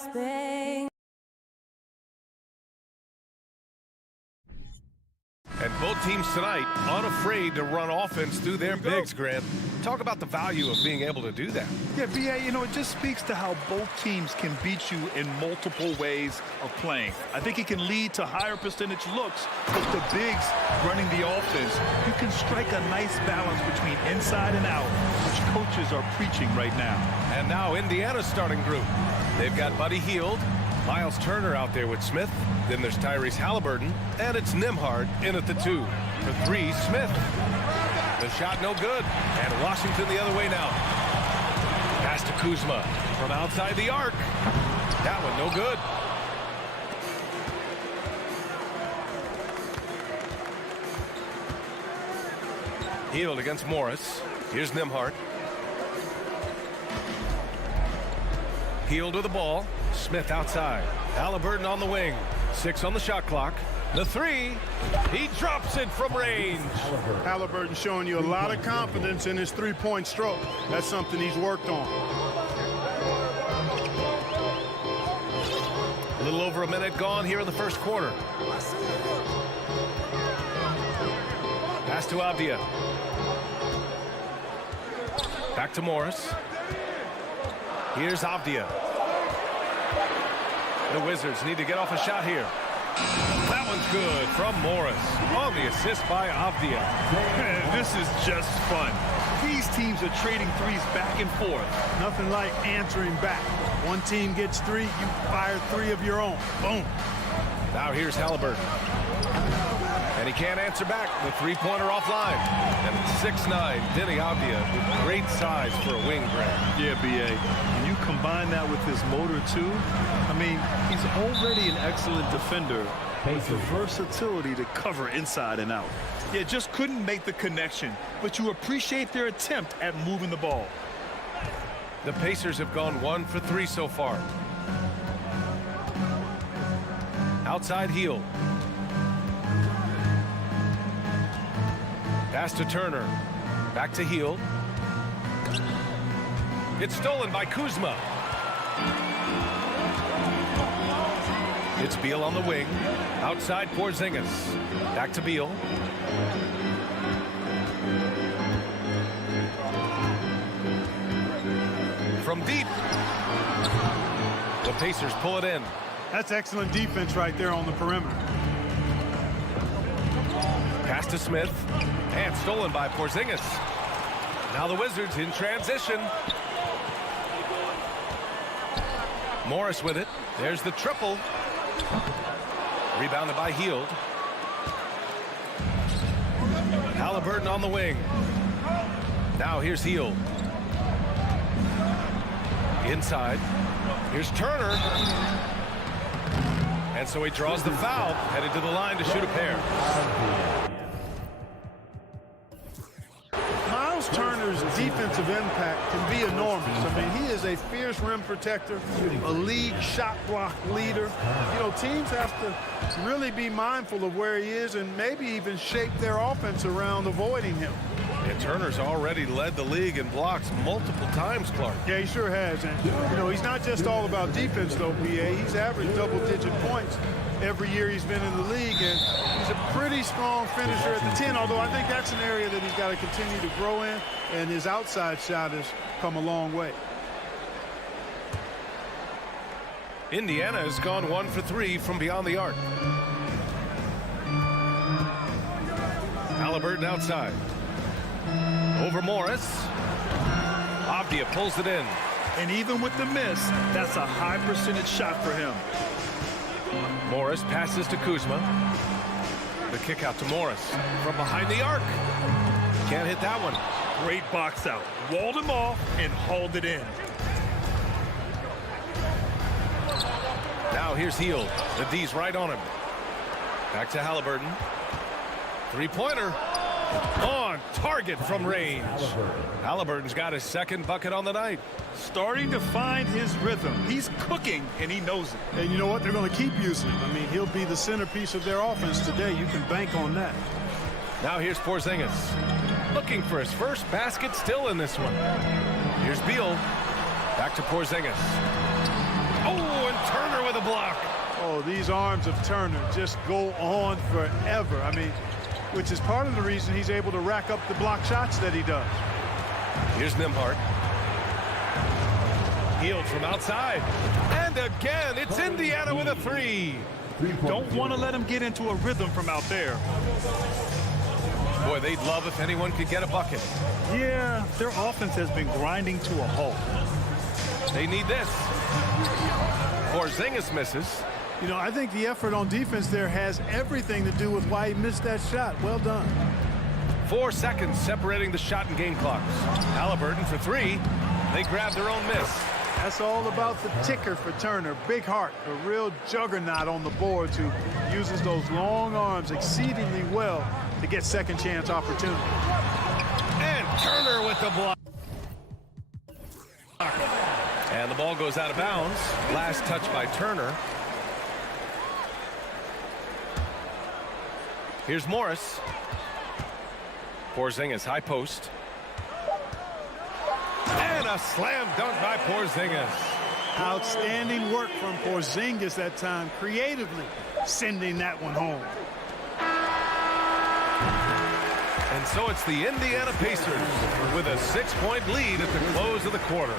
best thing. And both teams tonight unafraid to run offense through their bigs, Grant. Talk about the value of being able to do that. Yeah, B.A., you know, it just speaks to how both teams can beat you in multiple ways of playing. I think it can lead to higher percentage looks with the bigs running the offense. You can strike a nice balance between inside and out, which coaches are preaching right now. And now Indiana's starting group. They've got Buddy Hield, Miles Turner out there with Smith. Then there's Tyrese Halliburton, and it's Nembhard in at the 2. For 3, Smith. The shot no good, and Washington the other way now. Pass to Kuzma from outside the arc. That one no good. Hield against Morris. Here's Nembhard. Hield with the ball. Smith outside. Halliburton on the wing. 6 on the shot clock. The 3. He drops it from range. Halliburton showing you a lot of confidence in his three-point stroke. That's something he's worked on. A little over a minute gone here in the first quarter. Pass to Avdia. Back to Morris. Here's Avdia. The Wizards need to get off a shot here. That one's good from Morris on the assist by Avdia. This is just fun. These teams are trading threes back and forth. Nothing like answering back. One team gets 3, you fire 3 of your own. Boom. Now here's Halliburton. And he can't answer back. The three-pointer offline. And it's 6'9", Denny Avdia with great size for a wing, Grant. Yeah, B.A. And you combine that with his motor, too. I mean, he's already an excellent defender with the versatility to cover inside and out. Yeah, just couldn't make the connection, but you appreciate their attempt at moving the ball. The Pacers have gone 1 for 3 so far. Outside Hield. Pass to Turner. Back to Hield. It's stolen by Kuzma. It's Beal on the wing. Outside Porzingis. Back to Beal. From deep. The Pacers pull it in. That's excellent defense right there on the perimeter. Pass to Smith. And stolen by Porzingis. Now the Wizards in transition. Morris with it. There's the triple. Rebounded by Hield. Halliburton on the wing. Now here's Hield. Inside. Here's Turner. And so he draws the foul. Headed to the line to shoot a pair. Turner's defensive impact can be enormous. I mean, he is a fierce rim protector, a league shot block leader. You know, teams have to really be mindful of where he is and maybe even shape their offense around avoiding him. And Turner's already led the league in blocks multiple times, Clark. Yeah, he sure has. And, you know, he's not just all about defense, though, B.A. He's averaged double-digit points every year he's been in the league, and he's a pretty strong finisher at the 10, although I think that's an area that he's got to continue to grow in, and his outside shot has come a long way. Indiana has gone 1 for 3 from beyond the arc. Halliburton outside. Over Morris. Avdia pulls it in. And even with the miss, that's a high percentage shot for him. Morris passes to Kuzma. The kick out to Morris from behind the arc. Can't hit that one. Great box out. Walled him off and hauled it in. Now here's Hield. The D's right on him. Back to Halliburton. Three-pointer. On target from range. Halliburton's got his second bucket on the night. Starting to find his rhythm. He's cooking, and he knows it. And you know what? They're going to keep using him. I mean, he'll be the centerpiece of their offense today. You can bank on that. Now here's Porzingis. Looking for his first basket still in this one. Here's Beal. Back to Porzingis. Oh, and Oh, these arms of Turner just go on forever. I mean, which is part of the reason he's able to rack up the block shots that he does. Here's Nembhard. Healed from outside. And again, it's Indiana with a three. Don't want to let him get into a rhythm from out there. Boy, they'd love if anyone could get a bucket. Yeah, their offense has been grinding to a halt. They need this. Porzingis misses. You know, I think the effort on defense there has everything to do with why he missed that shot. Well done. 4 seconds separating the shot and game clocks. Halliburton for three. They grab their own miss. That's all about the ticker for Turner. Big heart, a real juggernaut on the boards who uses those long arms exceedingly well to get second chance opportunity. And Turner with the block. And the ball goes out of bounds. Last touch by Turner. Here's Morris. Porzingis, high post. And a slam dunk by Porzingis. Outstanding work from Porzingis that time, creatively sending that one home. And so it's the Indiana Pacers with a 6-point lead at the close of the quarter.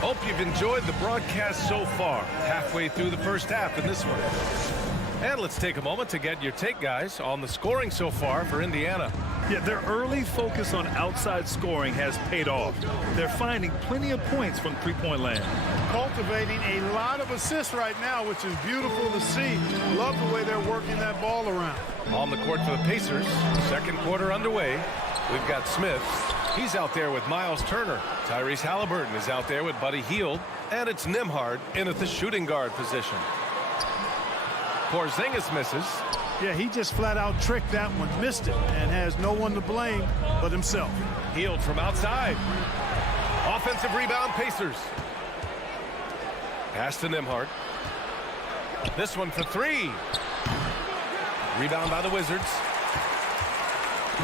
Hope you've enjoyed the broadcast so far. Halfway through the first half in this one. And let's take a moment to get your take, guys, on the scoring so far for Indiana. Yeah, their early focus on outside scoring has paid off. They're finding plenty of points from three-point land. Cultivating a lot of assists right now, which is beautiful to see. Love the way they're working that ball around. On the court for the Pacers, second quarter underway. We've got Smith. He's out there with Miles Turner. Tyrese Halliburton is out there with Buddy Hield. And it's Nembhard in at the shooting guard position. Porzingis misses. Yeah, he just flat out tricked that one, missed it, and has no one to blame but himself. Hield from outside. Offensive rebound, Pacers. Pass to Nembhard. This one for three. Rebound by the Wizards.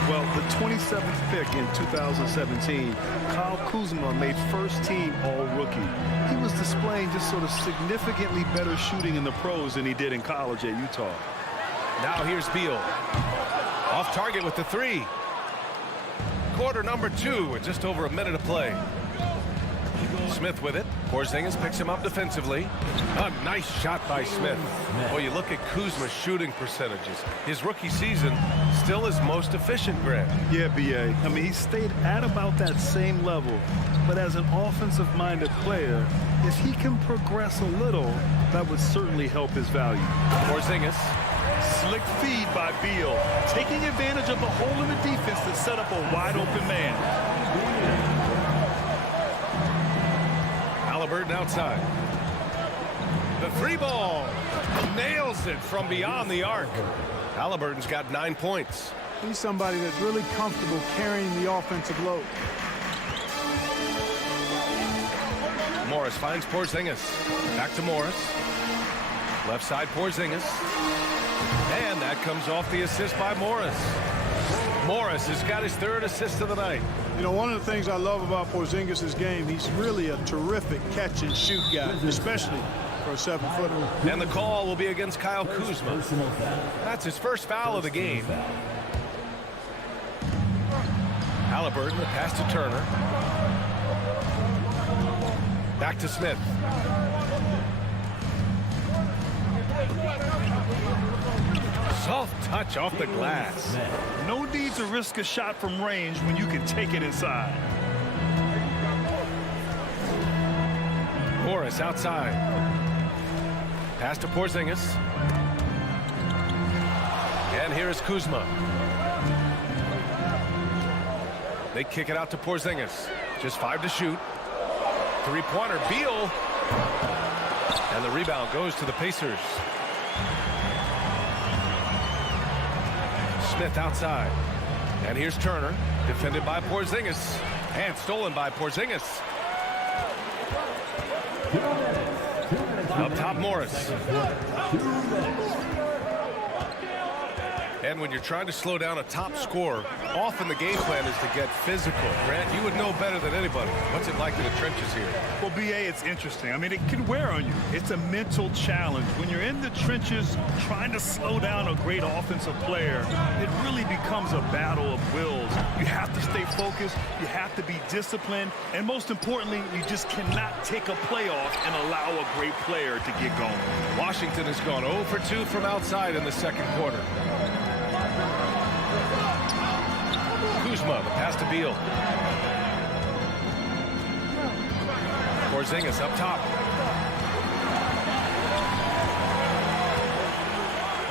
Well, the 27th pick in 2017, Kyle Kuzma made first-team All-Rookie. He was displaying just sort of significantly better shooting in the pros than he did in college at Utah. Now here's Beal. Off target with the three. Quarter number 2 with just over a minute to play. Smith with it. Porzingis picks him up defensively. A nice shot by Smith. Well, you look at Kuzma's shooting percentages. His rookie season still his most efficient, Grant. Yeah, B.A. I mean, he stayed at about that same level. But as an offensive-minded player, if he can progress a little, that would certainly help his value. Porzingis. Slick feed by Beal, taking advantage of the hole in the defense to set up a wide-open man. Halliburton outside. The three ball. Nails it from beyond the arc. Halliburton's got 9 points. He's somebody that's really comfortable carrying the offensive load. Morris finds Porzingis. Back to Morris. Left side Porzingis. And that comes off the assist by Morris. Morris has got his 3rd assist of the night. You know, one of the things I love about Porzingis' game, he's really a terrific catch-and-shoot guy, especially for a 7-footer. And the call will be against Kyle Kuzma. That's his first foul of the game. Halliburton, the pass to Turner. Back to Smith. Soft touch off the glass. No need to risk a shot from range when you can take it inside. Morris outside. Pass to Porzingis. And here is Kuzma. They kick it out to Porzingis. Just 5 to shoot. Three-pointer, Beal. And the rebound goes to the Pacers. Smith outside. And here's Turner, defended by Porzingis. And stolen by Porzingis. Up top, Morris. And when you're trying to slow down a top scorer, often the game plan is to get physical. Grant, you would know better than anybody. What's it like in the trenches here? Well, BA, it's interesting. I mean, it can wear on you. It's a mental challenge. When you're in the trenches trying to slow down a great offensive player, it really becomes a battle of wills. You have to stay focused. You have to be disciplined. And most importantly, you just cannot take a play off and allow a great player to get going. Washington has gone 0 for 2 from outside in the second quarter. Kuzma, the pass to Beal. Porzingis up top.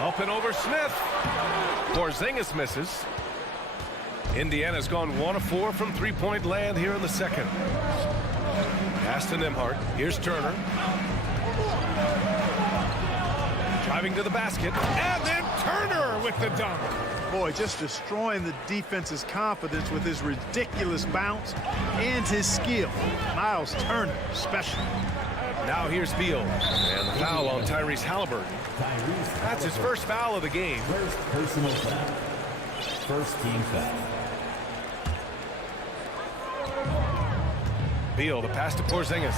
Up and over Smith. Porzingis misses. Indiana's gone 1 of 4 from three-point land here in the second. Pass to Nembhard. Here's Turner. Driving to the basket. And then Turner with the dunk. Boy, just destroying the defense's confidence with his ridiculous bounce and his skill. Miles Turner, special. Now here's Beal. And the foul on Tyrese Haliburton. That's his first foul of the game. First personal foul. First team foul. Beal, the pass to Porzingis.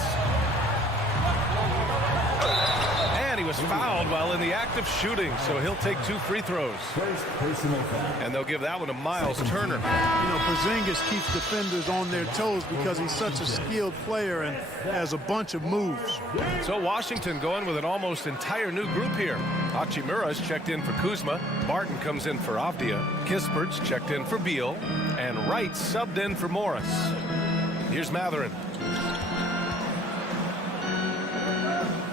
And he was fouled while in the act of shooting, so he'll take 2 free throws. First personal foul. And they'll give that one to Miles Turner. You know, Porzingis keeps defenders on their toes because he's such a skilled player and has a bunch of moves. So Washington going with an almost entire new group here. Hachimura's checked in for Kuzma. Barton comes in for Avdia. Kispert's checked in for Beal. And Wright subbed in for Morris. Here's Matherin.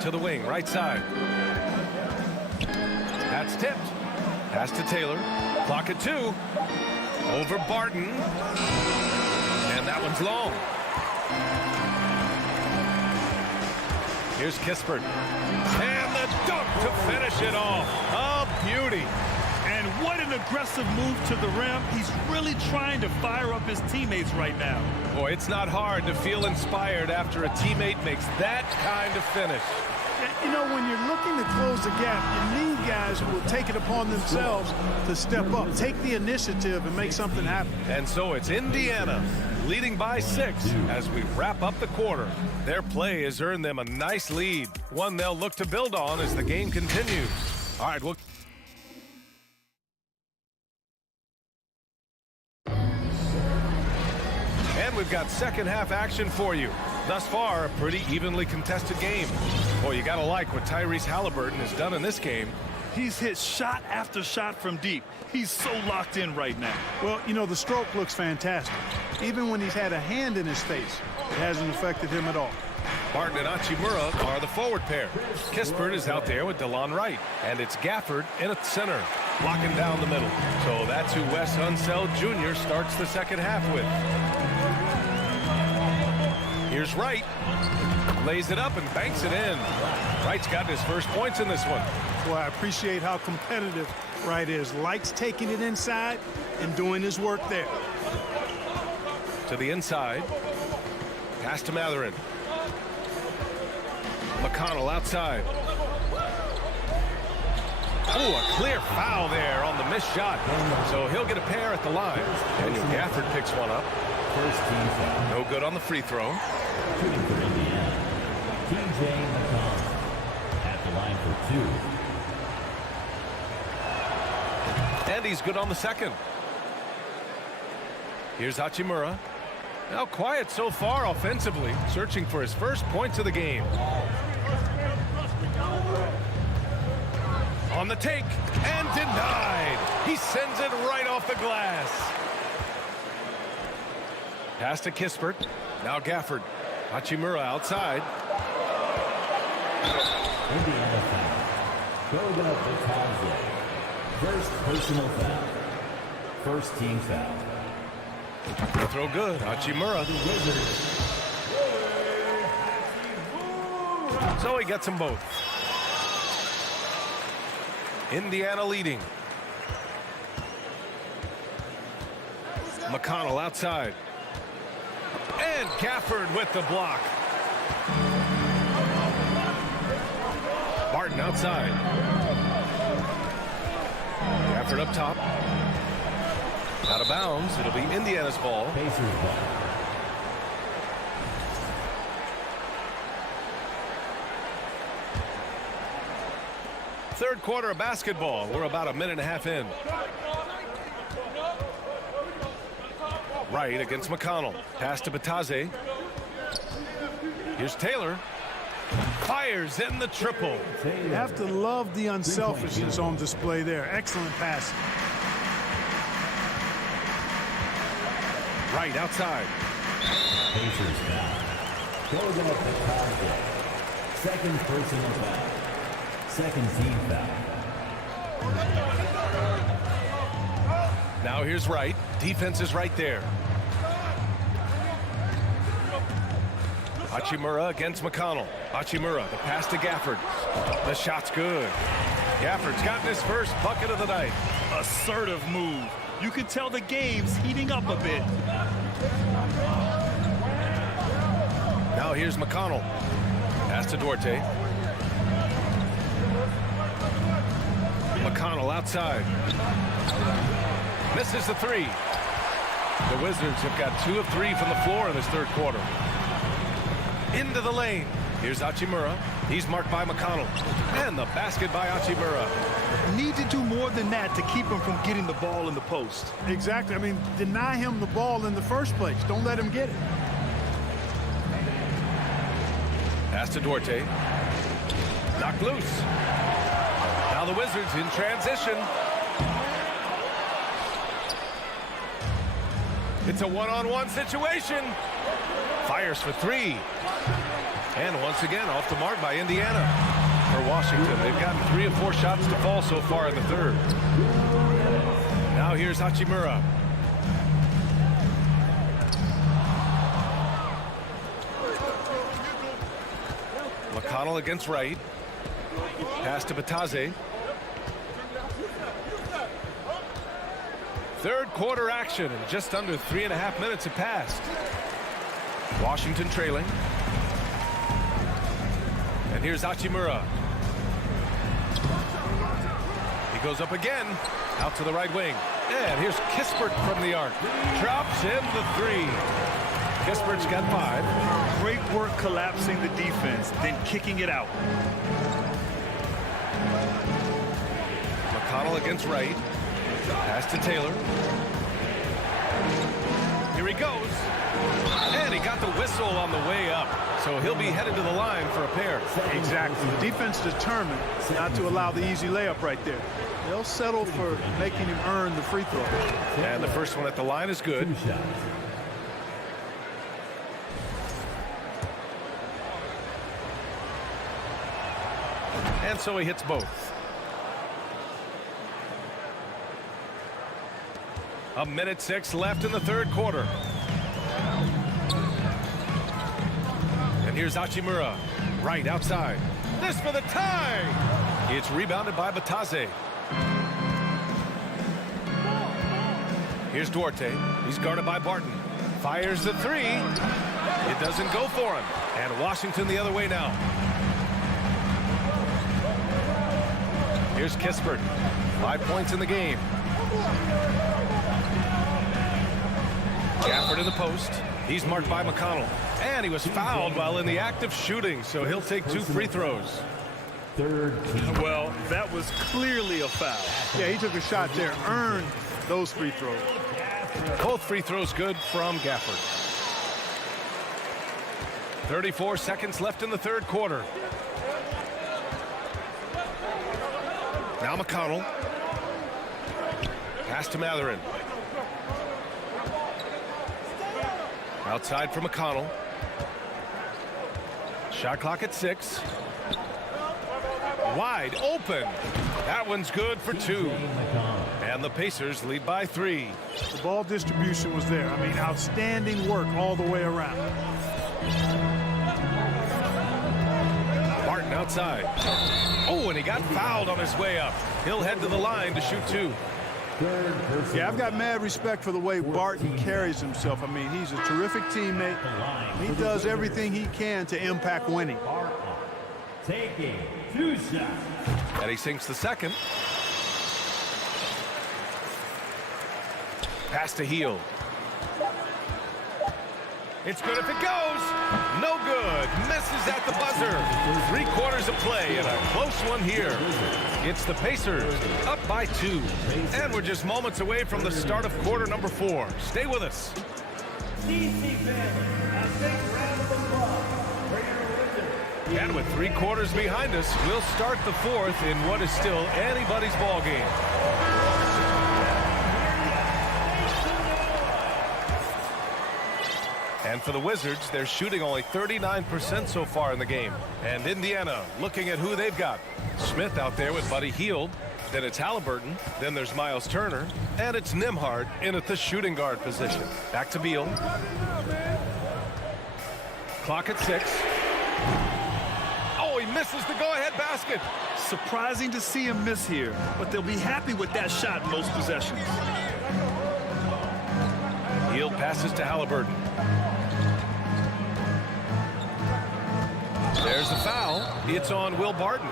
To the wing, right side. That's tipped. Pass to Taylor. Clock at 2. Over Barton. And that one's long. Here's Kispert. And the dunk to finish it off. A beauty. And what an aggressive move to the rim. He's really trying to fire up his teammates right now. Boy, it's not hard to feel inspired after a teammate makes that kind of finish. You know, when you're looking to close the gap, you need guys who will take it upon themselves to step up, take the initiative, and make something happen. And so it's Indiana leading by 6 as we wrap up the quarter. Their play has earned them a nice lead, one they'll look to build on as the game continues. All right, well. And we've got second half action for you. Thus far, a pretty evenly contested game. Boy, you gotta like what Tyrese Haliburton has done in this game. He's hit shot after shot from deep. He's so locked in right now. Well, you know, the stroke looks fantastic. Even when he's had a hand in his face, it hasn't affected him at all. Barton and Hachimura are the forward pair. Kispert is out there with DeLon Wright. And it's Gafford in at center, blocking down the middle. So that's who Wes Unseld Jr. starts the second half with. Here's Wright. Lays it up and banks it in. Wright's got his first points in this one. Well, I appreciate how competitive Wright is. Likes taking it inside and doing his work there. To the inside. Pass to Matherin. McConnell outside. Oh, a clear foul there on the missed shot. So he'll get a pair at the line. Daniel Gafford picks one up. First team foul. No good on the free throw. Shooting for Indiana. TJ McConnell at the line for 2. And he's good on the second. Here's Hachimura. Now quiet so far offensively, searching for his first points of the game. On the take, and denied. He sends it right off the glass. Pass to Kispert. Now Gafford. Hachimura outside. Indiana foul. Goga Bitadze. First personal foul. First team foul. Free throw good. Hachimura. So he gets them both. Indiana leading. McConnell outside. And Gafford with the block. Barton outside. Gafford up top. Out of bounds. It'll be Indiana's ball. Pacers ball. Third quarter of basketball. We're about a minute and a half in. Right against McConnell. Pass to Batase. Here's Taylor. Fires in the triple. You have to love the unselfishness on display there. Excellent pass. Right outside. Pacers foul. Goes up the target. Second personal foul. Second team foul. Now here's Wright. Defense is right there. Hachimura against McConnell. Hachimura, the pass to Gafford. The shot's good. Gafford's gotten his first bucket of the night. Assertive move. You can tell the game's heating up a bit. Now here's McConnell. Pass to Duarte. McConnell outside. Misses the three. The Wizards have got 2 of 3 from the floor in this third quarter. Into the lane. Here's Hachimura. He's marked by McConnell. And the basket by Hachimura. Need to do more than that to keep him from getting the ball in the post. Exactly. I mean, deny him the ball in the first place. Don't let him get it. Pass to Duarte. Knocked loose. Now the Wizards in transition. It's a one-on-one situation. Fires for 3. And once again, off the mark by Indiana. For Washington, they've gotten 3 of 4 shots to fall so far in the third. Now here's Hachimura. McConnell against Wright. Pass to Batase. Third quarter action, and just under 3.5 minutes have passed. Washington trailing. And here's Hachimura. He goes up again, out to the right wing. And here's Kispert from the arc. Drops in the 3. Kispert's got 5. Great work collapsing the defense, then kicking it out. McConnell against Wright. Pass to Taylor. Here he goes. And he got the whistle on the way up. So he'll be headed to the line for a pair. Exactly. The defense determined not to allow the easy layup right there. They'll settle for making him earn the free throw. And the first one at the line is good. 2 shots. And so he hits both. A minute 6 left in the third quarter. And here's Hachimura. Right outside. This for the tie. It's rebounded by Batase. Here's Duarte. He's guarded by Barton. Fires the 3. It doesn't go for him. And Washington the other way now. Here's Kispert. 5 points in the game. Gafford in the post. He's marked by McConnell. And he was fouled while in the act of shooting, so he'll take 2 free throws. Third team. Well, that was clearly a foul. Yeah, he took a shot there, earned those free throws. Both free throws good from Gafford. 34 seconds left in the third quarter. Now McConnell. Pass to Matherin. Outside for McConnell. Shot clock at 6. Wide open. That one's good for 2. And the Pacers lead by 3. The ball distribution was there. I mean, outstanding work all the way around. Barton outside. Oh, and he got fouled on his way up. He'll head to the line to shoot 2. Yeah, I've got mad respect for the way Barton carries himself. I mean, he's a terrific teammate. He does everything he can to impact winning. Taking 2 shots. And he sinks the second. Pass to Hield. It's good if it goes. No good. Misses at the buzzer. 3/4 of play and a close one here. It's the Pacers up by 2. And we're just moments away from the start of quarter number 4. Stay with us. And with 3/4 behind us, we'll start the 4th in what is still anybody's ball game. And for the Wizards, they're shooting only 39% so far in the game. And Indiana looking at who they've got. Smith out there with Buddy Hield. Then it's Halliburton. Then there's Miles Turner. And it's Nembhard in at the shooting guard position. Back to Beal. Clock at 6. Oh, he misses the go-ahead basket. Surprising to see him miss here, but they'll be happy with that shot most possessions. Hield passes to Halliburton. There's a foul. It's on Will Barton.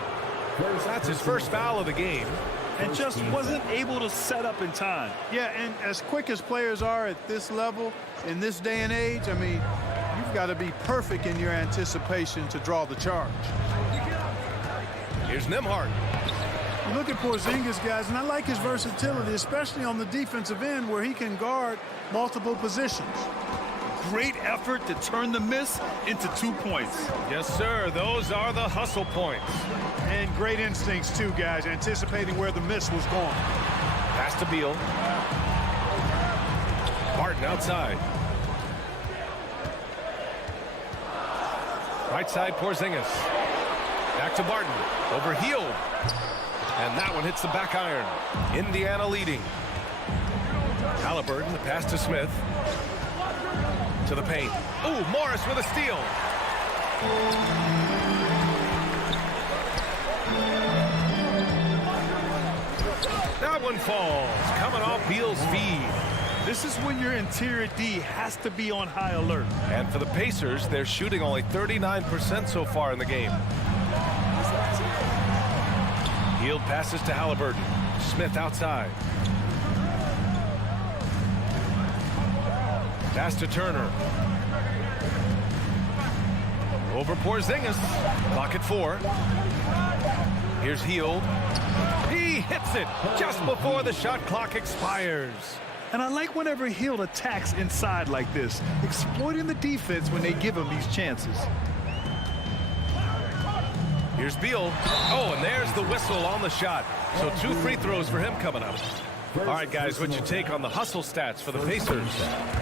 That's his first foul of the game. And just wasn't able to set up in time. Yeah, and as quick as players are at this level, in this day and age, I mean, you've got to be perfect in your anticipation to draw the charge. Here's Nembhard. You look at Porzingis, guys, and I like his versatility, especially on the defensive end where he can guard multiple positions. Great effort to turn the miss into 2 points. Yes, sir. Those are the hustle points. And great instincts, too, guys, anticipating where the miss was going. Pass to Beal. Barton outside. Right side, Porzingis. Back to Barton. Over Hield. And that one hits the back iron. Indiana leading. Halliburton, the pass to Smith. To the paint. Ooh, Morris with a steal. That one falls. Coming off Beal's feed. This is when your interior D has to be on high alert. And for the Pacers, they're shooting only 39% so far in the game. Hield passes to Halliburton. Smith outside. Pass to Turner. Over Porzingis. Clock at 4. Here's Hield. He hits it just before the shot clock expires. And I like whenever Hield attacks inside like this, exploiting the defense when they give him these chances. Here's Beal. Oh, and there's the whistle on the shot. So 2 free throws for him coming up. All right, guys, what's your take on the hustle stats for the Pacers?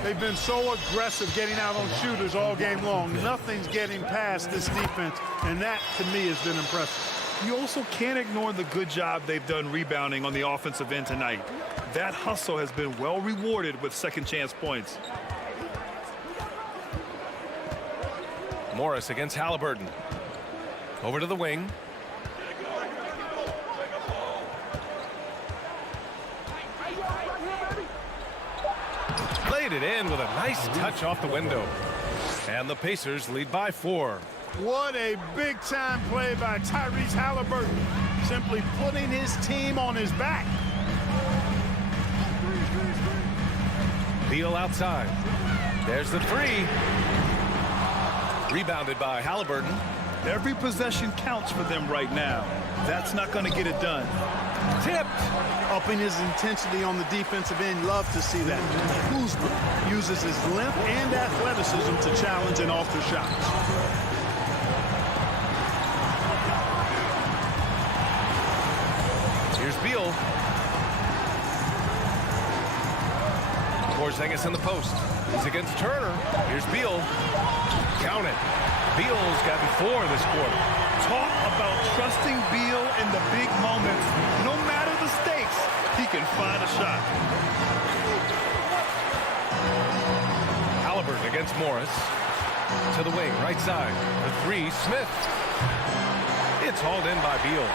They've been so aggressive getting out on shooters all game long. Nothing's getting past this defense, and that, to me, has been impressive. You also can't ignore the good job they've done rebounding on the offensive end tonight. That hustle has been well rewarded with second chance points. Morris against Halliburton. Over to the wing. Played it in with a nice touch off the window. And the Pacers lead by 4. What a big-time play by Tyrese Halliburton. Simply putting his team on his back. Beal outside. There's the 3. Rebounded by Halliburton. Every possession counts for them right now. That's not going to get it done. Tipped. Upping his intensity on the defensive end. Love to see that. Kuzma uses his length and athleticism to challenge and alter shots. Here's Beal. Porzingis in the post. He's against Turner. Here's Beal. Count it. Beal's gotten 4 this quarter. Talk about trusting Beal in the big moments. No matter the stakes, he can find a shot. Halliburton against Morris. To the wing, right side. The 3, Smith. It's hauled in by Beal.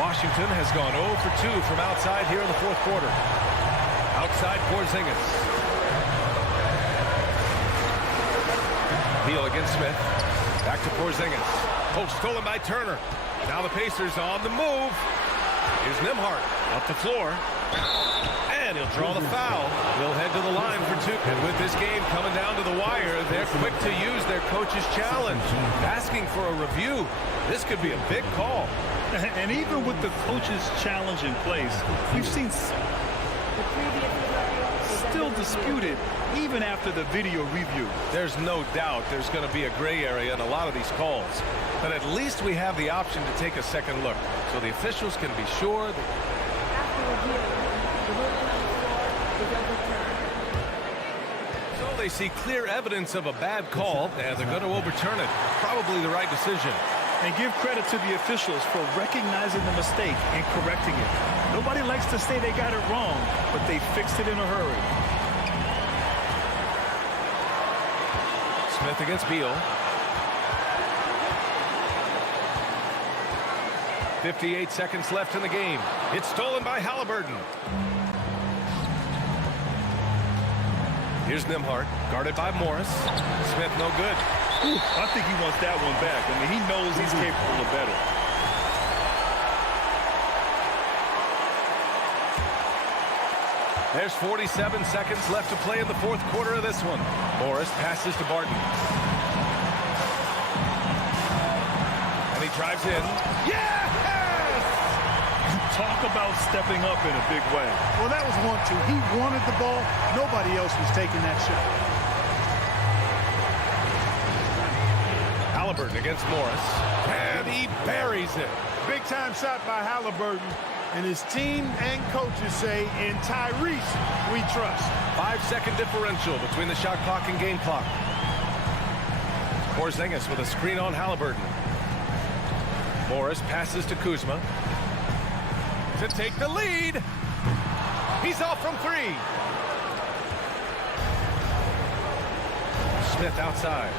Washington has gone 0 for 2 from outside here in the 4th quarter. Outside Porzingis. Beal against Smith. Back to Porzingis. Post stolen by Turner. Now the Pacers on the move. Here's Nembhard up the floor. And And he'll draw the foul. He'll head to the line for two. And with this game coming down to the wire, they're quick to use their coach's challenge. Asking for a review. This could be a big call. And even with the coach's challenge in place, we've seen still disputed even after the video review. There's no doubt there's going to be a gray area in a lot of these calls. But at least we have the option to take a second look, so the officials can be sure that... After review, the ruling on the floor is overturned. So they see clear evidence of a bad call, and they're going to overturn it. Probably the right decision. And give credit to the officials for recognizing the mistake and correcting it. Nobody likes to say they got it wrong, but they fixed it in a hurry. Smith against Beal. 58 seconds left in the game. It's stolen by Halliburton. Here's Nembhard, guarded by Morris. Smith no good. Ooh, I think he wants that one back. I mean, he knows he's capable of better. There's 47 seconds left to play in the fourth quarter of this one. Morris passes to Barton. And he drives in. Yes! Talk about stepping up in a big way. Well, that was 1-2. He wanted the ball. Nobody else was taking that shot. Halliburton against Morris. And he buries it. Big-time shot by Halliburton. And his team and coaches say, in Tyrese, we trust. 5-second differential between the shot clock and game clock. Porzingis with a screen on Halliburton. Morris passes to Kuzma to take the lead. He's off from three. Smith outside.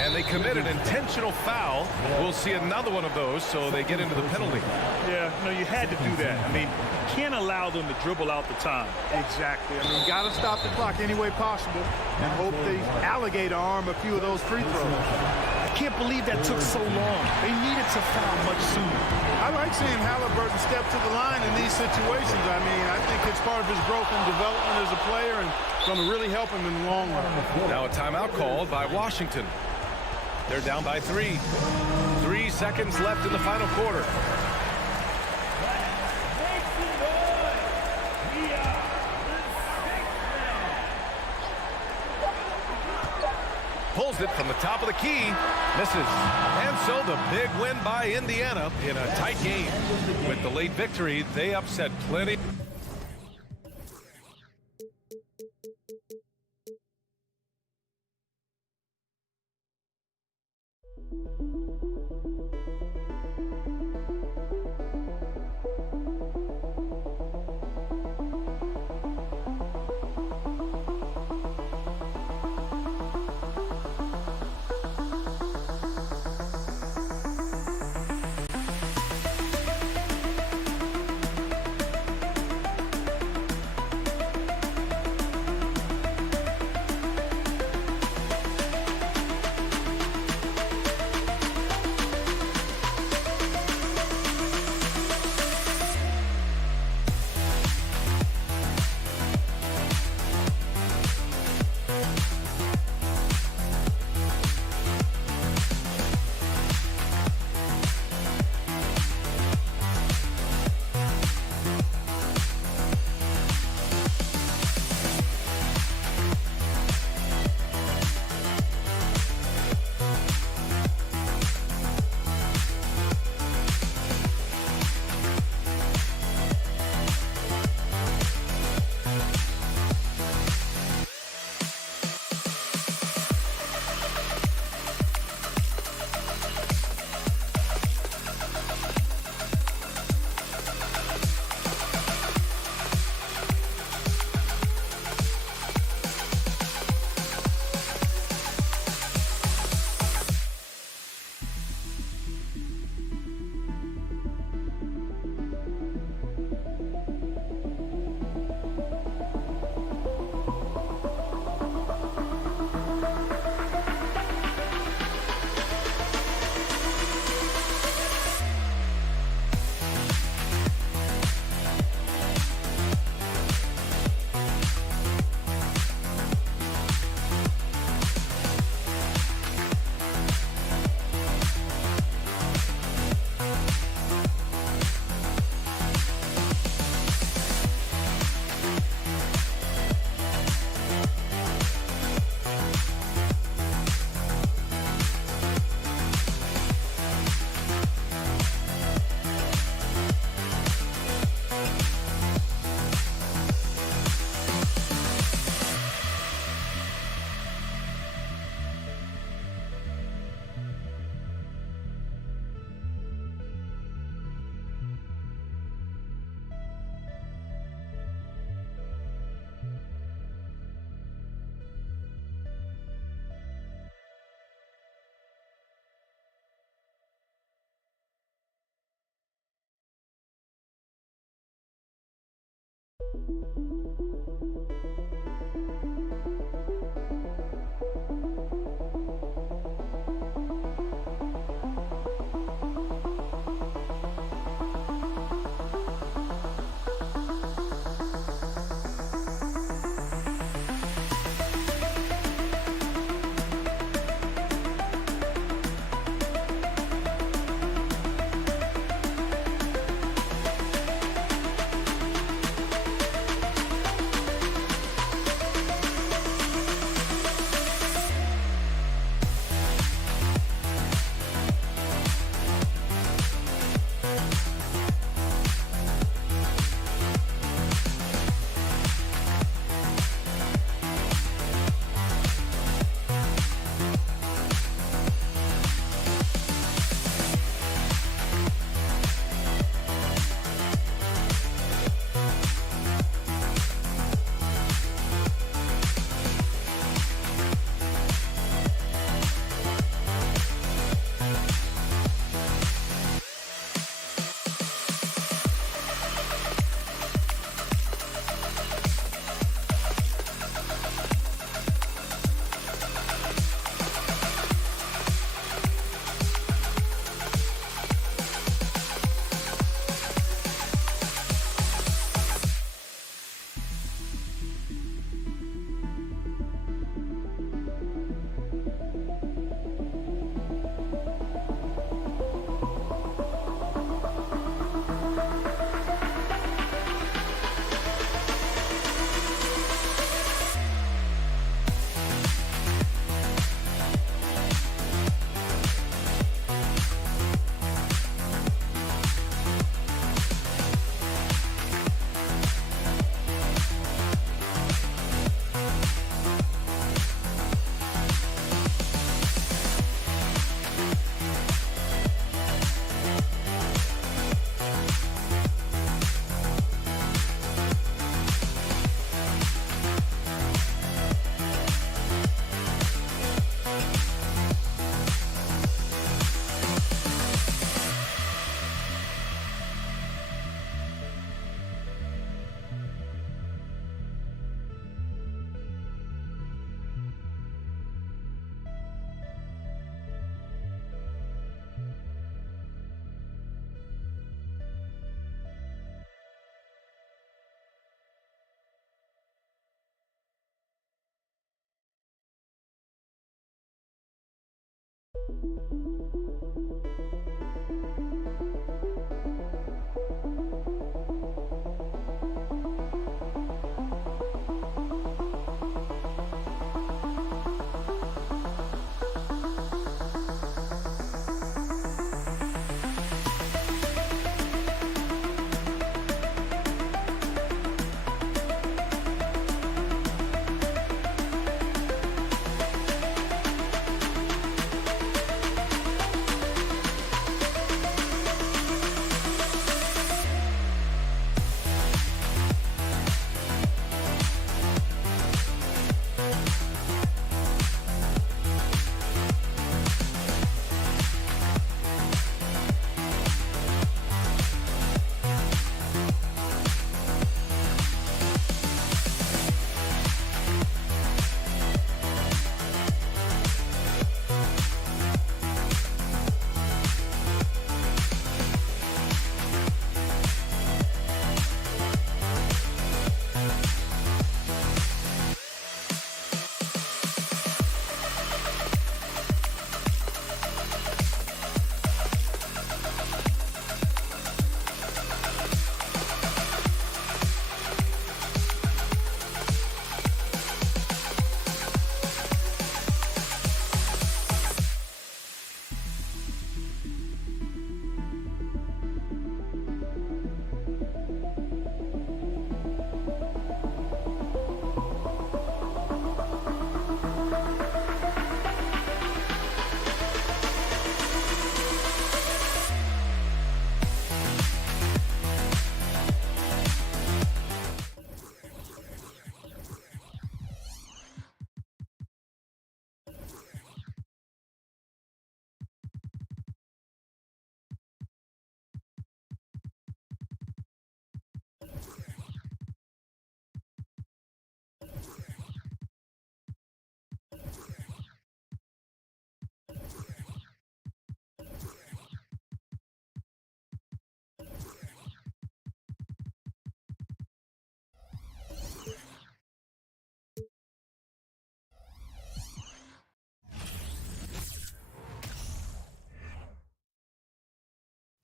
And they commit an intentional foul. We'll see another one of those, so they get into the penalty. Yeah, no, you had to do that. I mean, you can't allow them to dribble out the time. Exactly. I mean, got to stop the clock any way possible and hope they alligator arm a few of those free throws. I can't believe that took so long. They needed to foul much sooner. I like seeing Halliburton step to the line in these situations. I mean, I think it's part of his growth and development as a player and going to really help him in the long run. Now a timeout called by Washington. They're down by 3. 3 seconds left in the final quarter. Pulls it from the top of the key. Misses. And so the big win by Indiana in a tight game. With the late victory, they upset plenty.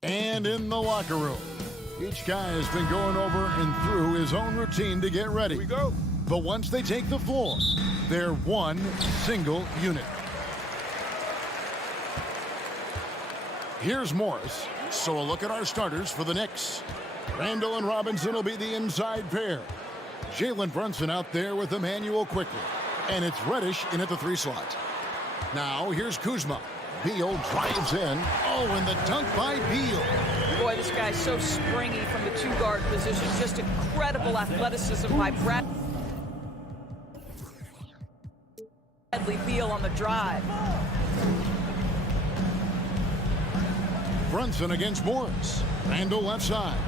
And in the locker room, each guy has been going over and through his own routine to get ready. Here we go. But once they take the floor, they're one single unit. Here's Morris. So a look at our starters for the Knicks. Randall and Robinson will be the inside pair. Jalen Brunson out there with Emmanuel quickly. And it's Reddish in at the 3 slot. Now here's Kuzma. Beal drives in. Oh, and the dunk by Beal. Boy, this guy's so springy from the 2-guard position. Just incredible athleticism by Bradley Beal on the drive. Brunson against Morris. Randall left side.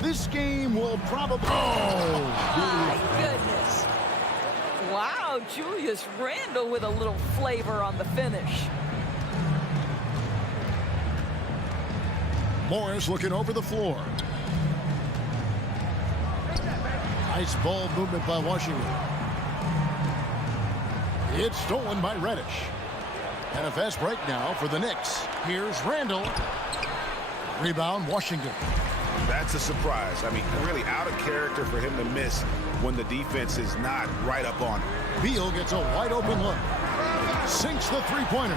This game will probably... Oh! My goodness. Wow, Julius Randle with a little flavor on the finish. Morris looking over the floor. Nice ball movement by Washington. It's stolen by Reddish. And a fast break now for the Knicks. Here's Randall. Rebound, Washington. That's a surprise. I mean, really out of character for him to miss when the defense is not right up on him. Beal gets a wide open look. Sinks the three-pointer.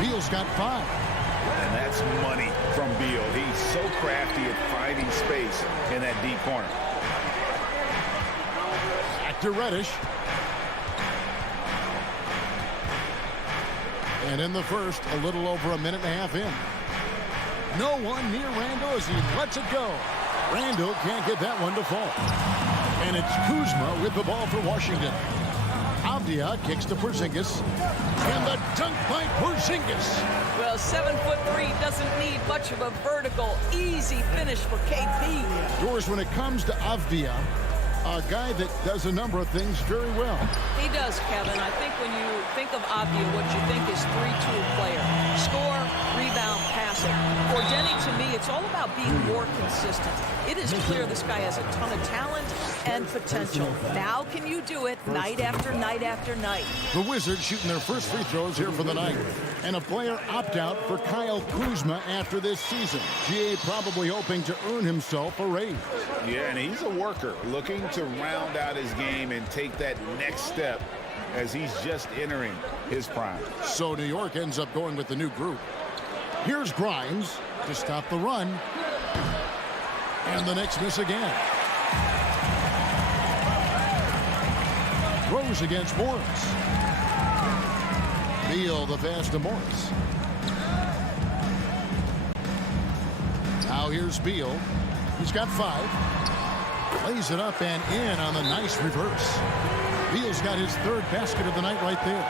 Beal's got 5. And that's money from Beal. He's so crafty at finding space in that deep corner. Back to Reddish. And in the first, a little over a minute and a half in. No one near Randall as he lets it go. Randall can't get that one to fall. And it's Kuzma with the ball for Washington. Avdia kicks to Porzingis. And the dunk by Porzingis. Well, 7'3" doesn't need much of a vertical, easy finish for KP. Doors, when it comes to Avdia, a guy that does a number of things very well. He does, Kevin. I think when you think of Avdia, what you think is 3-tool player. Score, rebound, passing. For Denny, to me, it's all about being more consistent. It is clear this guy has a ton of talent and potential. Now can you do it night after night after night? The Wizards shooting their first free throws here for the night. And a player opt-out for Kyle Kuzma after this season. GA probably hoping to earn himself a raise. Yeah, and he's a worker looking to round out his game and take that next step as he's just entering his prime. So New York ends up going with the new group. Here's Grimes to stop the run. And the Knicks miss again. Rose against Morris. Beal the pass to Morris. Now here's Beal. He's got 5. Lays it up and in on the nice reverse. Beal's got his 3rd basket of the night right there.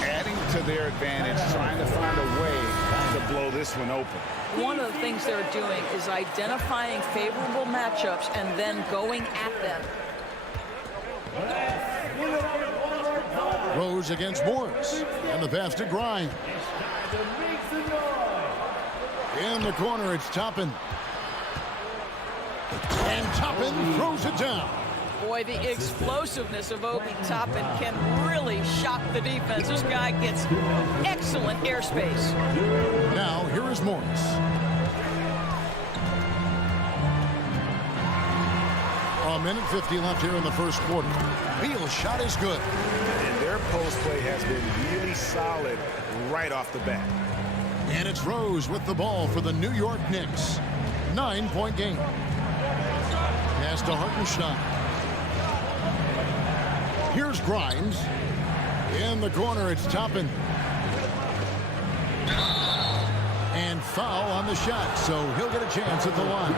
Adding to their advantage, trying to find a way to blow this one open. One of the things they're doing is identifying favorable matchups and then going at them. Rose against Morris. And the pass to Grimes. In the corner, it's Toppin. And Toppin throws it down. Boy, the explosiveness of Obi Toppin can really shock the defense. This guy gets excellent airspace. Now, here is Morris. A minute 50 left here in the first quarter. Beal's shot is good. And their post play has been really solid right off the bat. And it's Rose with the ball for the New York Knicks. 9-point game. Pass to Hartenstein. Here's Grimes. In the corner, it's Toppin. And foul on the shot, so he'll get a chance at the line.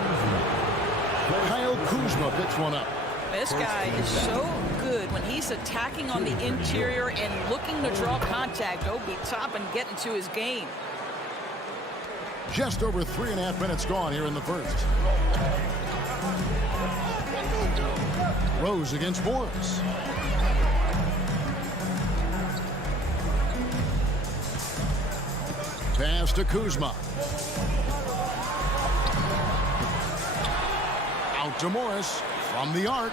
Kyle Kuzma picks one up. This guy is so good when he's attacking on the interior and looking to draw contact. Obi Toppin getting to his game. Just over 3.5 minutes gone here in the first. Rose against Morris. Pass to Kuzma. Out to Morris from the arc.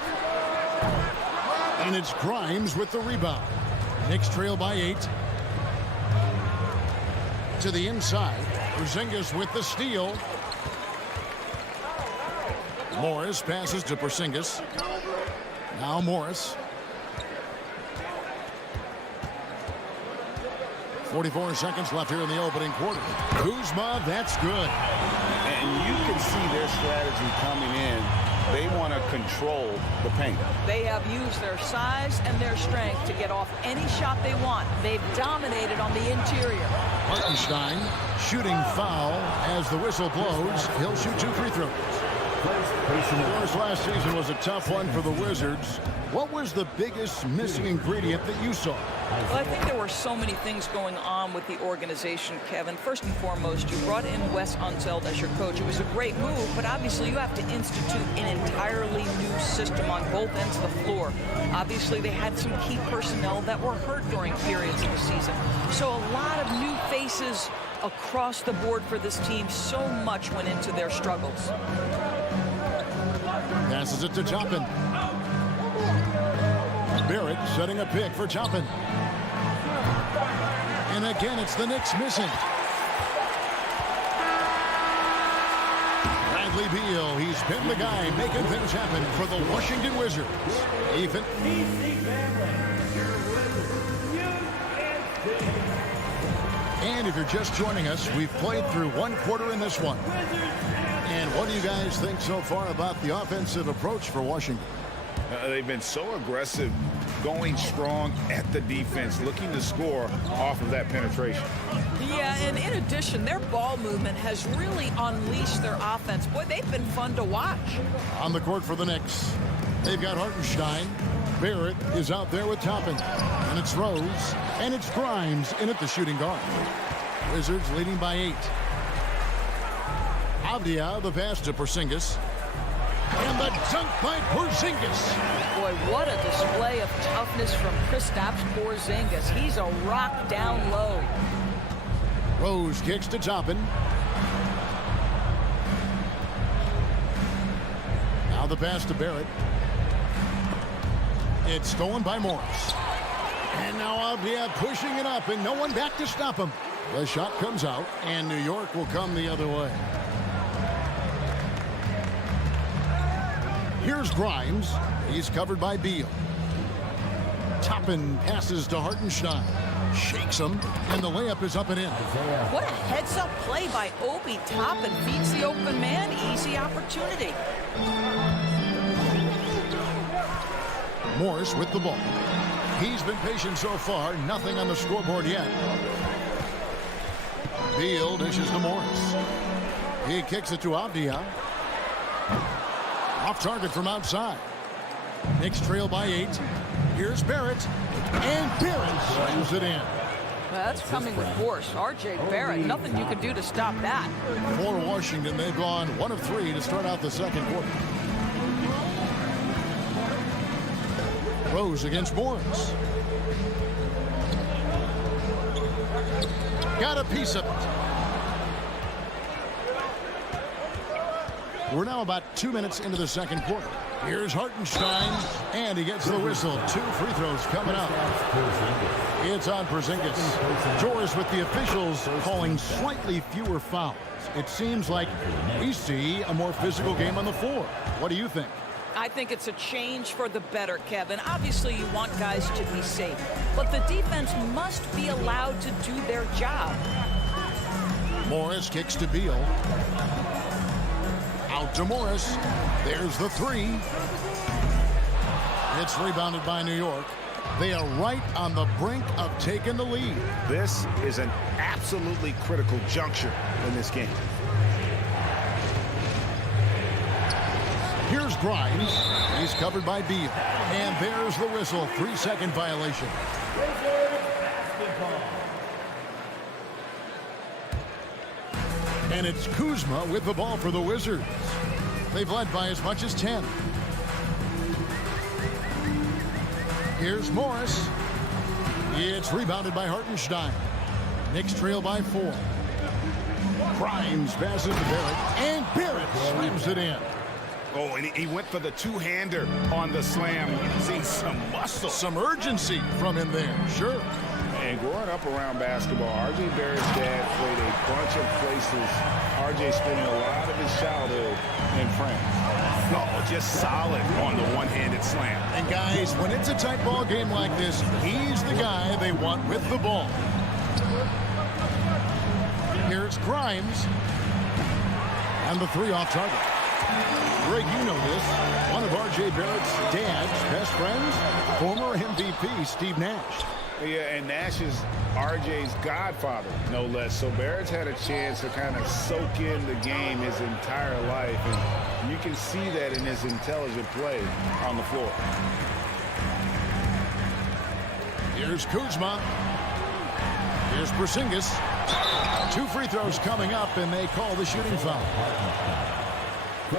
And it's Grimes with the rebound. Knicks trail by 8. to the inside. Porzingis with the steal. Morris passes to Porzingis. Now Morris. 44 seconds left here in the opening quarter. Kuzma, that's good. And you can see their strategy coming in. They want to control the paint. They have used their size and their strength to get off any shot they want. They've dominated on the interior. Hartenstein shooting foul as the whistle blows. He'll shoot 2 free throws. Of course, last season was a tough one for the Wizards. What was the biggest missing ingredient that you saw? Well, I think there were so many things going on with the organization, Kevin. First and foremost, you brought in Wes Unseld as your coach. It was a great move, but obviously you have to institute an entirely new system on both ends of the floor. Obviously, they had some key personnel that were hurt during periods of the season. So a lot of new faces across the board for this team. So much went into their struggles. Passes it to Toppin. Barrett setting a pick for Toppin. And again, it's the Knicks missing. Bradley Beal, he's been the guy making things happen for the Washington Wizards. Ethan. And if you're just joining us, we've played through 1 quarter in this one. And what do you guys think so far about the offensive approach for Washington? They've been so aggressive, going strong at the defense, looking to score off of that penetration. Yeah, and in addition, their ball movement has really unleashed their offense. Boy, they've been fun to watch. On the court for the Knicks, they've got Hartenstein. Barrett is out there with Toppin. And it's Rose. And it's Grimes in at the shooting guard. Wizards leading by 8. Avdia, the pass to Porzingis. And the dunk by Porzingis. Boy, what a display of toughness from Kristaps Porzingis. He's a rock down low. Rose kicks to Toppin. Now the pass to Barrett. It's stolen by Morris. And now Avdia pushing it up, and no one back to stop him. The shot comes out, and New York will come the other way. Here's Grimes. He's covered by Beal. Toppin passes to Hartenstein. Shakes him, and the layup is up and in. What a heads-up play by Obi Toppin. Feeds the open man. Easy opportunity. Morris with the ball. He's been patient so far. Nothing on the scoreboard yet. Beal dishes to Morris. He kicks it to Avdia. Off target from outside. Knicks trail by 8. Here's Barrett. And Barrett slams it in. Well, that's coming with force. R.J. Barrett, nothing you can do to stop that. For Washington, they've gone 1 of 3 to start out the second quarter. Rose against Morris. Got a piece of it. We're now about 2 minutes into the second quarter. Here's Hartenstein, and he gets the whistle. 2 free throws coming up. It's on Porzingis. Joris with the officials calling slightly fewer fouls. It seems like we see a more physical game on the floor. What do you think? I think it's a change for the better, Kevin. Obviously, you want guys to be safe, but the defense must be allowed to do their job. Morris kicks to Beal. Out to Morris. There's the 3. It's rebounded by New York. They are right on the brink of taking the lead. This is an absolutely critical juncture in this game. Here's Grimes. He's covered by Beal. And there's the whistle. 3-second violation. And it's Kuzma with the ball for the Wizards. They've led by as much as 10. Here's Morris. It's rebounded by Hartenstein. Knicks trail by 4. Grimes passes to Barrett. And Barrett slams it in. Oh, and he went for the two-hander on the slam. You can see some muscle. Some urgency from him there, sure. And growing up around basketball, R.J. Barrett's dad played a bunch of places. R.J. spending a lot of his childhood in France. Oh, just solid on the one-handed slam. And guys, when it's a tight ball game like this, he's the guy they want with the ball. Here's Grimes. And the three off target. Greg, you know this. One of R.J. Barrett's dad's best friends, former MVP Steve Nash. Yeah, and Nash is R.J.'s godfather, no less. So Barrett's had a chance to kind of soak in the game his entire life. And you can see that in his intelligent play on the floor. Here's Kuzma. Here's Porzingis. 2 free throws coming up, and they call the shooting foul.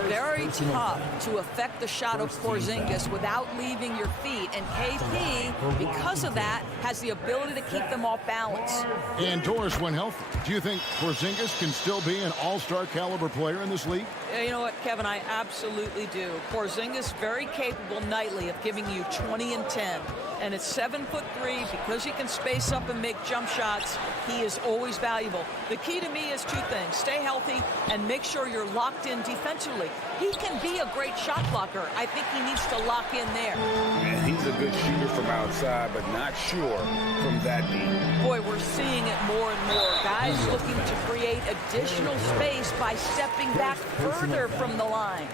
Very tough to affect the shot of Porzingis without leaving your feet. And KP, because of that, has the ability to keep them off balance. And Doris, when healthy, do you think Porzingis can still be an all-star caliber player in this league? You know what, Kevin, I absolutely do. Porzingis very capable nightly of giving you 20 and 10. And at 7'3", because he can space up and make jump shots, he is always valuable. The key to me is 2 things. Stay healthy and make sure you're locked in defensively. He can be a great shot blocker. I think he needs to lock in there. And he's a good shooter from outside, but not sure from that deep. Boy, we're seeing it more and more. Guys looking to create additional space by stepping back further from the line.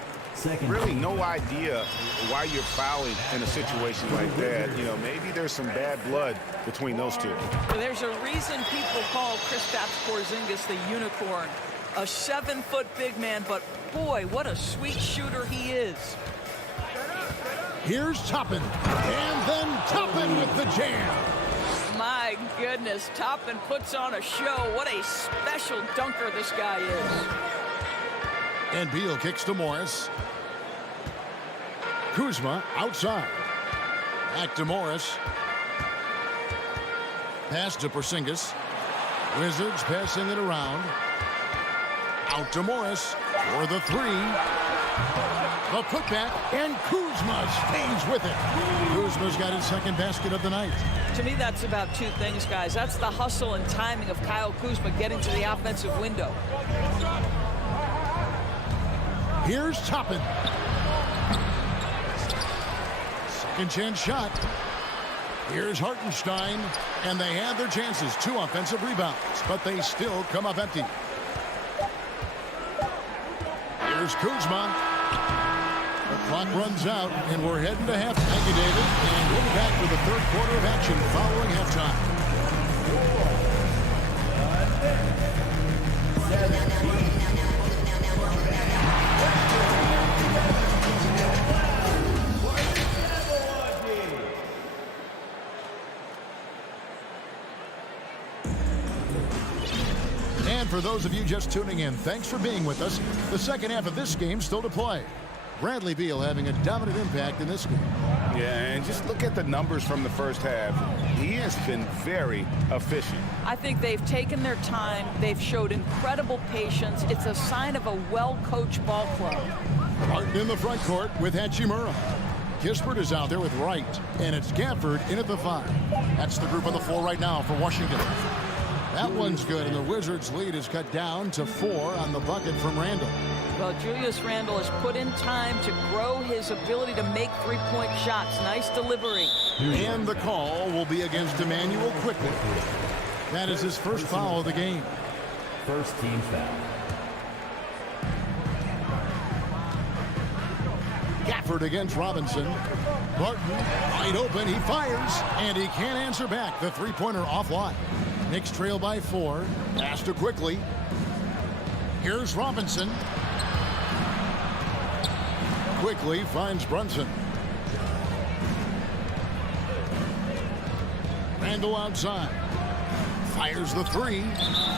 Really no idea why you're fouling in a situation like that. You know, maybe there's some bad blood between those two. There's a reason people call Kristaps Porzingis the unicorn. A 7-foot big man, but boy, what a sweet shooter he is. Here's Toppin, and then Toppin with the jam. My goodness, Toppin puts on a show. What a special dunker this guy is. And Beal kicks to Morris. Kuzma outside. Back to Morris. Pass to Porzingis. Wizards passing it around. Out to Morris for the 3. The putback, and Kuzma stays with it. Kuzma's got his second basket of the night. To me, that's about 2 things, guys. That's the hustle and timing of Kyle Kuzma getting to the offensive window. Here's Toppin. Second chance shot. Here's Hartenstein, and they had their chances. 2 offensive rebounds, but they still come up empty. Here's Kuzma. The clock runs out, and we're heading to half. Thank you, David. And we'll be back for the 3rd quarter of action following halftime. And for those of you just tuning in, thanks for being with us. The second half of this game still to play. Bradley Beal having a dominant impact in this game. Yeah, and just look at the numbers from the first half. He has been very efficient. I think they've taken their time. They've showed incredible patience. It's a sign of a well-coached ball club. Martin in the front court with Hachimura. Kispert is out there with Wright, and it's Gafford in at the 5. That's the group on the floor right now for Washington. That one's good, and the Wizards' lead is cut down to 4 on the bucket from Randle. Well, Julius Randle has put in time to grow his ability to make 3-point shots. Nice delivery. And the call will be against Emmanuel quickly. That is his first foul of the game. First team foul. Gafford against Robinson. Barton wide open. He fires, and he can't answer back. The 3-pointer offline. Knicks trail by 4. Pass to quickly. Here's Robinson. Quickly finds Brunson. Randle outside. Fires the 3.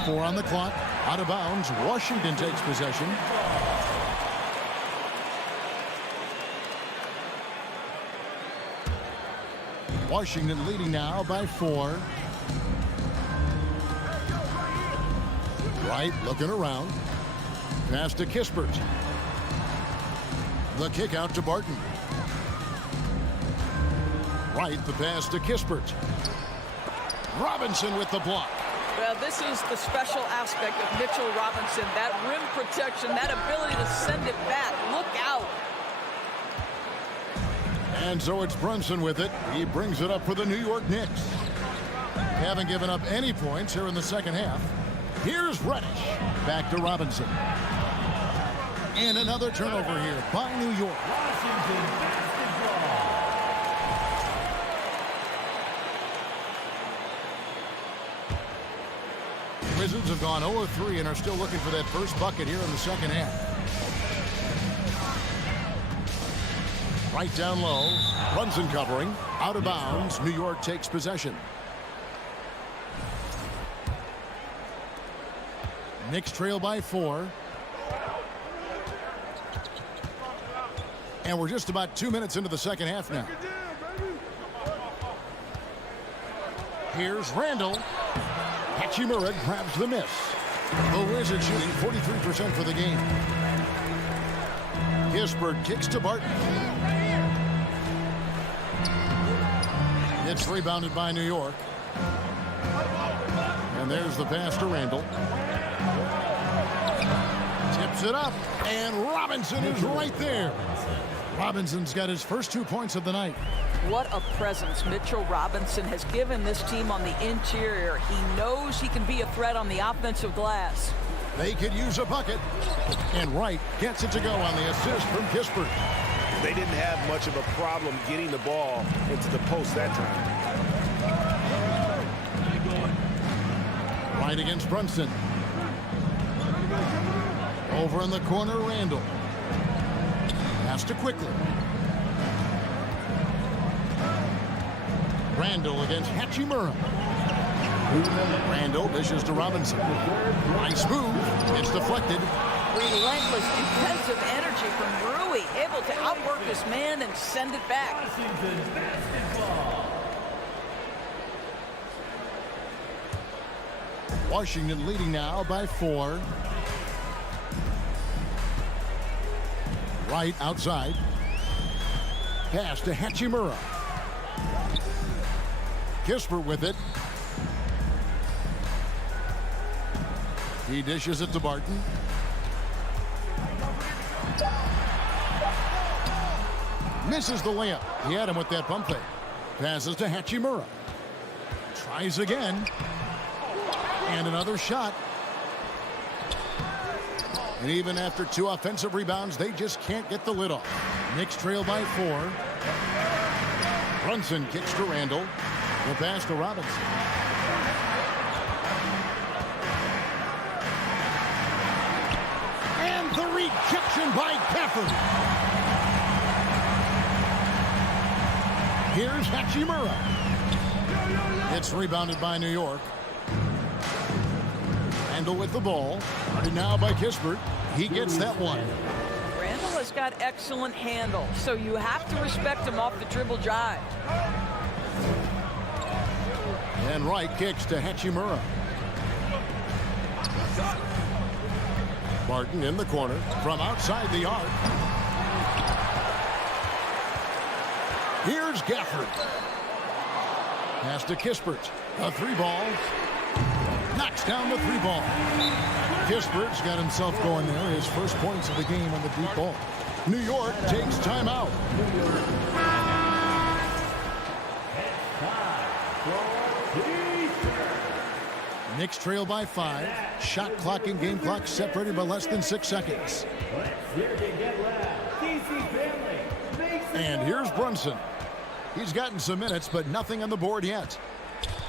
4 on the clock. Out of bounds. Washington takes possession. Washington leading now by 4. Wright looking around. Pass to Kispert. The kick out to Barton. Wright the pass to Kispert. Robinson with the block. Well, this is the special aspect of Mitchell Robinson. That rim protection, that ability to send it back. Look out. And so it's Brunson with it. He brings it up for the New York Knicks. Haven't given up any points here in the second half. Here's Reddish. Back to Robinson. And another turnover here by New York. Washington basketball. Wizards have gone 0-3 and are still looking for that first bucket here in the second half. Right down low. Brunson covering. Out of bounds. New York takes possession. Knicks trail by 4. And we're just about 2 minutes into the second half now. Here's Randall. Hachimura grabs the miss. The Wizards shooting 43% for the game. Kispert kicks to Barton. It's rebounded by New York. And there's the pass to Randall. Tips it up. And Robinson is right there. Robinson's got his first 2 points of the night. What a presence Mitchell Robinson has given this team on the interior. He knows he can be a threat on the offensive glass. They could use a bucket. And Wright gets it to go on the assist from Kispert. They didn't have much of a problem getting the ball into the post that time. Right against Brunson. Over in the corner, Randall. Pass to Quickly. Randall against Hachimura. Randall dishes to Robinson. Nice move. It's deflected. Relentless, intensive energy from Rui, able to outwork this man and send it back. Washington basketball. Washington leading now by 4. Right outside. Pass to Hachimura. Kispert with it. He dishes it to Barton. Misses the layup. He had him with that pump fake. Passes to Hachimura. Tries again. And another shot. And even after 2 offensive rebounds, they just can't get the lid off. Knicks trail by 4. Brunson kicks to Randall. The pass to Robinson. And the rejection by Gafford. Here's Hachimura. It's rebounded by New York. Randall with the ball. Guarded now by Kispert. He gets that one. Randall has got excellent handle, so you have to respect him off the dribble jive. And Wright kicks to Hachimura. Barton in the corner from outside the arc. Here's Gafford. Pass to Kispert. A 3-ball. Knocks down the 3-ball. Kispert's got himself going there. His first points of the game on the deep ball. New York takes timeout. Knicks trail by 5. Shot clock and game clock separated by less than 6 seconds. And here's Brunson. He's gotten some minutes, but nothing on the board yet.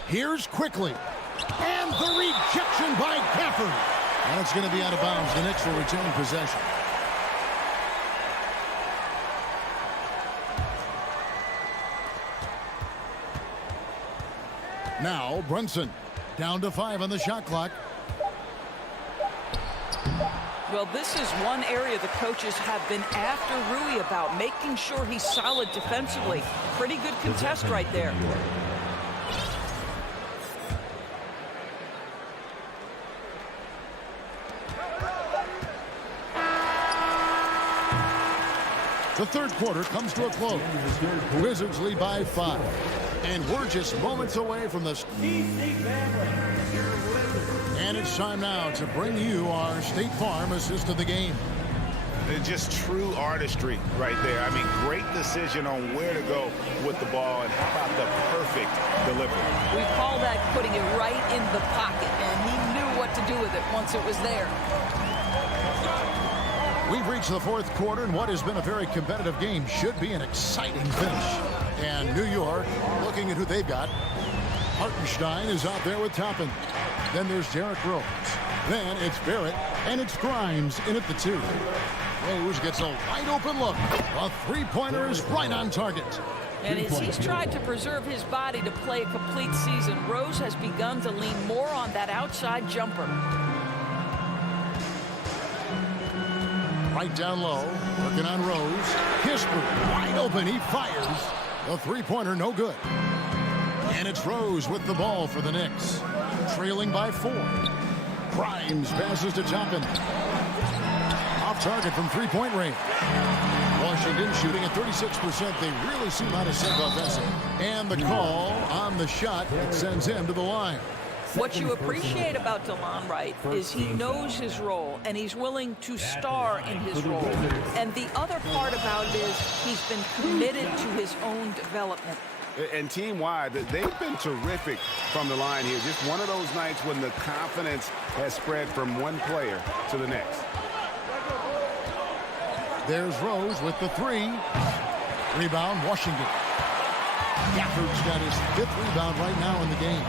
Here's Quickly. And the rejection by Gafford. And it's going to be out of bounds. The Knicks will retain possession. Now Brunson. Down to 5 on the shot clock. Well, this is one area the coaches have been after Rui about, making sure he's solid defensively. Pretty good contest right there. The third quarter comes to a close. Wizards lead by 5. And we're just moments away from this. And it's time now to bring you our State Farm assist of the game. It's just true artistry right there. I mean, great decision on where to go with the ball, and how about the perfect delivery. We call that putting it right in the pocket, and he knew what to do with it once it was there. We've reached the fourth quarter, and what has been a very competitive game should be an exciting finish. And New York, looking at who they've got, Hartenstein is out there with Toppin. Then there's Derrick Rose. Then it's Barrett, and it's Grimes in at the 2. Rose gets a wide open look. A three-pointer is right on target. And as he's tried to preserve his body to play a complete season, Rose has begun to lean more on that outside jumper. Right down low, working on Rose. Kispert, wide open, he fires. The three-pointer, no good. And it's Rose with the ball for the Knicks. Trailing by 4. Grimes passes to Toppin. Off target from three-point range. Washington shooting at 36%. They really seem out of sync offensively. And the call on the shot that sends him to the line. What you appreciate about DeLon Wright is he knows his role, and he's willing to star in his role. And the other part about it is he's been committed to his own development. And team-wide, they've been terrific from the line here. Just one of those nights when the confidence has spread from one player to the next. There's Rose with the 3. Rebound, Washington. Gafford's got his 5th rebound right now in the game.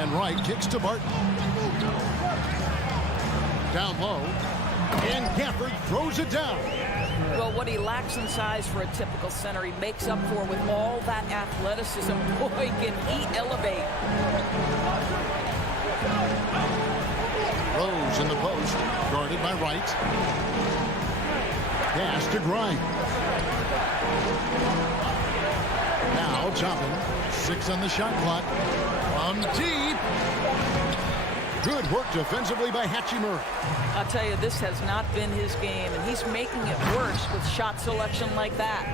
And Wright kicks to Barton. Down low. And Gafford throws it down. Well, what he lacks in size for a typical center, he makes up for with all that athleticism. Boy, can he elevate. Rose in the post, guarded by Wright. Pass to Grimes. Now Toppin, 6 on the shot clock. From deep. Good work defensively by Hachimura. I'll tell you, this has not been his game, and he's making it worse with shot selection like that.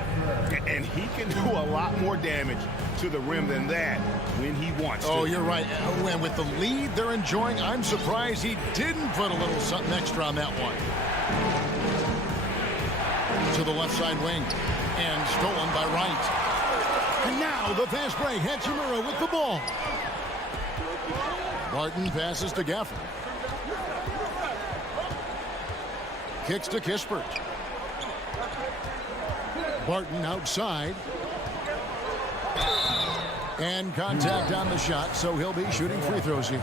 And he can do a lot more damage to the rim than that when he wants to. Oh, you're right. And with the lead they're enjoying, I'm surprised he didn't put a little something extra on that one. To the left side wing. And stolen by Wright. And now the fast break. Hachimura with the ball. Barton passes to Gafford. Kicks to Kispert. Barton outside. And contact on the shot, so he'll be shooting free throws here.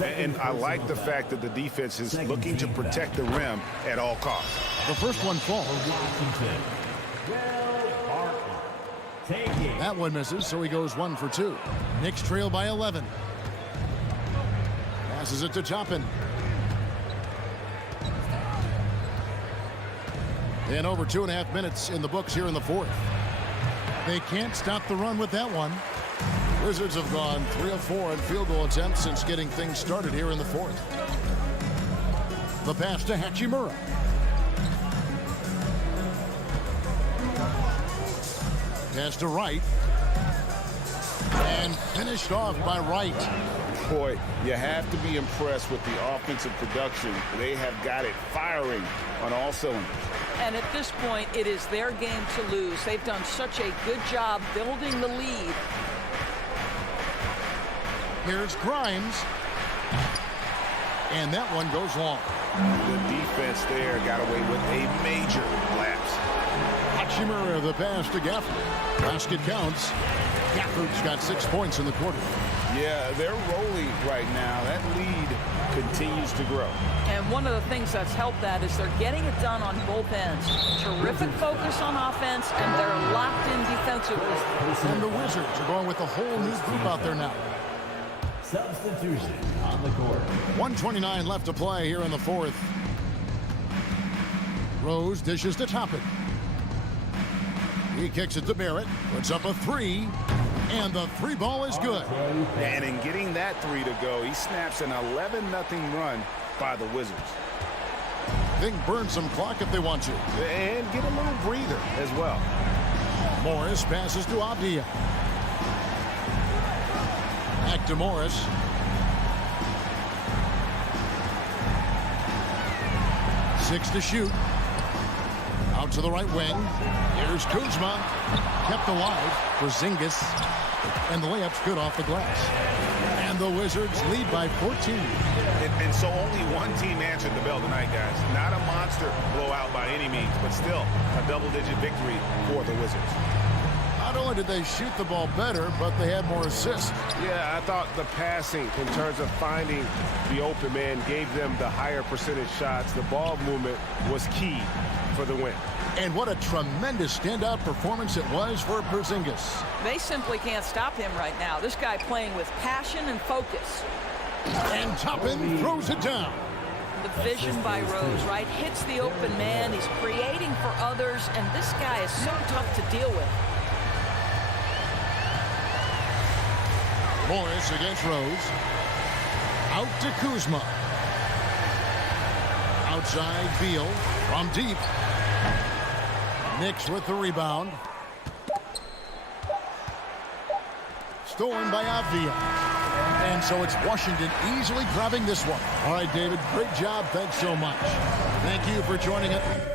And I like the fact that the defense is looking to protect the rim at all costs. The first one falls. That one misses, so he goes 1 for 2. Knicks trail by 11. Passes it to Toppin. And over 2.5 minutes in the books here in the fourth. They can't stop the run with that one. Wizards have gone 3 of 4 in field goal attempts since getting things started here in the fourth. The pass to Hachimura. Pass to Wright. And finished off by Wright. Boy, you have to be impressed with the offensive production. They have got it firing on all cylinders. And at this point, it is their game to lose. They've done such a good job building the lead. Here's Grimes. And that one goes long. The defense there got away with a major lapse. Hachimura, the pass to Gafford. Basket counts. Gafford's got 6 points in the quarter. Yeah, they're rolling right now. That lead continues to grow. And one of the things that's helped that is they're getting it done on both ends. Terrific focus on offense, and they're locked in defensively. And the Wizards are going with a whole new group out there now. Substitution on the court. 1:29 left to play here in the fourth. Rose dishes to Toppin. He kicks it to Barrett. Puts up a 3. And the 3 ball is good. And in getting that 3 to go, he snaps an 11-0 run by the Wizards. They can burn some clock if they want to. And get a little breather as well. Morris passes to Abdia. Back to Morris. Six to shoot. Out to the right wing. Here's Kuzma. Kept alive for Zingis. And the layup's good off the glass. And the Wizards lead by 14. And so only one team answered the bell tonight, guys. Not a monster blowout by any means, but still a double-digit victory for the Wizards. Not only did they shoot the ball better, but they had more assists. Yeah, I thought the passing in terms of finding the open man gave them the higher percentage shots. The ball movement was key for the win. And what a tremendous standout performance it was for Porzingis. They simply can't stop him right now. This guy playing with passion and focus. And Toppin throws it down. The vision by Rose, right? Hits the open man. He's creating for others, and this guy is so tough to deal with. Morris against Rose. Out to Kuzma. Outside Beal from deep. Knicks with the rebound. Stolen by Avdia. And so it's Washington easily grabbing this one. All right, David, great job. Thanks so much. Thank you for joining us.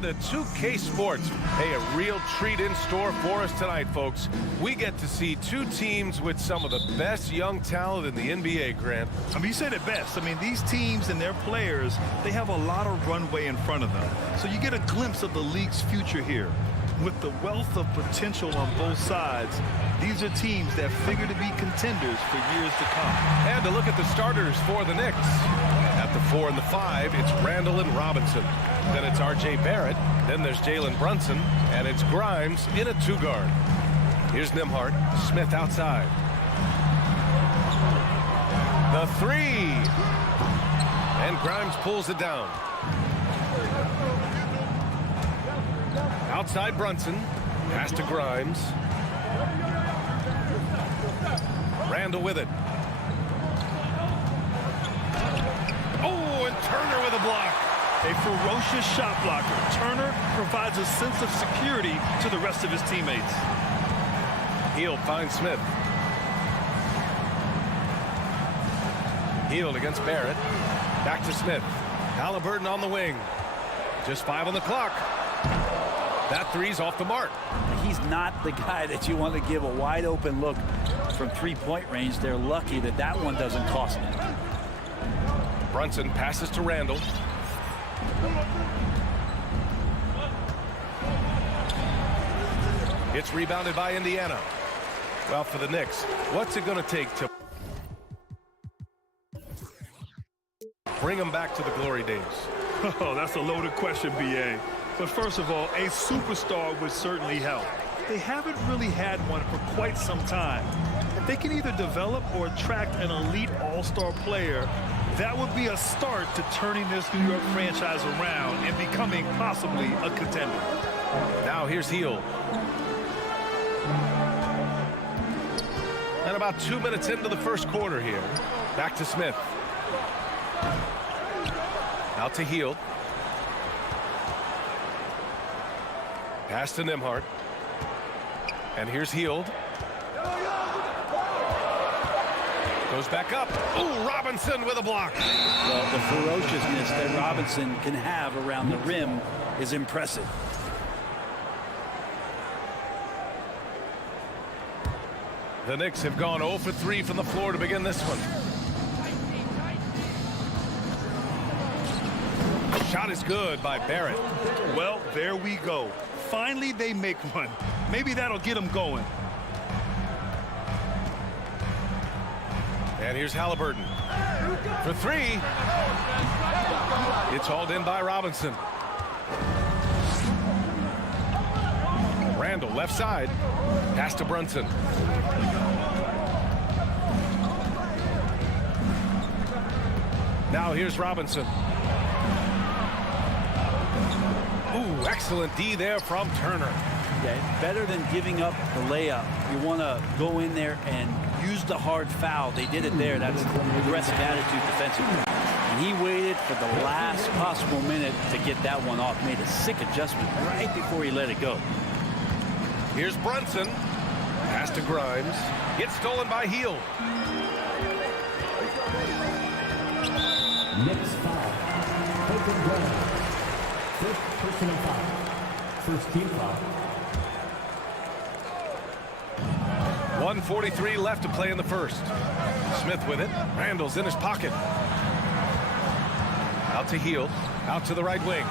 The 2K Sports. Hey, a real treat in store for us tonight, folks. We get to see two teams with some of the best young talent in the NBA, Grant. I mean, you said it best. I mean, these teams and their players, they have a lot of runway in front of them. So you get a glimpse of the league's future here. With the wealth of potential on both sides, these are teams that figure to be contenders for years to come. And to look at the starters for the Knicks. At the 4 and the 5, it's Randall and Robinson. Then it's R.J. Barrett. Then there's Jalen Brunson. And it's Grimes in a 2-guard. Here's Nembhard. Smith outside. The 3. And Grimes pulls it down. Outside Brunson. Pass to Grimes. Randall with it. Oh, and Turner with a block. A ferocious shot blocker. Turner provides a sense of security to the rest of his teammates. Hield finds Smith. Hield against Barrett. Back to Smith. Halliburton on the wing. Just 5 on the clock. That 3's off the mark. He's not the guy that you want to give a wide open look from 3-point range. They're lucky that that one doesn't cost them. Brunson passes to Randall. It's rebounded by Indiana. Well, for the Knicks, what's it going to take to bring them back to the glory days? Oh, that's a loaded question, B.A. But first of all, a superstar would certainly help. They haven't really had one for quite some time. they can either develop or attract an elite all-star player, that would be a start to turning this New York franchise around and becoming possibly a contender. Now here's Hield. And about 2 minutes into the first quarter here. Back to Smith. Out to Hield. Pass to Nembhard. And here's Hield. Goes back up. Ooh, Robinson with a block. Well, the ferociousness that Robinson can have around the rim is impressive. The Knicks have gone 0 for 3 from the floor to begin this one. Shot is good by Barrett. Well, there we go. Finally, they make one. Maybe that'll get them going. And here's Halliburton. For 3. It's hauled in by Robinson. Randall, left side. Pass to Brunson. Now here's Robinson. Ooh, excellent D there from Turner. Yeah, better than giving up the layup. You want to go in there and use the hard foul. They did it there. That's aggressive attitude defensively. And he waited for the last possible minute to get that one off. Made a sick adjustment right before he let it go. Here's Brunson. Pass to Grimes. Gets stolen by Hield. Knicks foul. Photon Grimes. First personal foul. First team foul. 1:43 left to play in the first. Smith with it. Randall's in his pocket. Out to Hield. Out to the right wing.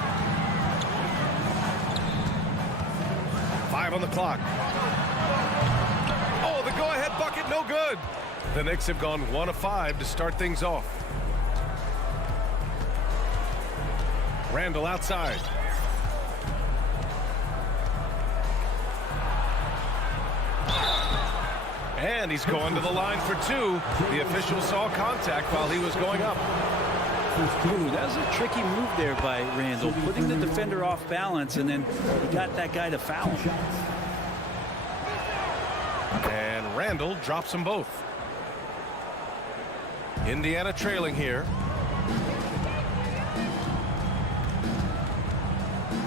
5 on the clock. Oh, the go-ahead bucket, no good. The Knicks have gone 1 of 5 to start things off. Randall outside. And he's going to the line for 2. The official saw contact while he was going up. Ooh, that was a tricky move there by Randall, putting the defender off balance, and then he got that guy to foul him. And Randall drops them both. Indiana trailing here.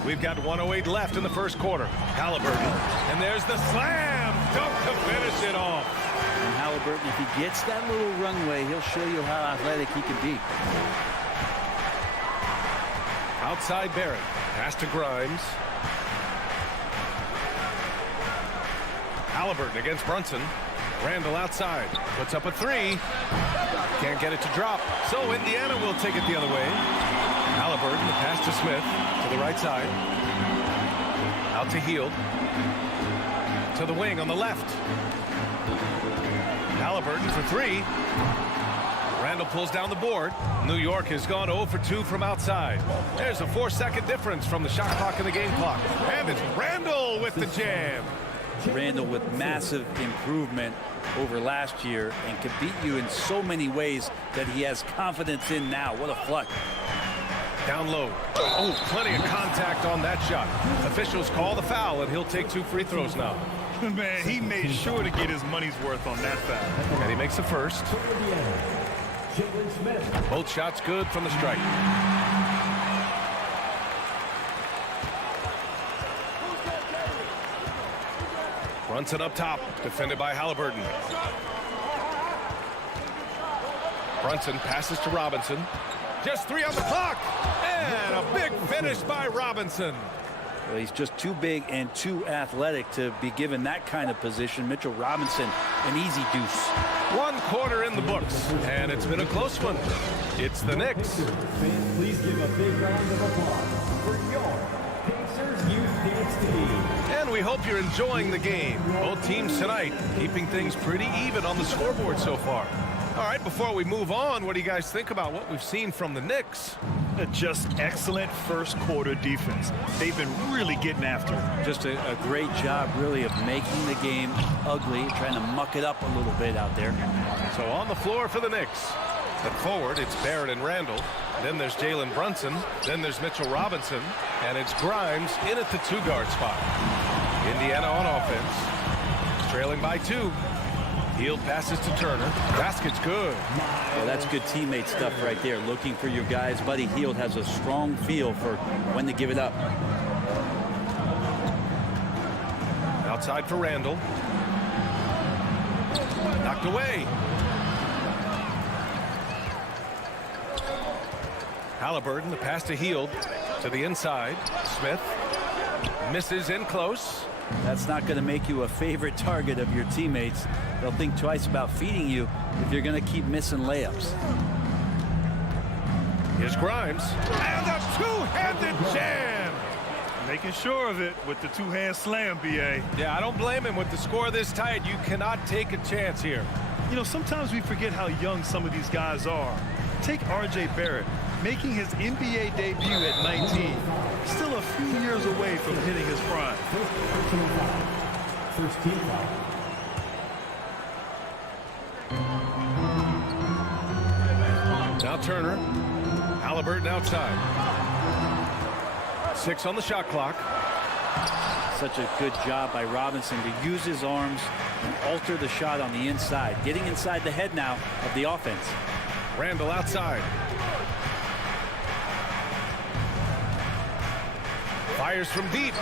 We've got 1:08 left in the first quarter. Halliburton. And there's the slam dunk to finish it off. And Halliburton, if he gets that little runway, he'll show you how athletic he can be. Outside Barrett. Pass to Grimes. Halliburton against Brunson. Randall outside. Puts up a 3. Can't get it to drop. So Indiana will take it the other way. Halliburton, the pass to Smith. To the right side. Out to Hield. To the wing on the left. Halliburton for 3. Randall pulls down the board. New York has gone 0 for 2 from outside. There's a 4-second difference from the shot clock and the game clock. And it's Randall with the jam. Randall with massive improvement over last year and can beat you in so many ways that he has confidence in now. What a flush. Down low. Oh, plenty of contact on that shot. Officials call the foul, and he'll take 2 free throws now. Man, he made sure to get his money's worth on that foul. And he makes the first. Both shots good from the strike. Brunson up top, defended by Halliburton. Brunson passes to Robinson. Just 3 on the clock. And a big finish by Robinson. Well, he's just too big and too athletic to be given that kind of position. Mitchell Robinson, an easy deuce. 1 quarter in the books, and it's been a close one. It's the Knicks. Fans, please give a big round of applause for your Pacers Youth Dance Team. And we hope you're enjoying the game. Both teams tonight keeping things pretty even on the scoreboard so far. All right, before we move on, what do you guys think about what we've seen from the Knicks? Just excellent first quarter defense. They've been really getting after it. Just a great job, really, of making the game ugly, trying to muck it up a little bit out there. So on the floor for the Knicks. At forward, it's Barrett and Randall. Then there's Jalen Brunson. Then there's Mitchell Robinson. And it's Grimes in at the 2-guard spot. Indiana on offense. Trailing by 2. Hield passes to Turner. Basket's good. Well, that's good teammate stuff right there. Looking for your guys. Buddy Hield has a strong feel for when to give it up. Outside for Randall. Knocked away. Halliburton, the pass to Hield. To the inside. Smith misses in close. That's not going to make you a favorite target of your teammates. They'll think twice about feeding you if you're going to keep missing layups. Here's Grimes. And a two-handed jam. Making sure of it with the two-hand slam, B.A. Yeah, I don't blame him. With the score this tight, you cannot take a chance here. You know, sometimes we forget how young some of these guys are. Take R.J. Barrett, making his NBA debut at 19. Still a few years away from hitting his prime. First team foul. Now Turner. Halliburton outside. 6 on the shot clock. Such a good job by Robinson to use his arms and alter the shot on the inside. Getting inside the head now of the offense. Randall outside. Fires from deep.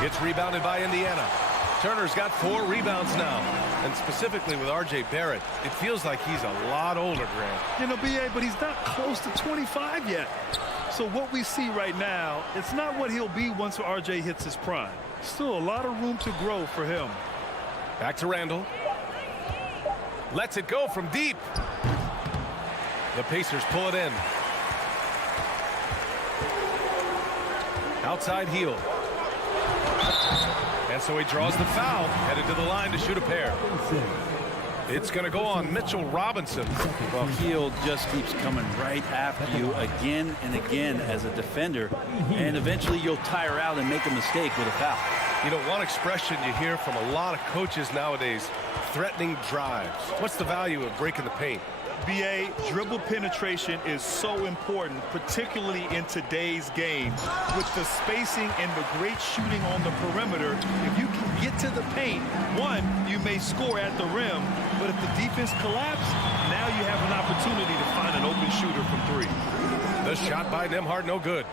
It's rebounded by Indiana. Turner's got 4 rebounds now. And specifically with R.J. Barrett, it feels like he's a lot older, Grant. You know, B.A., but he's not close to 25 yet. So what we see right now, it's not what he'll be once R.J. hits his prime. Still a lot of room to grow for him. Back to Randall. Lets it go from deep. The Pacers pull it in. Outside Hield. And so he draws the foul, headed to the line to shoot a pair. It's going to go on Mitchell Robinson. Well, Hield just keeps coming right after you again and again as a defender, and eventually you'll tire out and make a mistake with a foul. You know, one expression you hear from a lot of coaches nowadays, threatening drives. What's the value of breaking the paint? B.A., dribble penetration is so important, particularly in today's game. With the spacing and the great shooting on the perimeter, if you can get to the paint, one, you may score at the rim, but if the defense collapses, now you have an opportunity to find an open shooter from 3. The shot by Nembhard, no good.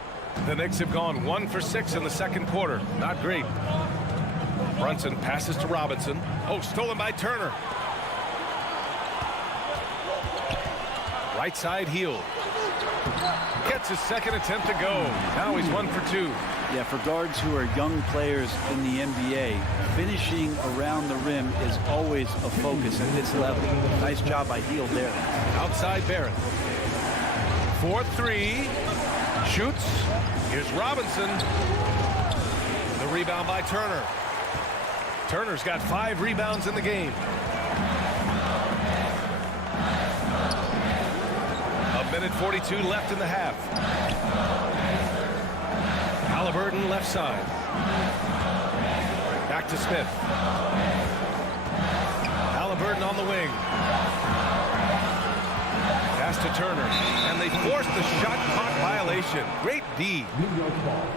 The Knicks have gone 1 for 6 in the second quarter. Not great. Brunson passes to Robinson. Oh, stolen by Turner. Right side Hield. Gets his second attempt to go. Now he's 1 for 2. Yeah, for guards who are young players in the NBA, finishing around the rim is always a focus at this level. Nice job by Hield there. Outside Barrett. 4-3. Shoots. Here's Robinson. The rebound by Turner. Turner's got 5 rebounds in the game. A minute 42 left in the half. Halliburton left side. Back to Smith. Halliburton on the wing. Pass to Turner. And they forced the shot clock violation. Great D. New York ball.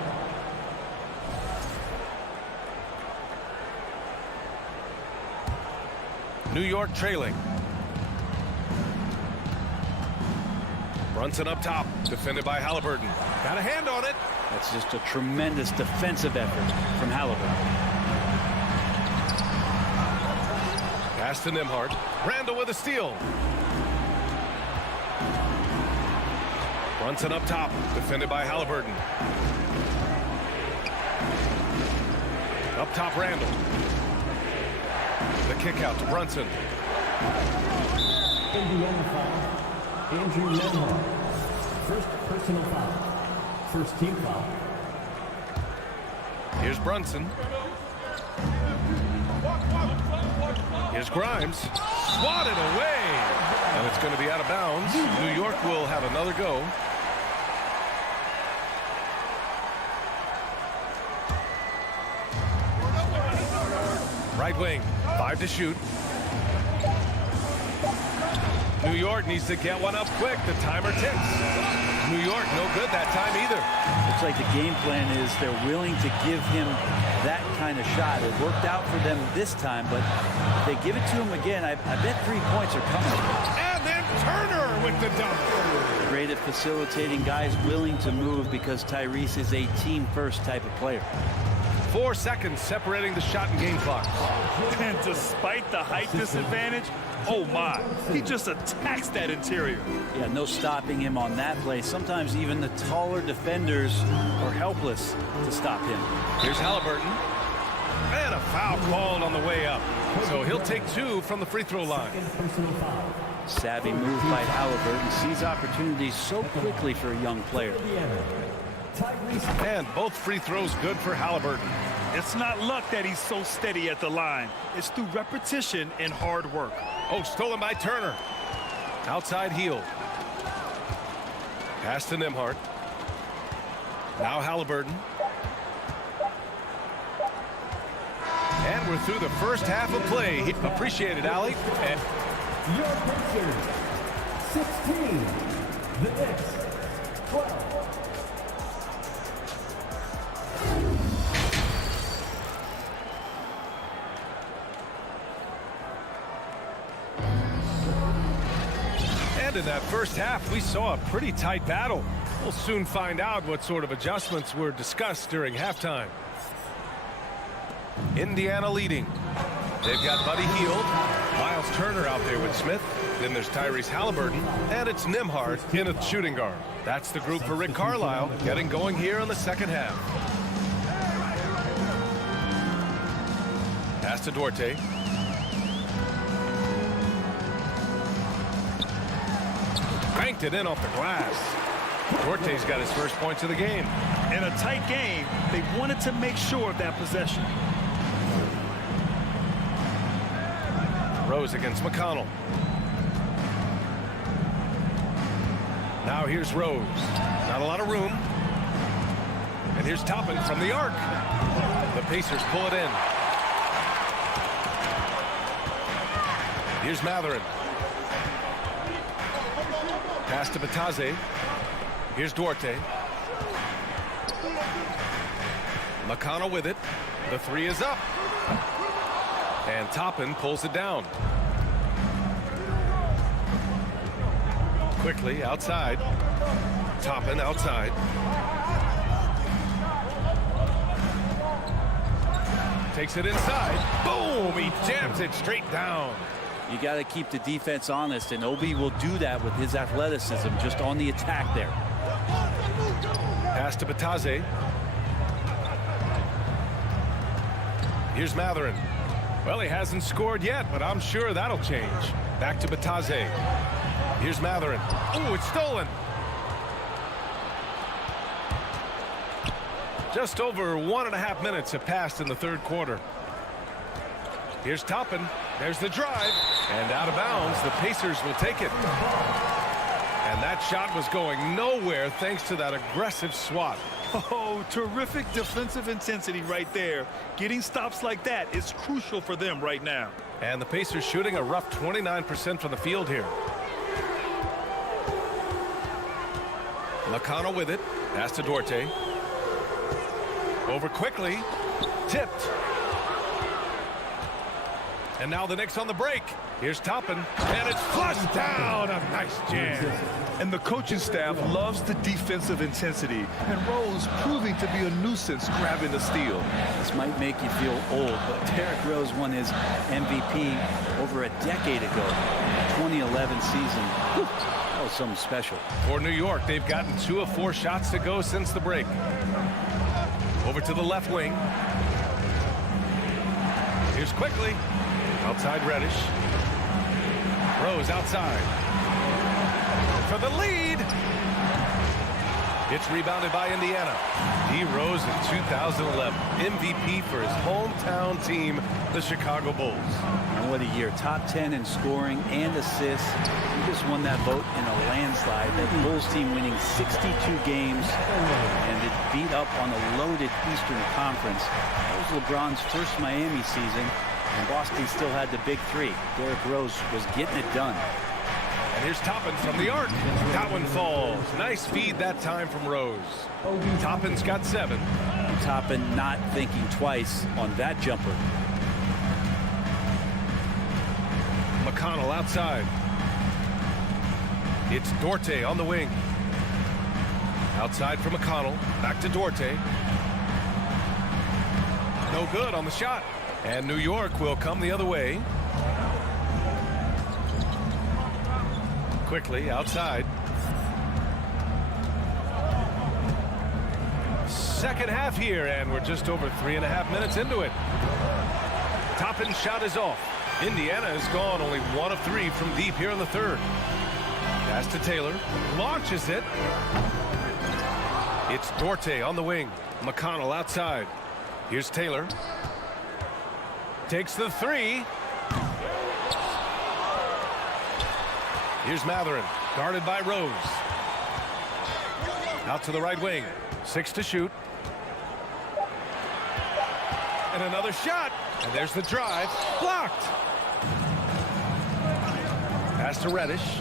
New York trailing. Brunson up top. Defended by Halliburton. Got a hand on it. That's just a tremendous defensive effort from Halliburton. Pass to Nembhard. Randall with a steal. Brunson up top. Defended by Halliburton. Up top, Randall. The kick out to Brunson. Indiana foul. Andrew Nembhard. First personal foul. First team foul. Here's Brunson. Here's Grimes. Swatted away. And it's going to be out of bounds. New York will have another go. Right wing. 5 to shoot. New York needs to get one up quick. The timer ticks. New York, no good that time either. Looks like the game plan is they're willing to give him that kind of shot. It worked out for them this time, but if they give it to him again, I bet 3 points are coming. And then Turner with the dunk. Great at facilitating guys willing to move because Tyrese is a team-first type of player. 4 seconds separating the shot and game clock. And despite the height disadvantage, oh my, he just attacks that interior. Yeah, no stopping him on that play. Sometimes even the taller defenders are helpless to stop him. Here's Halliburton. And a foul called on the way up. So he'll take 2 from the free throw line. Savvy move by Halliburton. Sees opportunities so quickly for a young player. And both free throws good for Halliburton. It's not luck that he's so steady at the line. It's through repetition and hard work. Oh, stolen by Turner. Outside heel. Pass to Nembhard. Now Halliburton. And we're through the first half of play. Appreciate it, Allie. And Your Pacers, 16. The Knicks, 12. And in that first half, we saw a pretty tight battle. We'll soon find out what sort of adjustments were discussed during halftime. Indiana leading. They've got Buddy Hield, Miles Turner out there with Smith. Then there's Tyrese Halliburton, and it's Nembhard in a shooting guard. That's the group for Rick Carlisle, getting going here in the second half. Pass to Duarte. Banked it in off the glass. Duarte's got his first points of the game. In a tight game, they wanted to make sure of that possession. Rose against McConnell. Now here's Rose. Not a lot of room. And here's Toppin from the arc. The Pacers pull it in. Here's Matherin. Pass to Batase. Here's Duarte. McConnell with it. The 3 is up. And Toppin pulls it down. Quickly outside. Toppin outside. Takes it inside. Boom! He jams it straight down. You got to keep the defense honest, and Obi will do that with his athleticism just on the attack there. Pass to Batase. Here's Matherin. Well, he hasn't scored yet, but I'm sure that'll change. Back to Batase. Here's Matherin. Oh, it's stolen. Just over 1.5 minutes have passed in the third quarter. Here's Toppin. There's the drive. And out of bounds, the Pacers will take it. And that shot was going nowhere thanks to that aggressive swat. Oh, terrific defensive intensity right there. Getting stops like that is crucial for them right now. And the Pacers shooting a rough 29% from the field here. McConnell with it. Pass to Duarte. Over quickly. Tipped. And now the Knicks on the break. Here's Toppin. And it's flushed down. A nice jam. And the coaching staff loves the defensive intensity. And Rose proving to be a nuisance grabbing the steal. This might make you feel old, but Derrick Rose won his MVP over a decade ago. 2011 season. Whew, that was something special. For New York, they've gotten 2 of 4 shots to go since the break. Over to the left wing. Here's quickly. Outside Reddish. Rose outside. For the lead. It's rebounded by Indiana. He rose in 2011. MVP for his hometown team, the Chicago Bulls. And what a year. Top 10 in scoring and assists. He just won that vote in a landslide. That Bulls team winning 62 games and it beat up on a loaded Eastern Conference. That was LeBron's first Miami season, and Boston still had the big three. Derrick Rose was getting it done. And here's Toppin from the arc. That one falls. Nice feed that time from Rose. Toppin's got 7. Toppin not thinking twice on that jumper. McConnell outside. It's Duarte on the wing. Outside for McConnell. Back to Duarte. No good on the shot. And New York will come the other way. Quickly outside. Second half here, and we're just over 3.5 minutes into it. Toppin's shot is off. Indiana has gone only 1 of 3 from deep here in the third. Pass to Taylor. Launches it. It's Duarte on the wing. McConnell outside. Here's Taylor. Takes the 3. Here's Matherin, guarded by Rose. Out to the right wing. 6 to shoot. And another shot. And there's the drive. Blocked. Pass to Reddish.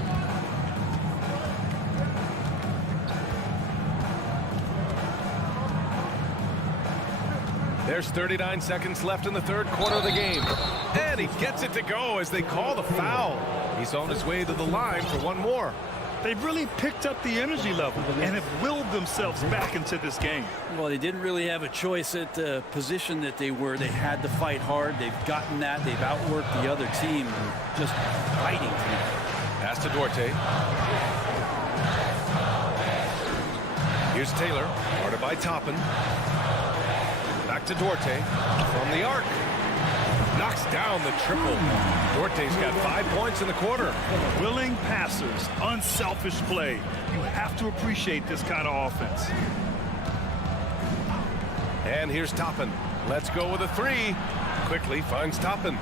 There's 39 seconds left in the third quarter of the game. And he gets it to go as they call the foul. He's on his way to the line for one more. They've really picked up the energy level and have willed themselves back into this game. Well, they didn't really have a choice at the position that they were. They had to fight hard. They've gotten that. They've outworked the other team, just fighting. Pass to Duarte. Here's Taylor, guarded by Toppin. Back to Duarte from the arc. Knocks down the triple. Duarte's got 5 points in the quarter. Willing passers, unselfish play. You have to appreciate this kind of offense. And here's Toppin. Let's go with a 3. Quickly finds Toppin.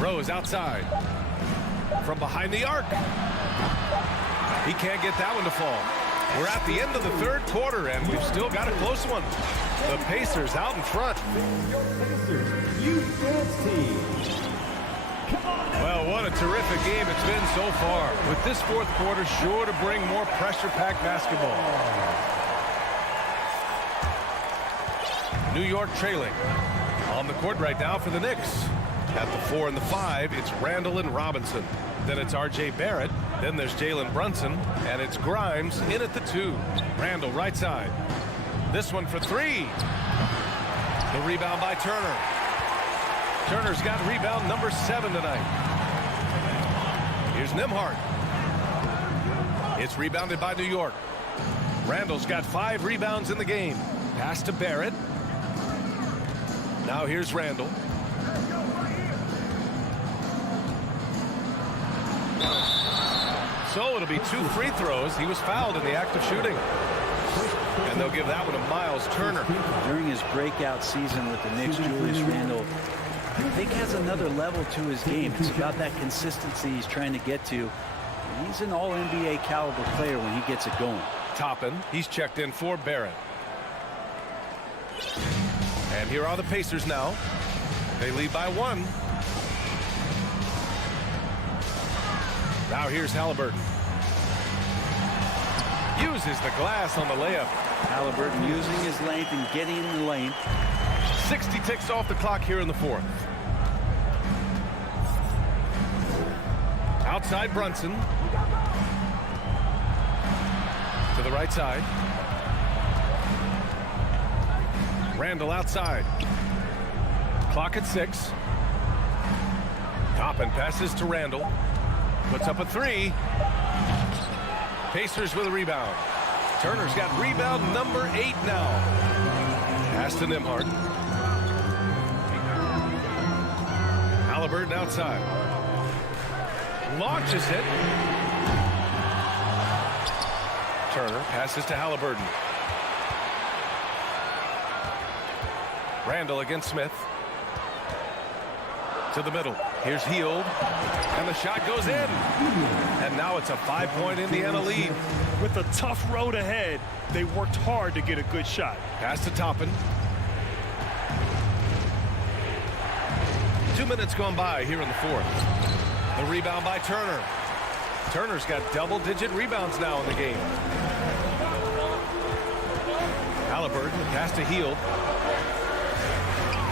Rose outside. From behind the arc. He can't get that one to fall. We're at the end of the third quarter, and we've still got a close one. The Pacers out in front. Well, what a terrific game it's been so far. With this fourth quarter sure to bring more pressure-packed basketball. New York trailing. On the court right now for the Knicks. At the 4 and the 5, it's Randall and Robinson. Then it's R.J. Barrett. Then there's Jalen Brunson. And it's Grimes in at the 2. Randall right side. This one for 3. The rebound by Turner. Turner's got rebound number 7 tonight. Here's Nembhard. It's rebounded by New York. Randall's got 5 rebounds in the game. Pass to Barrett. Now here's Randall. So it'll be 2 free throws. He was fouled in the act of shooting. And they'll give that one to Miles Turner. During his breakout season with the Knicks, Julius Randle, I think, has another level to his game. It's about that consistency he's trying to get to. He's an all-NBA caliber player when he gets it going. Toppin, he's checked in for Barrett. And here are the Pacers now. They lead by 1. Now here's Halliburton. Uses the glass on the layup. Halliburton using his length and getting in the lane. 60 ticks off the clock here in the fourth. Outside Brunson. To the right side. Randall outside. Clock at 6. Toppin passes to Randall. Puts up a 3. Pacers with a rebound. Turner's got rebound number 8 now. Pass to Nembhard. Halliburton outside. Launches it. Turner passes to Halliburton. Randall against Smith. To the middle. Here's Hield. And the shot goes in. And now it's a 5-point Indiana lead. With a tough road ahead, they worked hard to get a good shot. Pass to Toppin. 2 minutes gone by here in the fourth. The rebound by Turner. Turner's got double-digit rebounds now in the game. Halliburton, pass to Hield.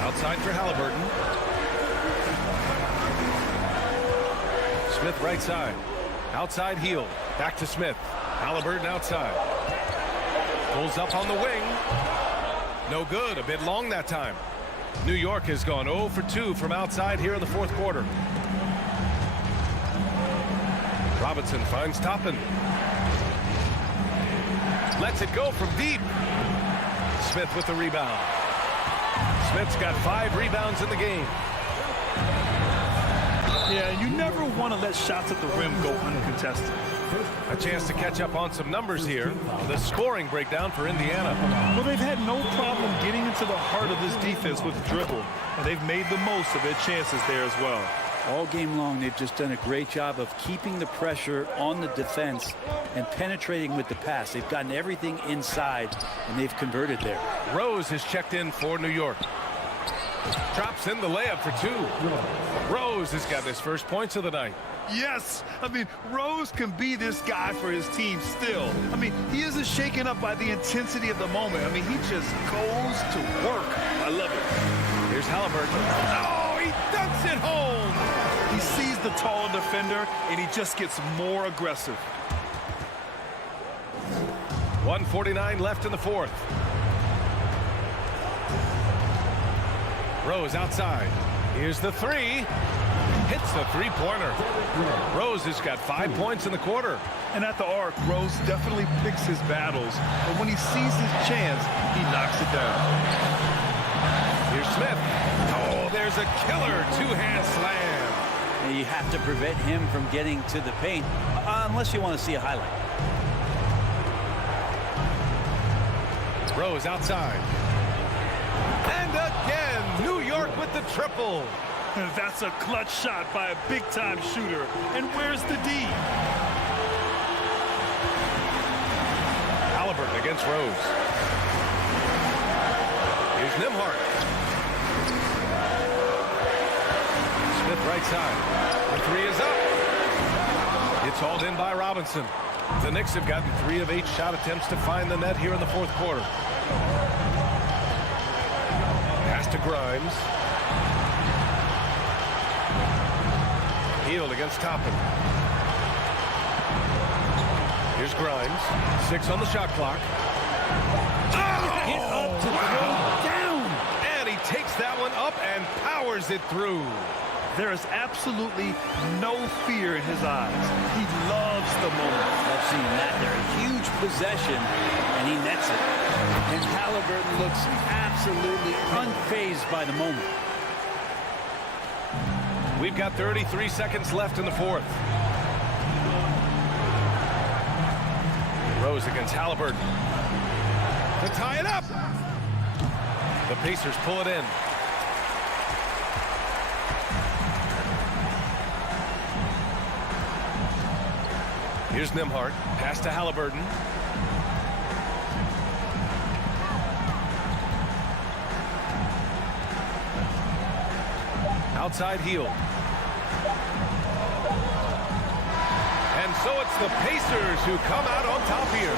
Outside for Halliburton. Smith right side. Outside Hield. Back to Smith. Halliburton outside. Pulls up on the wing. No good. A bit long that time. New York has gone 0 for 2 from outside here in the fourth quarter. Robinson finds Toppin. Lets it go from deep. Smith with the rebound. Smith's got 5 rebounds in the game. Yeah, you never want to let shots at the rim go uncontested. A chance to catch up on some numbers here. The scoring breakdown for Indiana. Well, they've had no problem getting into the heart of this defense with dribble, and they've made the most of their chances there as well. All game long, they've just done a great job of keeping the pressure on the defense and penetrating with the pass. They've gotten everything inside, and they've converted there. Rose has checked in for New York. Drops in the layup for 2. Rose has got his first points of the night. Yes, I mean, Rose can be this guy for his team still. I mean, he isn't shaken up by the intensity of the moment. I mean, he just goes to work. I love it. Here's Halliburton. Oh, he dunks it home. He sees the taller defender, and he just gets more aggressive. 1:49 left in the fourth. Rose outside. Here's the 3. Hits the three-pointer. Rose has got 5 points in the quarter. And at the arc, Rose definitely picks his battles, but when he sees his chance, he knocks it down. Here's Smith. Oh, there's a killer two-hand slam. And you have to prevent him from getting to the paint, unless you want to see a highlight. Rose outside. And again, New York with the triple. That's a clutch shot by a big-time shooter. And where's the D? Halliburton against Rose. Here's Nembhard. Smith right side. The 3 is up. It's hauled in by Robinson. The Knicks have gotten 3 of 8 shot attempts to find the net here in the fourth quarter. Pass to Grimes. Hield against Toppin. Here's Grimes. 6 on the shot clock. Oh! Get up to throw down. And he takes that one up and powers it through. There is absolutely no fear in his eyes. He loves the moment. Love seeing that there. A huge possession, and he nets it. And Halliburton looks absolutely unfazed by the moment. We've got 33 seconds left in the fourth. Rose against Halliburton. To tie it up. The Pacers pull it in. Here's Nembhard. Pass to Halliburton. Outside Hield. And so it's the Pacers who come out on top here.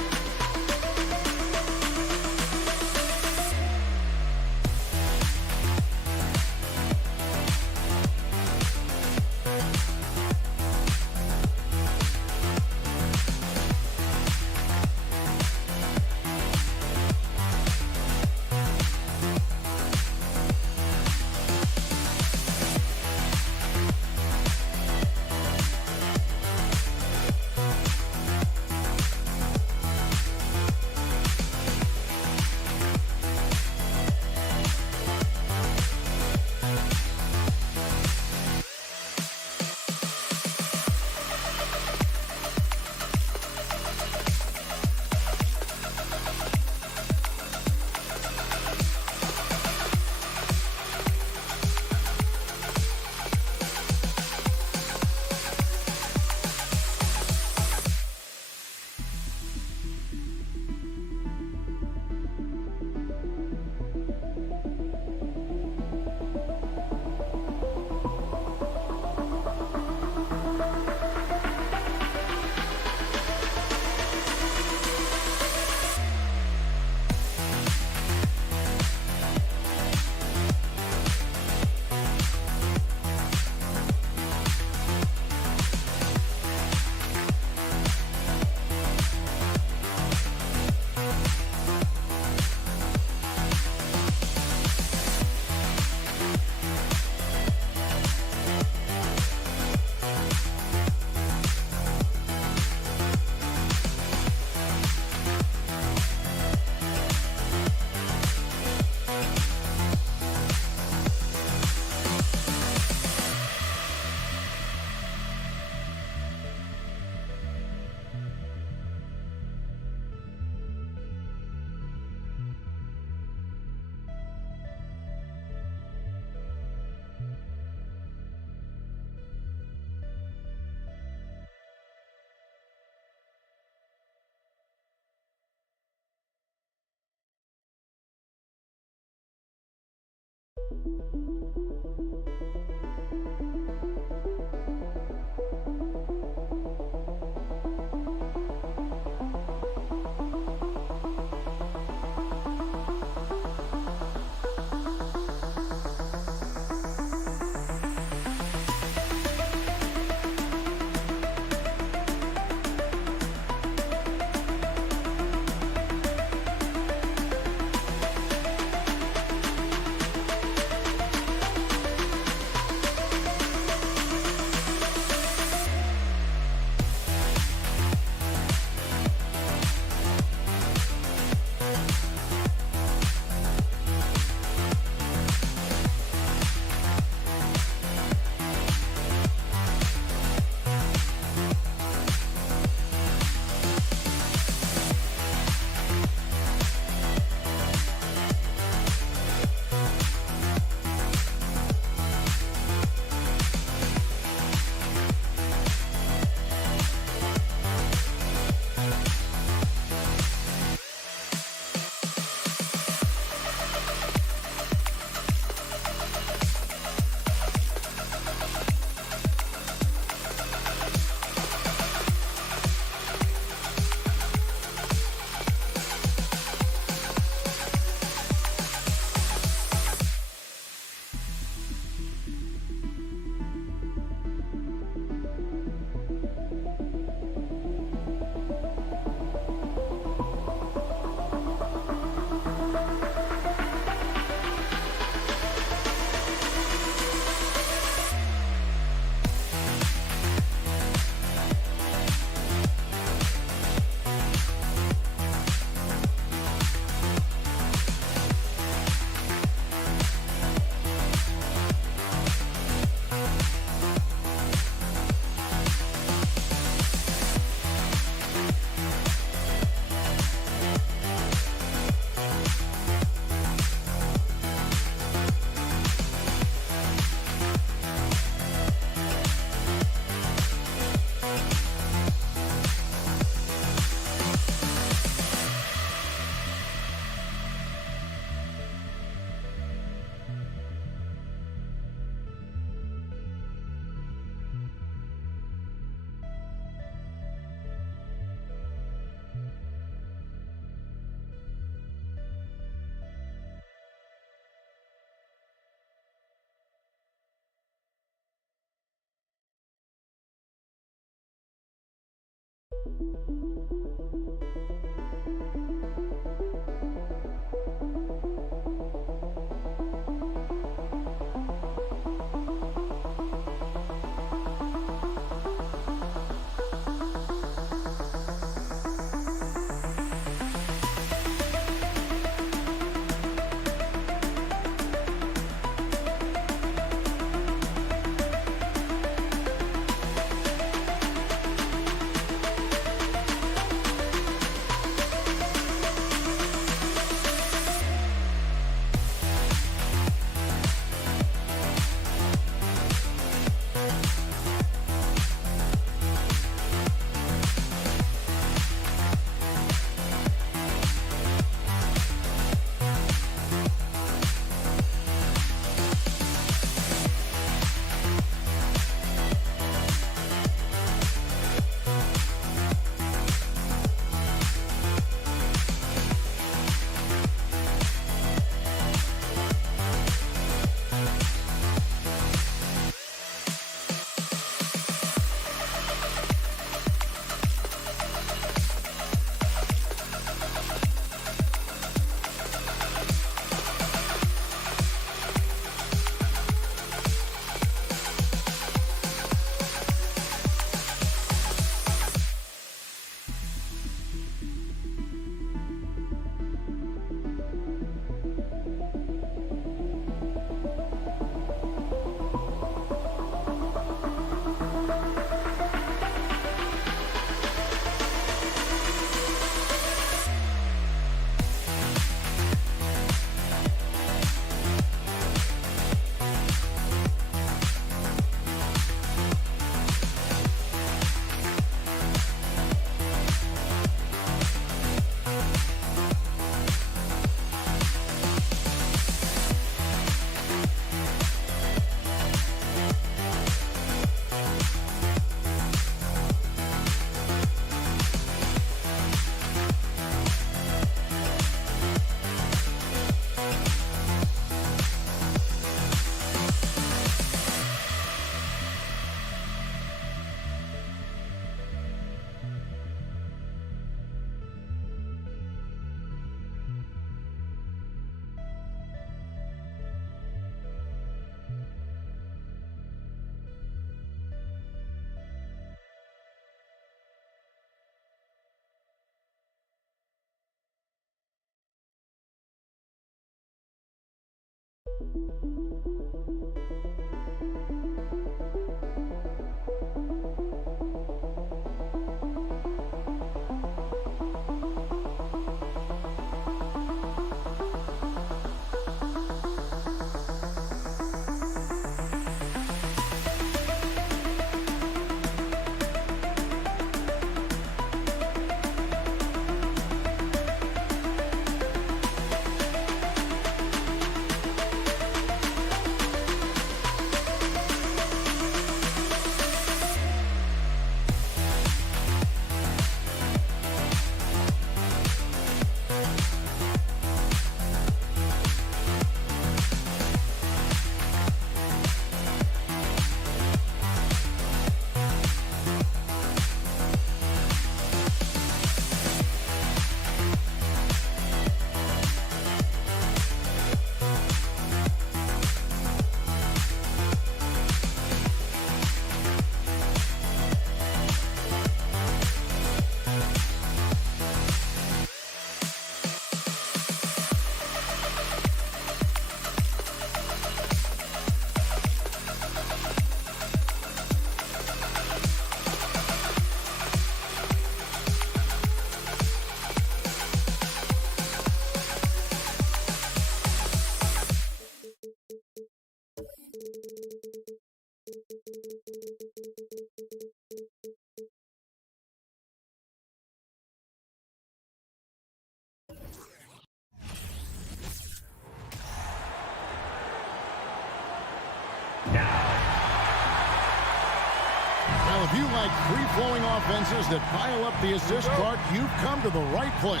like free-flowing offenses that pile up the assist, Clark, you've come to the right place.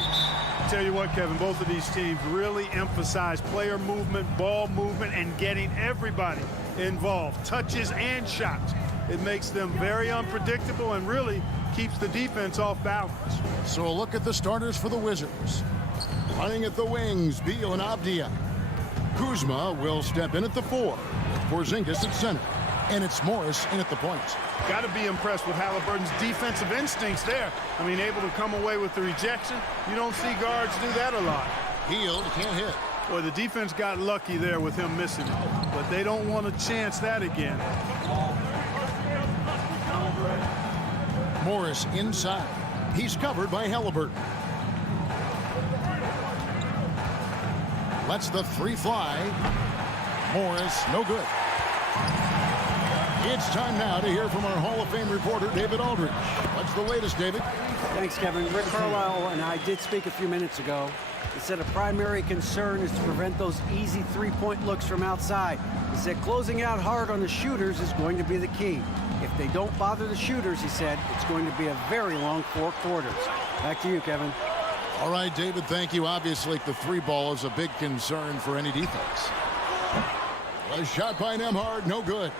Tell you what, Kevin, both of these teams really emphasize player movement, ball movement, and getting everybody involved, touches and shots. It makes them very unpredictable and really keeps the defense off balance. So a look at the starters for the Wizards. Running at the wings, Beal and Avdia. Kuzma will step in at the 4. Porzingis at center. And it's Morris in at the point. Got to be impressed with Halliburton's defensive instincts there. I mean, able to come away with the rejection. You don't see guards do that a lot. Hield can't hit. Boy, the defense got lucky there with him missing it. But they don't want to chance that again. Morris inside. He's covered by Halliburton. Lets the 3 fly. Morris, no good. It's time now to hear from our Hall of Fame reporter, David Aldridge. What's the latest, David? Thanks, Kevin. Rick Carlisle and I did speak a few minutes ago. He said a primary concern is to prevent those easy three-point looks from outside. He said closing out hard on the shooters is going to be the key. If they don't bother the shooters, he said, it's going to be a very long 4 quarters. Back to you, Kevin. All right, David, thank you. Obviously, the 3 ball is a big concern for any defense. A shot by Nembhard, no good.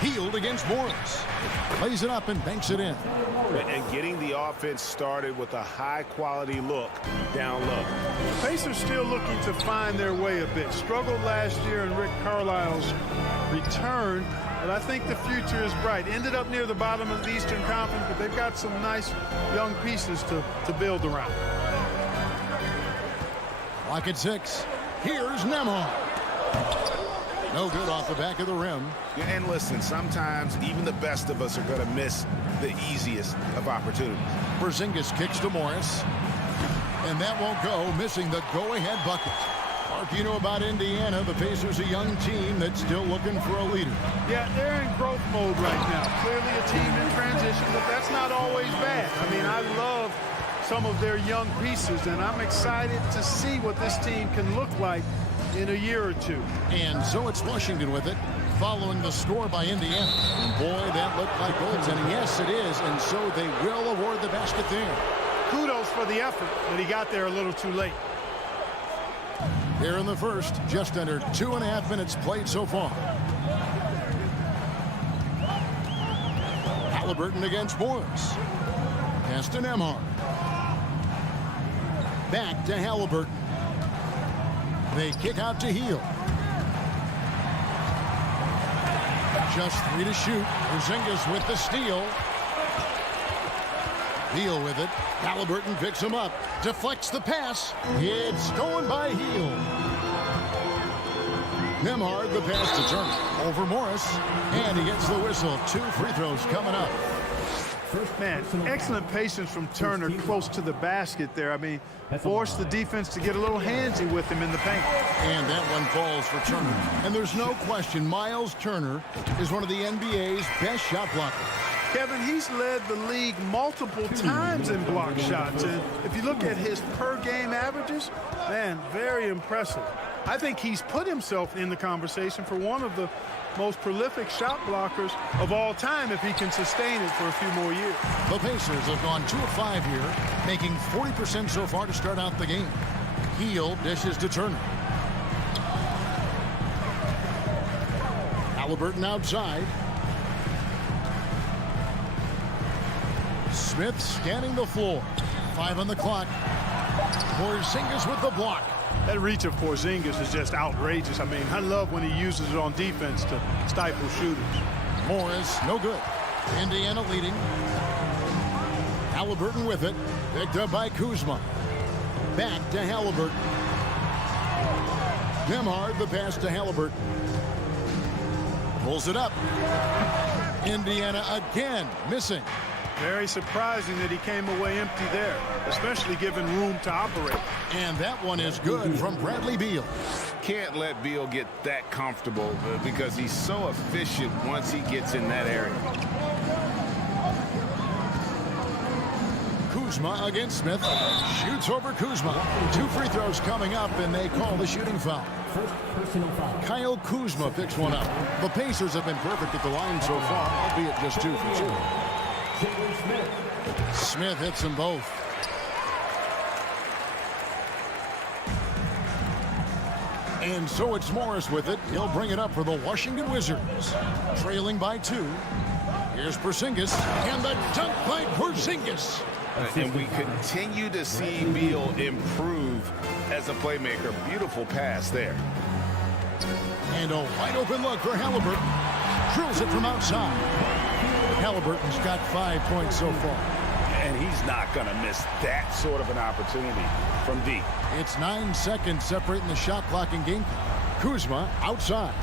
Hield against Morris. Plays it up and banks it in. And getting the offense started with a high-quality look down low. Pacers still looking to find their way a bit. Struggled last year in Rick Carlisle's return, but I think the future is bright. Ended up near the bottom of the Eastern Conference, but they've got some nice young pieces to build around. Clock at 6. Here's Nembhard. No good off the back of the rim. And listen, sometimes even the best of us are going to miss the easiest of opportunities. Porzingis kicks to Morris. And that won't go, missing the go-ahead bucket. Mark, you know about Indiana. The Pacers, a young team that's still looking for a leader. Yeah, they're in growth mode right now. Clearly a team in transition, but that's not always bad. I mean, I love some of their young pieces, and I'm excited to see what this team can look like in a year or two. And so it's Washington with it, following the score by Indiana. And boy, that looked like goaltending. Yes, it is, and so they will award the basket there. Kudos for the effort, but he got there a little too late. Here in the first, just under 2.5 minutes played so far. Halliburton against Morris. Pass to Nembhard. Back to Halliburton. They kick out to Hield. Just 3 to shoot. Porzingis with the steal. Hield with it. Halliburton picks him up. Deflects the pass. It's stolen by Hield. Nembhard the pass to Turner. Over Morris. And he gets the whistle. 2 free throws coming up. Man, excellent patience from Turner close to the basket there. I mean, forced the defense to get a little handsy with him in the paint. And that one falls for Turner. And there's no question Miles Turner is one of the NBA's best shot blockers. Kevin, he's led the league multiple times in block shots. And if you look at his per-game averages, man, very impressive. I think he's put himself in the conversation for one of the most prolific shot blockers of all time if he can sustain it for a few more years. The Pacers have gone 2 of 5 here, making 40% so far to start out the game. Hield dishes to Turner. Halliburton outside. Smith scanning the floor. 5 on the clock. Porzingis with the block. That reach of Porzingis is just outrageous. I mean, I love when he uses it on defense to stifle shooters. Morris, no good. Indiana leading. Halliburton with it. Picked up by Kuzma. Back to Halliburton. Nembhard the pass to Halliburton. Pulls it up. Indiana again missing. Very surprising that he came away empty there, especially given room to operate. And that one is good from Bradley Beal. Can't let Beal get that comfortable because he's so efficient once he gets in that area. Kuzma against Smith. Shoots over Kuzma. 2 free throws coming up, and they call the shooting foul. First personal foul. Kyle Kuzma picks one up. The Pacers have been perfect at the line so far, albeit just 2 for 2. Jalen Smith. Smith hits them both. And so it's Morris with it. He'll bring it up for the Washington Wizards. Trailing by 2. Here's Porzingis, and the dunk by Porzingis. And we continue to see Beal improve as a playmaker. Beautiful pass there. And a wide open look for Halliburton. Drills it from outside. Halliburton's got 5 points so far. And he's not going to miss that sort of an opportunity from deep. It's 9 seconds separating the shot clock and game. Kuzma outside.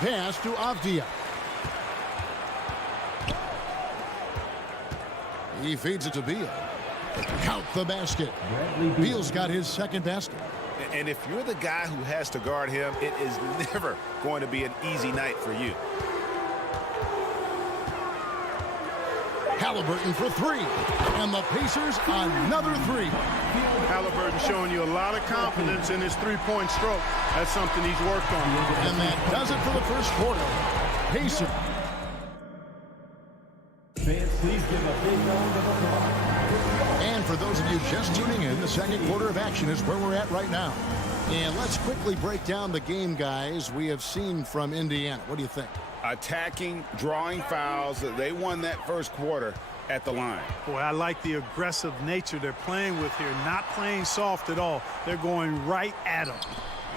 Pass to Avdia. He feeds it to Beal. Count the basket. Beal's got his second basket. And if you're the guy who has to guard him, it is never going to be an easy night for you. Halliburton for 3. And the Pacers another 3. Halliburton showing you a lot of confidence in his three-point stroke. That's something he's worked on. And that does it for the first quarter. Pacers. Fans, please give a big round of applause. And for those of you just tuning in, the second quarter of action is where we're at right now. And let's quickly break down the game, guys, we have seen from Indiana. What do you think? Attacking, drawing fouls. They won that first quarter at the line. Boy, I like the aggressive nature they're playing with here. Not playing soft at all. They're going right at him.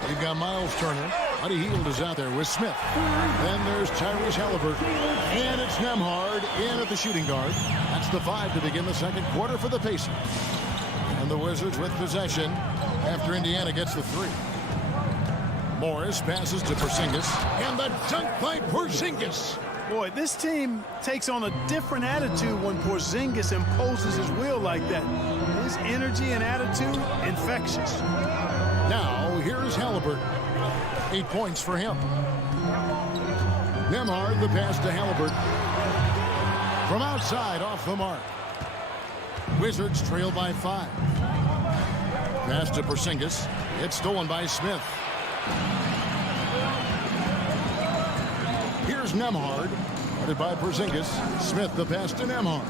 You've got Miles Turner. Buddy Hield is out there with Smith. Then there's Tyrese Halliburton. And it's Nembhard in at the shooting guard. That's the 5 to begin the second quarter for the Pacers. And the Wizards with possession after Indiana gets the 3. Morris passes to Porzingis. And the dunk by Porzingis. Boy, this team takes on a different attitude when Porzingis imposes his will like that. His energy and attitude, infectious. Now, here's Halliburton. 8 points for him. Nembhard, the pass to Halliburton. From outside, off the mark. Wizards trail by 5. Pass to Porzingis. It's stolen by Smith. Here's Nembhard. Guarded by Porzingis. Smith, the pass to Nembhard.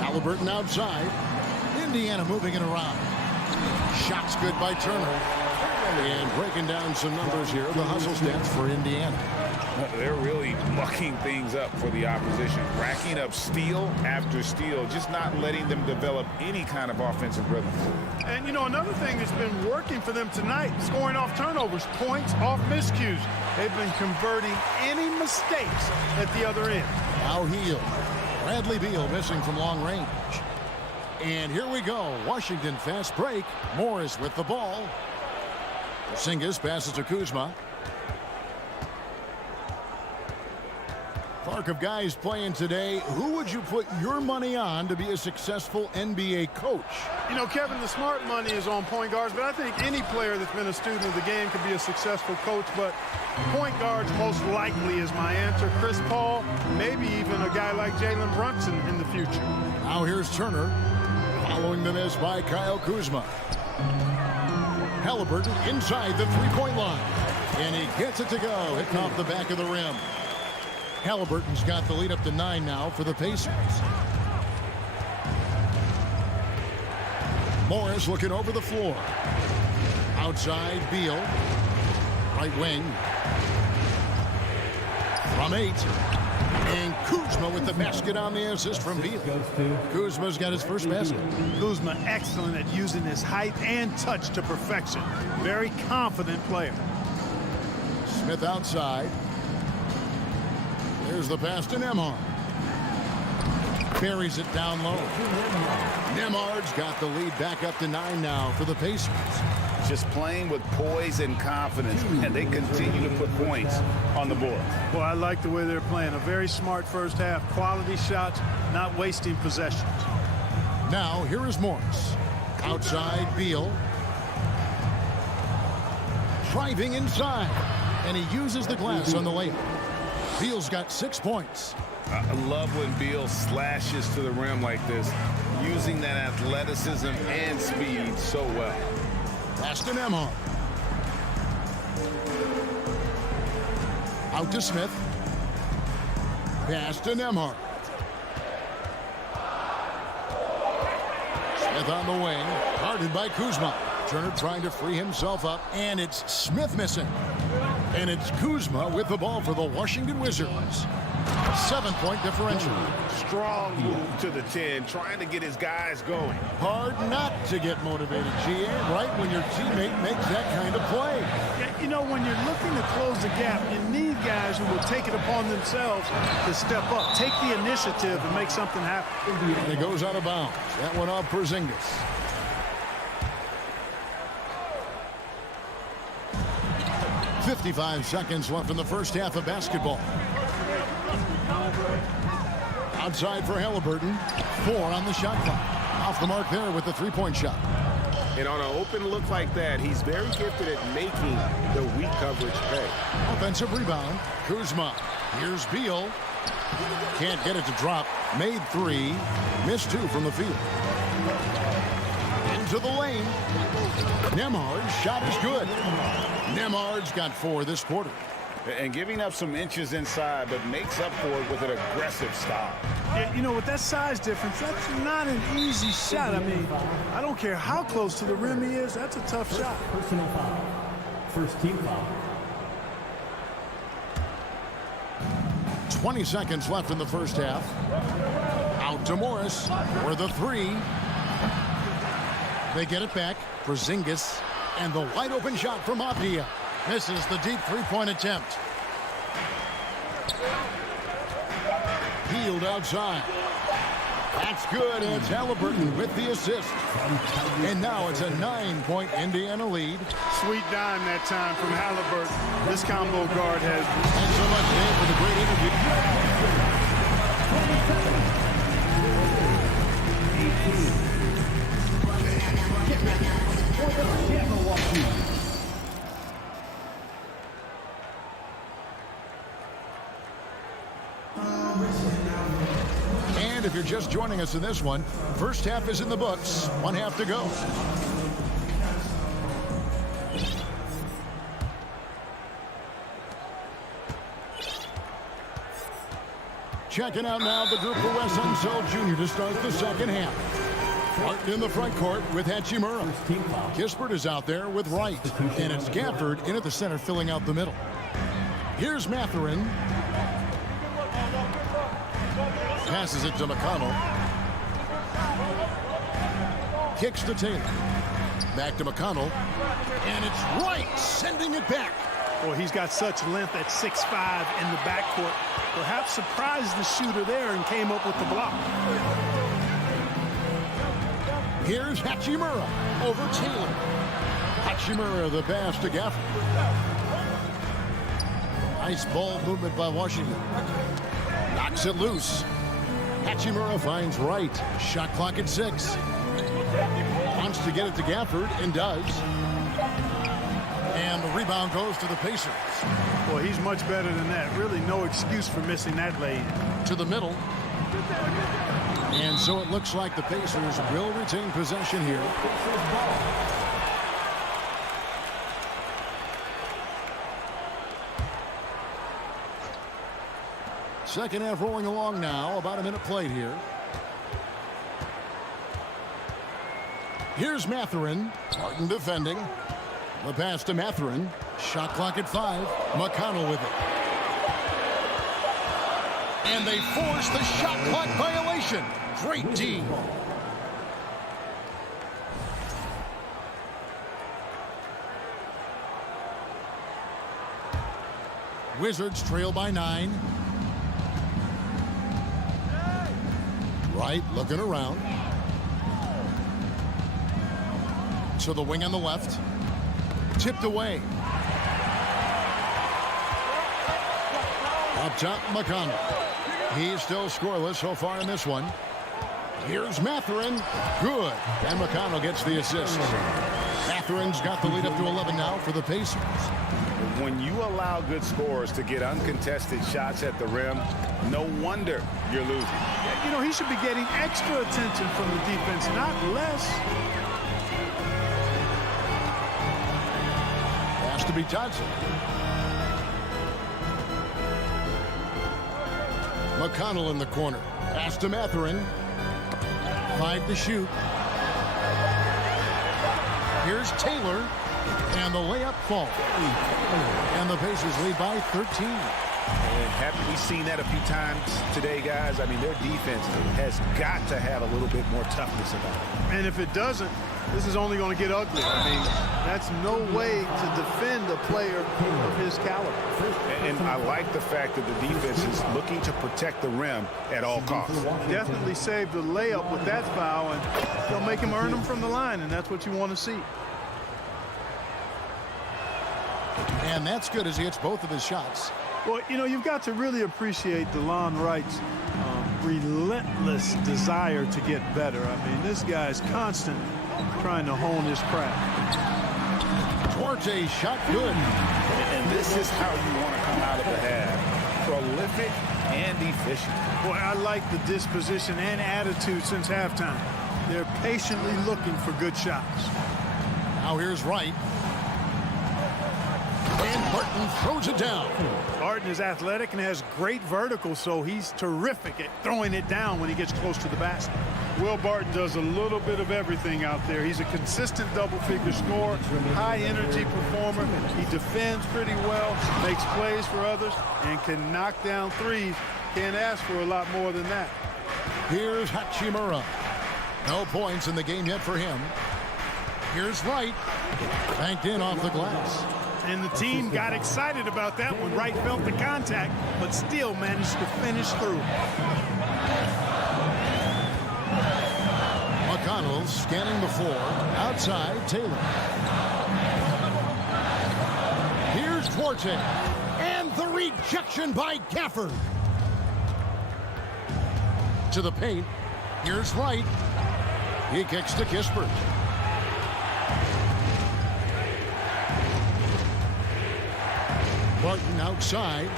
Halliburton outside. Indiana moving it around. Shots good by Turner. And breaking down some numbers here, the hustle stats for Indiana. They're really mucking things up for the opposition, racking up steal after steal, just not letting them develop any kind of offensive rhythm. And, you know, another thing that's been working for them tonight, scoring off turnovers, points off miscues. They've been converting any mistakes at the other end. Now Hield. Bradley Beal missing from long range. And here we go. Washington fast break. Morris with the ball. Porzingis passes to Kuzma. Clark, of guys playing today, who would you put your money on to be a successful NBA coach? You know, Kevin, the smart money is on point guards, but I think any player that's been a student of the game could be a successful coach, but point guards most likely is my answer. Chris Paul, maybe even a guy like Jalen Brunson in the future. Now here's Turner. Following the miss by Kyle Kuzma. Halliburton inside the three-point line. And he gets it to go. Hitting off the back of the rim. Halliburton's got the lead up to 9 now for the Pacers. Morris looking over the floor. Outside, Beal. Right wing. From 8. And Kuzma with the basket on the assist from Beal. Kuzma's got his first basket. Kuzma excellent at using his height and touch to perfection. Very confident player. Smith outside. There's the pass to Nembhard. Buries it down low. Nembhard's got the lead back up to 9 now for the Pacers. Just playing with poise and confidence, and they continue to put points on the board. Well, I like the way they're playing. A very smart first half. Quality shots, not wasting possessions. Now, here is Morris. Outside, Beal. Driving inside. And he uses the glass on the layup. Beal's got 6 points. I love when Beal slashes to the rim like this, using that athleticism and speed so well. Pass to Nembhard. Out to Smith. Pass to Nembhard. Smith on the wing, guarded by Kuzma. Turner trying to free himself up, and it's Smith missing. And it's Kuzma with the ball for the Washington Wizards. 7-point differential. Strong move to the 10, trying to get his guys going. Hard not to get motivated, GA, right when your teammate makes that kind of play. Yeah, you know, when you're looking to close the gap, you need guys who will take it upon themselves to step up, take the initiative, and make something happen. And it goes out of bounds. That went off Porzingis. .55 seconds left in the first half of basketball. Outside for Halliburton. 4 on the shot clock. Off the mark there with the three-point shot. And on an open look like that, he's very gifted at making the weak coverage pay. Offensive rebound. Kuzma. Here's Beal. Can't get it to drop. Made 3. Missed 2 from the field. Into the lane. Nembhard's shot is good. Nembhard's got 4 this quarter. And giving up some inches inside, but makes up for it with an aggressive stop. Yeah, you know, with that size difference, that's not an easy shot. I mean, I don't care how close to the rim he is, that's a tough shot. Personal foul. First team foul. 20 seconds left in the first half. Out to Morris for the 3. They get it back. Porzingis. And the wide open shot from Avdia. Misses the deep three-point attempt. Peeled outside. That's good. And it's Halliburton with the assist. And now it's a 9-point Indiana lead. Sweet dime that time from Halliburton. This combo guard has... Thanks so much, Dave, for the great interview. And if you're just joining us in this one, first half is in the books. 1 half to go. Checking out now the group for Wes Unseld Jr. to start the second half. Martin in the front court with Hachimura. Kispert is out there with Wright. And it's Gafford in at the center filling out the middle. Here's Mathurin. Passes it to McConnell. Kicks to Taylor. Back to McConnell. And it's Wright sending it back. Boy, he's got such length at 6'5" in the backcourt. Perhaps surprised the shooter there and came up with the block. Here's Hachimura over Taylor. Hachimura the pass to Gafford. Nice ball movement by Washington. Knocks it loose. Hachimura finds Wright. Shot clock at 6. Wants to get it to Gafford and does. And the rebound goes to the Pacers. Boy, he's much better than that. Really no excuse for missing that lay. To the middle. And so it looks like the Pacers will retain possession here. Second half rolling along now. About a minute played here. Here's Mathurin. Martin defending. The pass to Mathurin. Shot clock at 5. McConnell with it. And they force the shot clock violation. Great D. Wizards trail by 9. Wright looking around. To the wing on the left. Tipped away. Up top, McConnell. He's still scoreless so far in this one. Here's Mathurin. Good. And McConnell gets the assist. Mathurin's got the lead up to 11 now for the Pacers. when you allow good scorers to get uncontested shots at the rim, no wonder you're losing. You know, he should be getting extra attention from the defense, not less. Has to be Johnson. McConnell in the corner. Pass to Matherin. 5 to shoot. Here's Taylor. And the layup falls. And the Pacers lead by 13. And haven't we seen that a few times today, guys? I mean, their defense has got to have a little bit more toughness about it. And if it doesn't, this is only going to get ugly. I mean, that's no way to defend a player of his caliber. And I like the fact that the defense is looking to protect the rim at all costs. Definitely saved the layup with that foul, and they'll make him earn them from the line, and that's what you want to see. And that's good as he hits both of his shots. Well, you know, you've got to really appreciate DeLon Wright's relentless desire to get better. I mean, this guy's constantly trying to hone his craft. Duarte's shot good. And this is how you want to come out of the half. Prolific and efficient. Boy, I like the disposition and attitude since halftime. They're patiently looking for good shots. Now here's Wright. And Barton throws it down. Barton is athletic and has great vertical, so he's terrific at throwing it down when he gets close to the basket. Will Barton does a little bit of everything out there. He's a consistent double-figure scorer, high-energy performer. He defends pretty well, makes plays for others, and can knock down threes. Can't ask for a lot more than that. Here's Hachimura. No points in the game yet for him. Here's Wright. Banked in off the glass. And the team got excited about that when Wright felt the contact, but still managed to finish through. McConnell scanning the floor. Outside, Taylor. Here's Duarte. And the rejection by Gafford. To the paint. Here's Wright. He kicks to Kispert. Barton outside.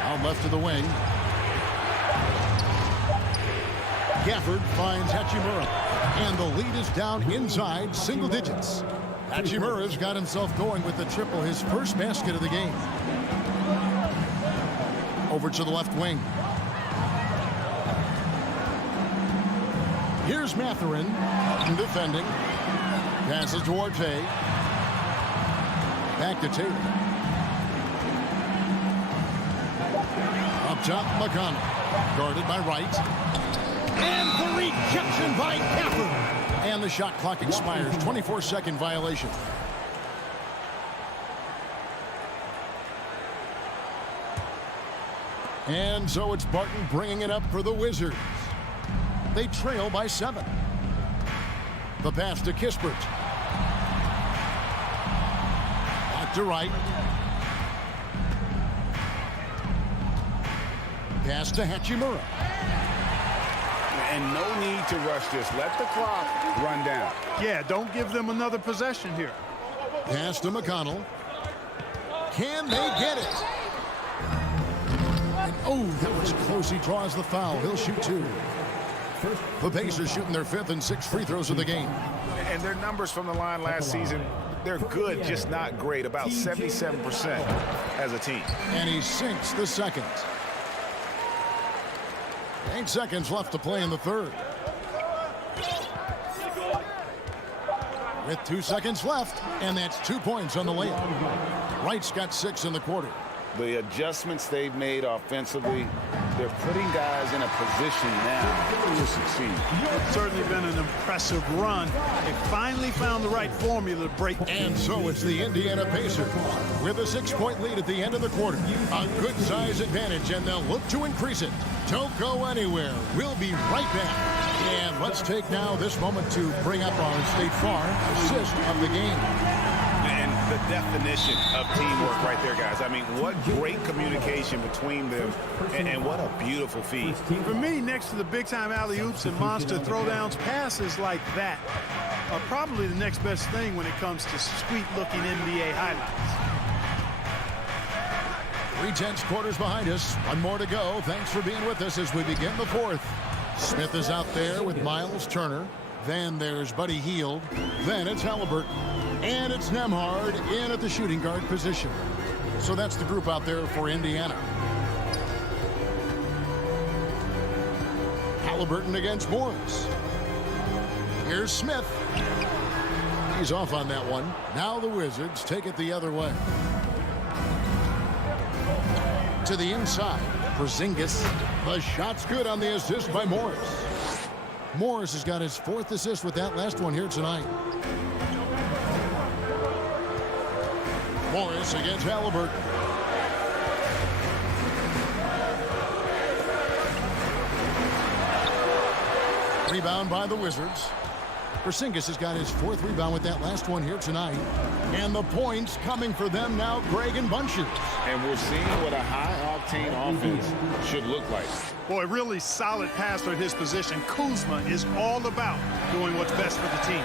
Out left of the wing. Gafford finds Hachimura. And the lead is down inside single digits. Hachimura's got himself going with the triple, his first basket of the game. Over to the left wing. Here's Matherin defending. Passes to Duarte. Back to Taylor. Up top, McConnell. Guarded by Wright. And the rejection by Gafford. And the shot clock expires. 24-second violation. And so it's Barton bringing it up for the Wizards. They trail by 7. The pass to Kispert. To Wright. Pass to Hachimura. And no need to rush this. Let the clock run down. Yeah, don't give them another possession here. Pass to McConnell. Can they get it? And, oh, that was close. He draws the foul. He'll shoot 2. The Pacers shooting their 5th and 6th free throws of the game. And their numbers from the line last season, they're good, just not great. About 77% as a team. And he sinks the second. 8 seconds left to play in the third. With 2 seconds left, and that's 2 points on the layup. Wright's got 6 in the quarter. The adjustments they've made offensively, they're putting guys in a position now to succeed. It's certainly been an impressive run. They finally found the right formula to break. And so it's the Indiana Pacers with a 6-point lead at the end of the quarter. A good size advantage, and they'll look to increase it. Don't go anywhere. We'll be right back. And let's take now this moment to bring up our State Farm assist of the game. And the definition of teamwork right there, guys. I mean, what great communication between them, and what a beautiful feed. For me, next to the big-time alley-oops and monster throwdowns, passes like that are probably the next best thing when it comes to sweet-looking NBA highlights. 3/10 quarters behind us. One more to go. Thanks for being with us as we begin the fourth. Smith is out there with Miles Turner. Then there's Buddy Hield. Then it's Halliburton. And it's Nembhard in at the shooting guard position. So that's the group out there for Indiana. Halliburton against Morris. Here's Smith. He's off on that one. Now the Wizards take it the other way. To the inside. Porzingis. The shot's good on the assist by Morris. Morris has got his 4th assist with that last one here tonight. Morris against Halliburton. Rebound by the Wizards. Porzingis has got his 4th rebound with that last one here tonight. And the points coming for them now, Greg and Bunches. And we're seeing what a high-octane offense should look like. Boy, really solid passer at his position. Kuzma is all about doing what's best for the team.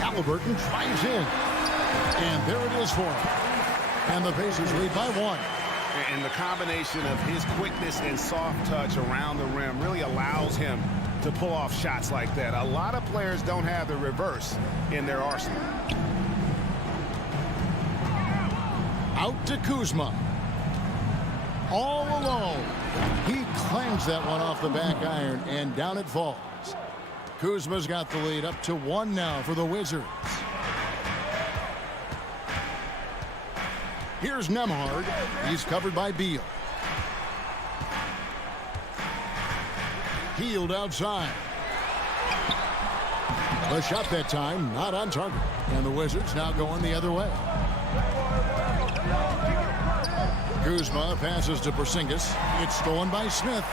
Halliburton drives in. And there it is for him. And the Pacers lead by 1. And the combination of his quickness and soft touch around the rim really allows him to pull off shots like that. A lot of players don't have the reverse in their arsenal. Out to Kuzma. All alone. He clangs that one off the back iron, and down it falls. Kuzma's got the lead up to 1 now for the Wizards. Here's Nembhard. He's covered by Beal. Hield outside. The shot that time, not on target. And the Wizards now going the other way. Kuzma passes to Porzingis. It's stolen by Smith.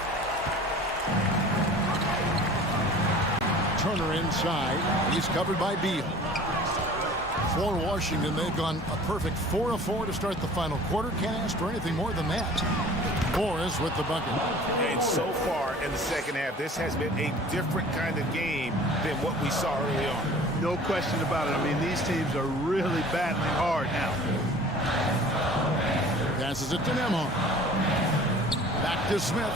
Turner inside. He's covered by Beal. For Washington, they've gone a perfect 4 of 4 to start the final quarter. Can't ask for anything more than that. Morris with the bucket. And so far in the second half, this has been a different kind of game than what we saw early on. No question about it. I mean, these teams are really battling hard now. Passes it to Nembhard. Back to Smith.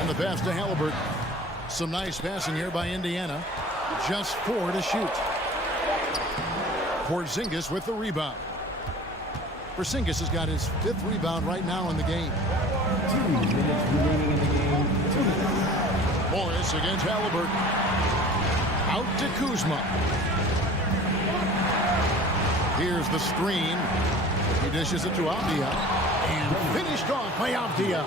And the pass to Halliburton. Some nice passing here by Indiana. Just 4 to shoot. Porzingis with the rebound. Porzingis has got his 5th rebound right now in the game. 2 minutes remaining in the game. Morris against Halliburton. Out to Kuzma. Here's the screen. He dishes it to Avdia. And finished off by Avdia.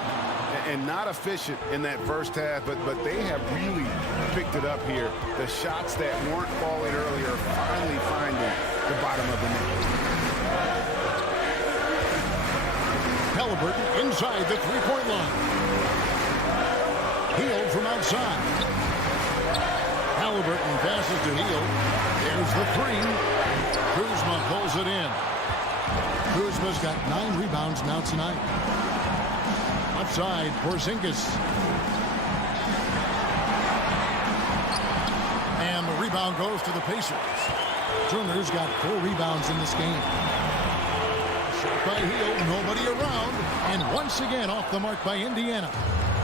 And not efficient in that first half, but they have really picked it up here. The shots that weren't falling earlier finally finding the bottom of the net. Halliburton inside the 3-point line. Hield from outside. Halliburton passes to Hield. There's the 3. Kuzma pulls it in. Kuzma's got 9 rebounds now tonight. Outside, Porzingis. And the rebound goes to the Pacers. Turner's got 4 rebounds in this game. Shot by Hield, nobody around. And once again off the mark by Indiana.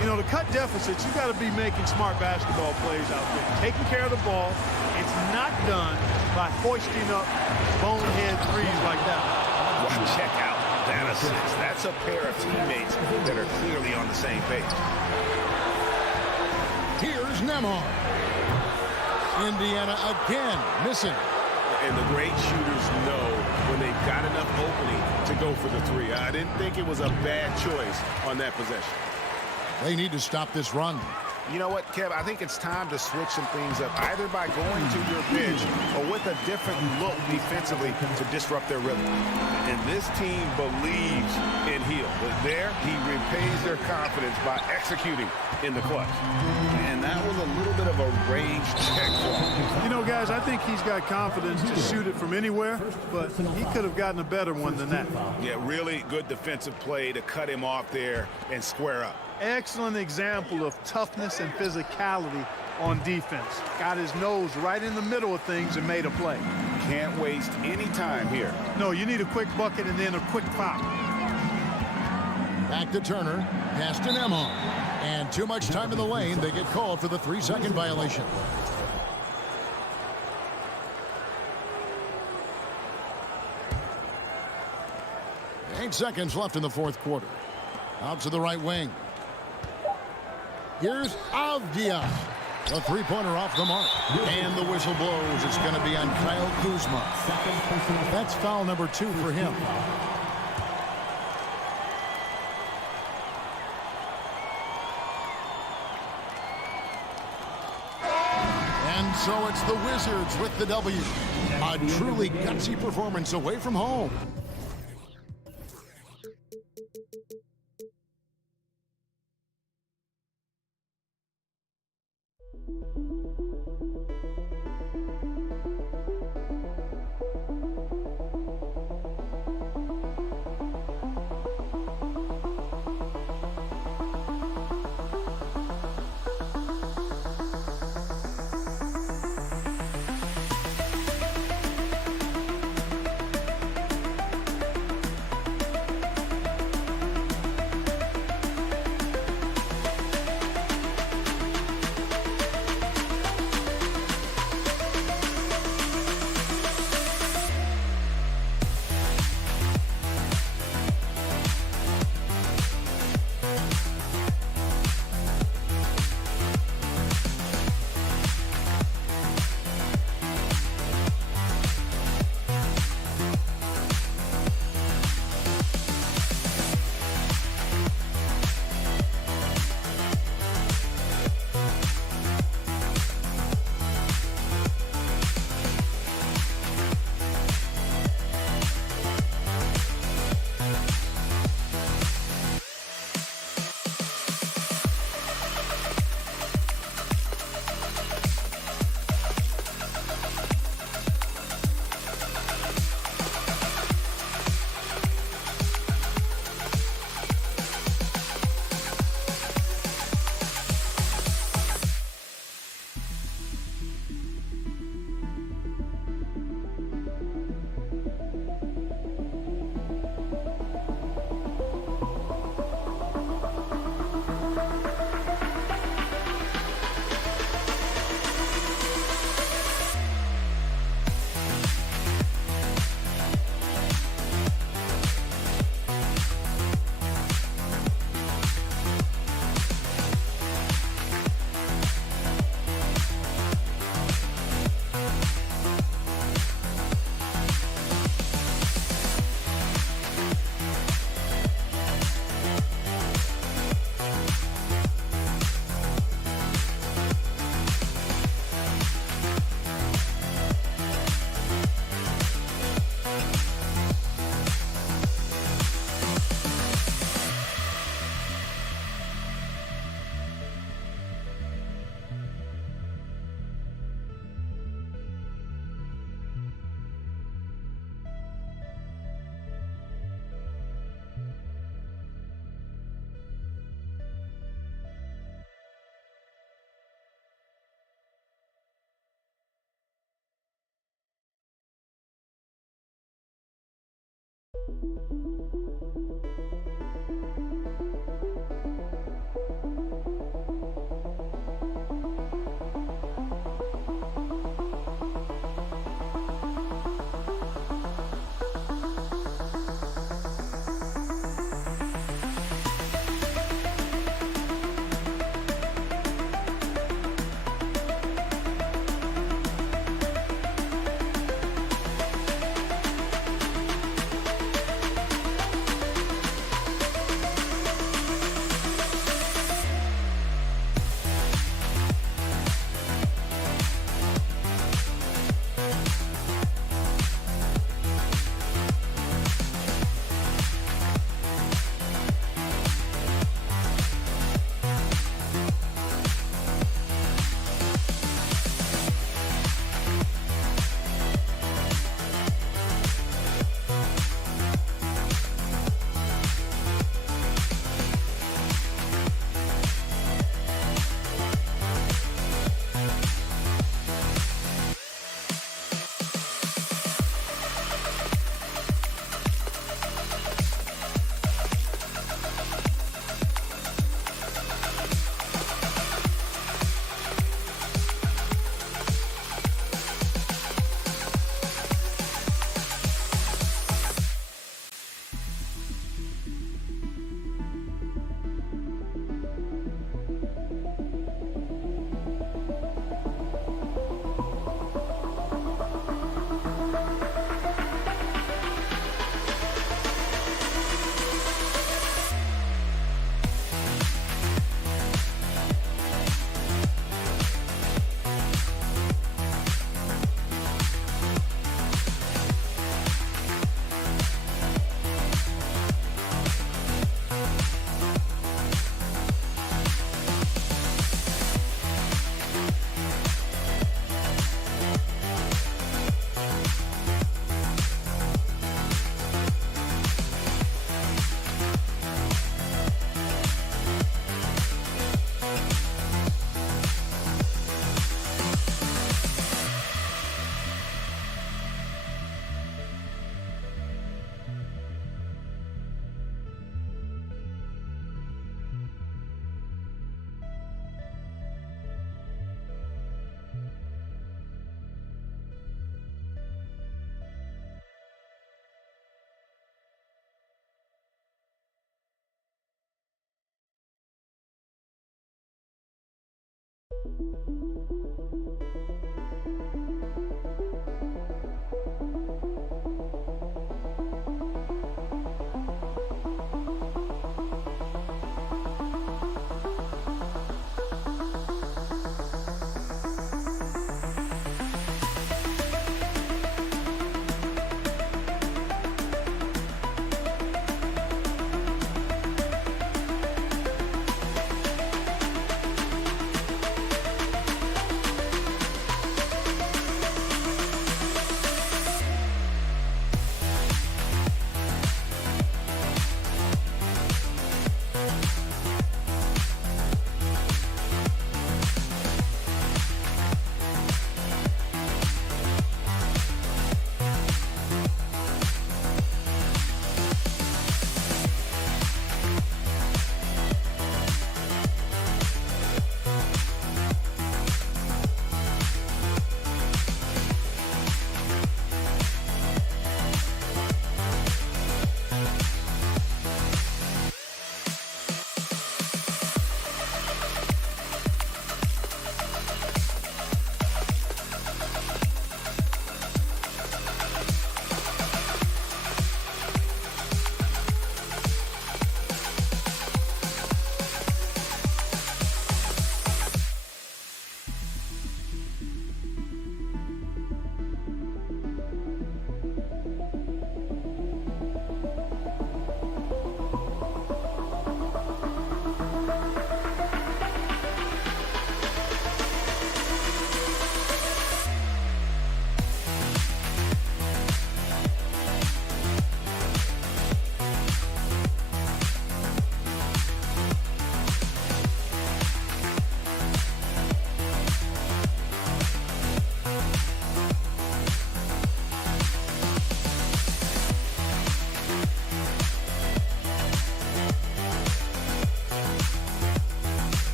You know, to cut deficits, you got to be making smart basketball plays out there. Taking care of the ball. It's not done by hoisting up bonehead threes like that. Wow, check out that assist. That's a pair of teammates that are clearly on the same page. Here's Nembhard. Indiana again missing. And the great shooters know when they've got enough opening to go for the 3. I didn't think it was a bad choice on that possession. They need to stop this run. You know what, Kev? I think it's time to switch some things up, either by going to your bench or with a different look defensively to disrupt their rhythm. And this team believes in Hield. But there, he repays their confidence by executing in the clutch. And that was a little bit of a range check for him. You know, guys, I think he's got confidence to shoot it from anywhere, but he could have gotten a better one than that. Yeah, really good defensive play to cut him off there and square up. Excellent example of toughness and physicality on defense. Got his nose right in the middle of things and made a play. Can't waste any time here. No, you need a quick bucket and then a quick foul. Back to Turner. Pass to Nembhard. And too much time in the lane. They get called for the 3-second violation. Eight seconds left in the fourth quarter. Out to the right wing. Here's Avdia. The three-pointer off the mark. And the whistle blows. It's going to be on Kyle Kuzma. That's foul number 2 for him. And so it's the Wizards with the W. A truly gutsy performance away from home.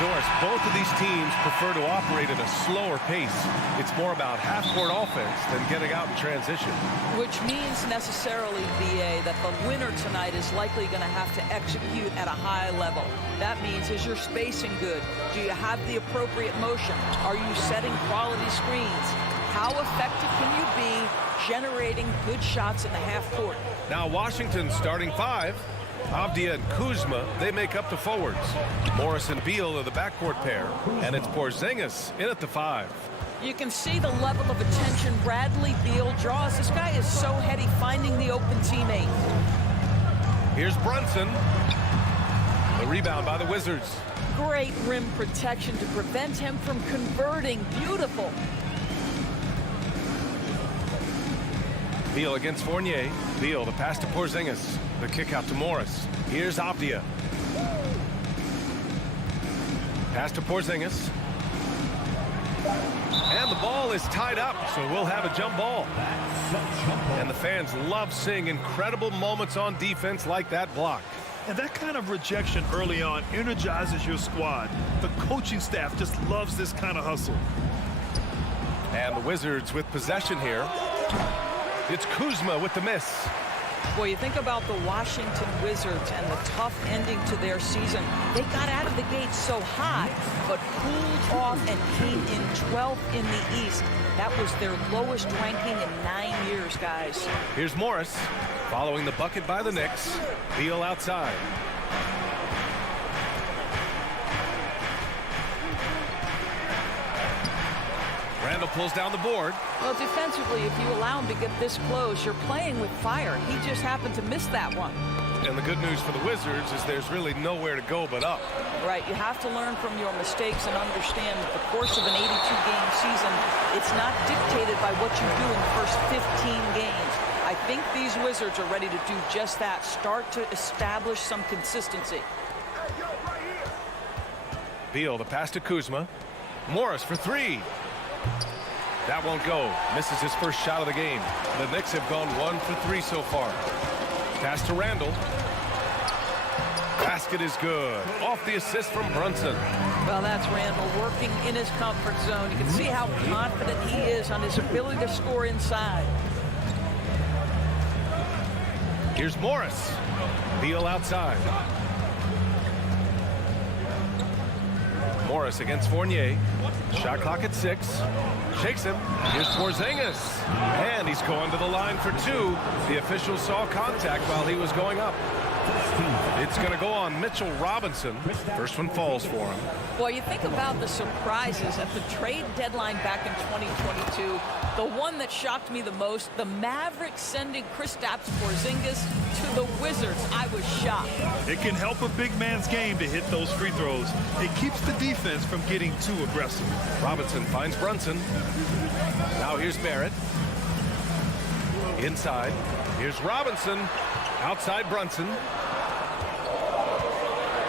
Doris, both of these teams prefer to operate at a slower pace. It's more about half-court offense than getting out in transition. Which means necessarily, BA, that the winner tonight is likely going to have to execute at a high level. That means, is your spacing good? Do you have the appropriate motion? Are you setting quality screens? How effective can you be generating good shots in the half court? Now Washington's starting five. Avdia and Kuzma, they make up the forwards. Morris and Beal are the backcourt pair. And it's Porzingis in at the 5. You can see the level of attention Bradley Beal draws. This guy is so heady finding the open teammate. Here's Brunson. The rebound by the Wizards. Great rim protection to prevent him from converting. Beautiful. Beal against Fournier. Beal, the pass to Porzingis. The kick out to Morris. Here's Avdia. Pass to Porzingis. And the ball is tied up, so we'll have a jump ball. And the fans love seeing incredible moments on defense like that block. And that kind of rejection early on energizes your squad. The coaching staff just loves this kind of hustle. And the Wizards with possession here. It's Kuzma with the miss. Boy, you think about the Washington Wizards and the tough ending to their season. They got out of the gate so high, but cooled off and came in 12th in the East. That was their lowest ranking in 9 years, guys. Here's Morris following the bucket by the Knicks. Beal outside. Randall pulls down the board. Well, defensively, if you allow him to get this close, you're playing with fire. He just happened to miss that one. And the good news for the Wizards is there's really nowhere to go but up. Right, you have to learn from your mistakes and understand that the course of an 82-game season, it's not dictated by what you do in the first 15 games. I think these Wizards are ready to do just that, start to establish some consistency. Beal, the pass to Kuzma. Morris for 3. That won't go. Misses his first shot of the game. The Knicks have gone 1 for 3 so far. Pass to Randall. Basket is good. Off the assist from Brunson. Well, that's Randall working in his comfort zone. You can see how confident he is on his ability to score inside. Here's Morris. Beal outside. Morris against Fournier. Shot clock at 6. Shakes him. Here's Porzingis. And he's going to the line for 2. The official saw contact while he was going up. It's going to go on Mitchell Robinson. First one falls for him. Boy, you think about the surprises at the trade deadline back in 2022. The one that shocked me the most, the Mavericks sending Kristaps Porzingis to the Wizards. I was shocked. It can help a big man's game to hit those free throws. It keeps the defense from getting too aggressive. Robinson finds Brunson. Now here's Barrett. Inside. Here's Robinson. Outside Brunson.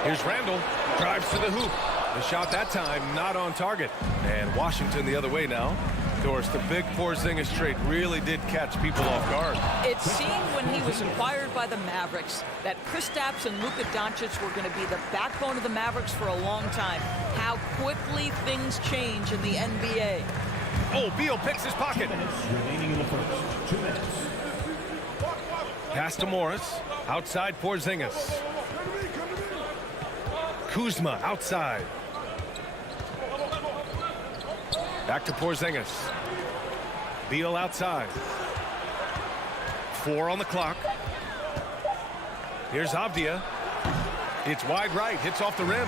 Here's Randall. Drives to the hoop. The shot that time not on target. And Washington the other way now. Of course, the big Porzingis trade really did catch people off guard. It seemed when he was acquired by the Mavericks that Kristaps and Luka Doncic were going to be the backbone of the Mavericks for a long time. How quickly things change in the NBA. Oh, Beal picks his pocket. 2 minutes remaining in the first. 2 minutes. Pass to Morris. Outside Porzingis. Kuzma outside. Back to Porzingis. Beal outside. 4 on the clock. Here's Avdia. It's wide right. Hits off the rim.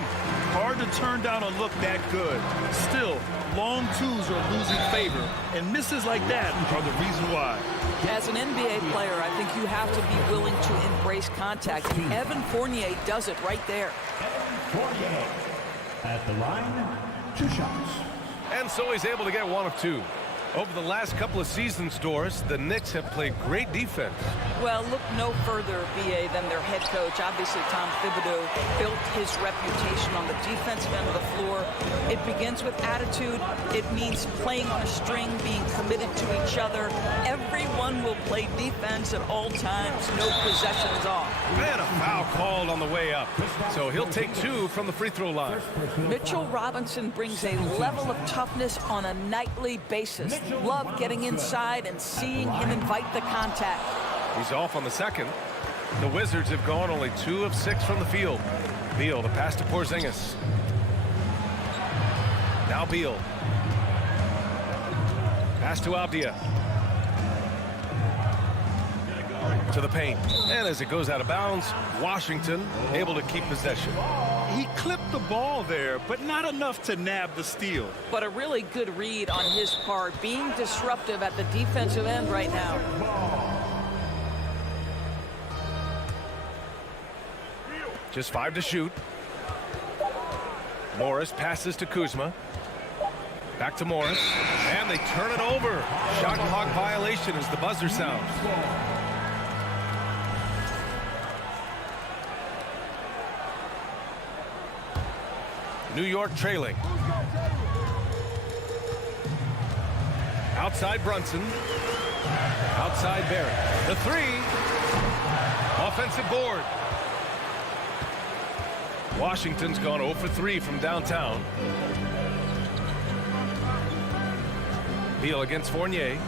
Hard to turn down a look that good. Still, long twos are losing favor, and misses like that are the reason why. As an NBA player, I think you have to be willing to embrace contact. And Evan Fournier does it right there. Fournier at the line, 2 shots. And so he's able to get 1 of 2. Over the last couple of seasons, Doris, the Knicks have played great defense. Well, look no further, BA, than their head coach. Obviously, Tom Thibodeau built his reputation on the defensive end of the floor. It begins with attitude. It means playing on a string, being committed to each other. Everyone will play defense at all times, no possessions off. And a foul called on the way up. So he'll take 2 from the free throw line. Mitchell Robinson brings a level of toughness on a nightly basis. Love getting inside and seeing him invite the contact. He's off on the second. The Wizards have gone only 2 of 6 from the field. Beal, the pass to Porzingis. Now Beal. Pass to Avdia. to the paint. And as it goes out of bounds, Washington able to keep possession. He clipped the ball there, but not enough to nab the steal. But a really good read on his part, being disruptive at the defensive end right now. Just 5 to shoot. Morris passes to Kuzma. Back to Morris. And they turn it over. Shot clock violation as the buzzer sounds. New York trailing. Outside Brunson. Outside Barrett. The three. Offensive board. Washington's gone 0 for 3 from downtown. Beal against Fournier.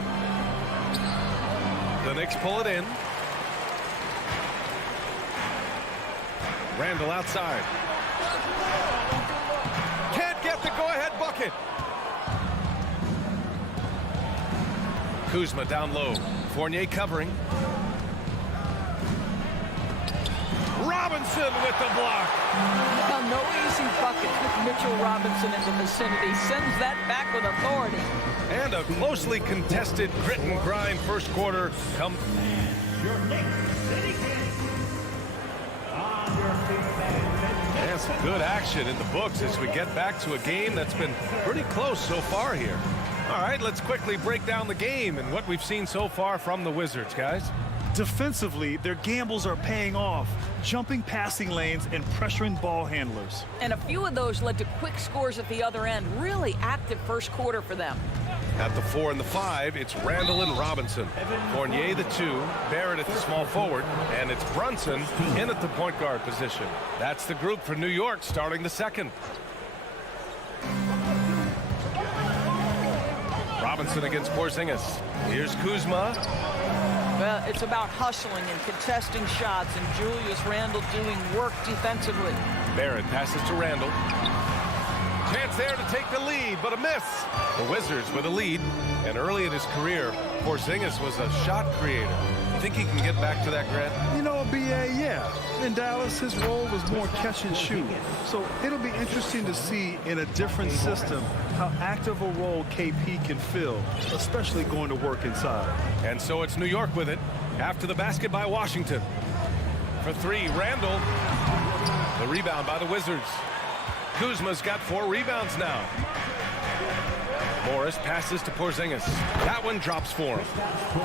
The Knicks pull it in. Randall outside. Can't get the go-ahead bucket. Kuzma down low. Fournier covering. Robinson with the block. Well, no easy bucket with Mitchell Robinson in the vicinity. Sends that back with authority. And a closely contested grit and grind first quarter come. Your Knicks City Kings. On your feet. And some good action in the books as we get back to a game that's been pretty close so far here. All right, let's quickly break down the game and what we've seen so far from the Wizards, guys. Defensively, their gambles are paying off, jumping passing lanes and pressuring ball handlers. And a few of those led to quick scores at the other end. Really active first quarter for them. At the 4 and the 5, it's Randall and Robinson. Fournier the 2, Barrett at the small forward, and it's Brunson in at the point guard position. That's the group for New York starting the second. Robinson against Porzingis. Here's Kuzma. Well, it's about hustling and contesting shots, and Julius Randle doing work defensively. Barrett passes to Randall. Chance there to take the lead, but a miss. The Wizards with a lead, and early in his career, Porzingis was a shot creator. You think he can get back to that, Grant? You know, BA, yeah. In Dallas, his role was more catch and shoot. So it'll be interesting to see in a different system how active a role KP can fill, especially going to work inside. And so it's New York with it after the basket by Washington. For 3, Randall. The rebound by the Wizards. Kuzma's got 4 rebounds now. Morris passes to Porzingis. That one drops for him.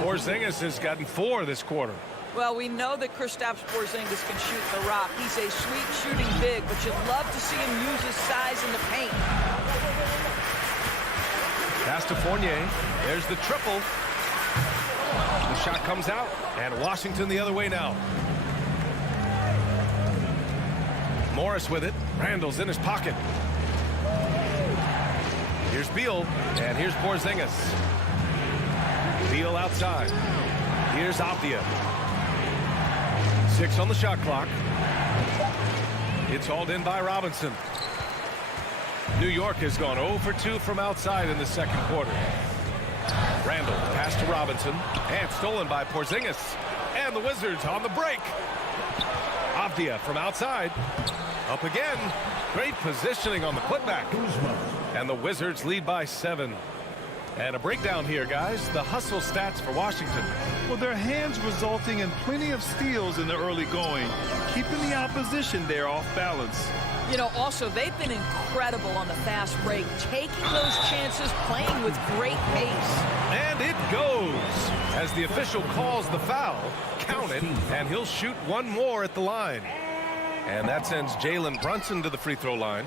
Porzingis has gotten 4 this quarter. Well, we know that Kristaps Porzingis can shoot the rock. He's a sweet shooting big, but you'd love to see him use his size in the paint. Pass to Fournier. There's the triple. The shot comes out, and Washington the other way now. Morris with it. Randall's in his pocket. Here's Beal, and here's Porzingis. Beal outside. Here's Avdia. 6 on the shot clock. It's hauled in by Robinson. New York has gone 0 for 2 from outside in the second quarter. Randall pass to Robinson, and stolen by Porzingis. And the Wizards on the break. Avdia from outside. Up again. Great positioning on the putback. And the Wizards lead by 7. And a breakdown here, guys. The hustle stats for Washington. Well, their hands resulting in plenty of steals in the early going, keeping the opposition there off balance. You know, also, they've been incredible on the fast break, taking those chances, playing with great pace. And it goes. As the official calls the foul, count it, and he'll shoot 1 more at the line. And that sends Jalen Brunson to the free throw line.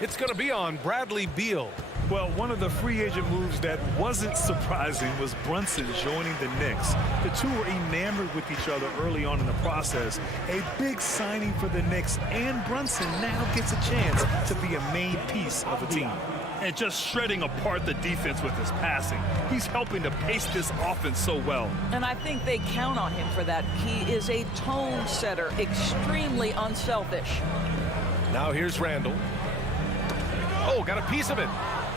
It's going to be on Bradley Beal. Well, one of the free agent moves that wasn't surprising was Brunson joining the Knicks. The two were enamored with each other early on in the process. A big signing for the Knicks, and Brunson now gets a chance to be a main piece of a team. And just shredding apart the defense with his passing. He's helping to pace this offense so well. And I think they count on him for that. He is a tone setter, extremely unselfish. Now here's Randall. Oh, got a piece of it.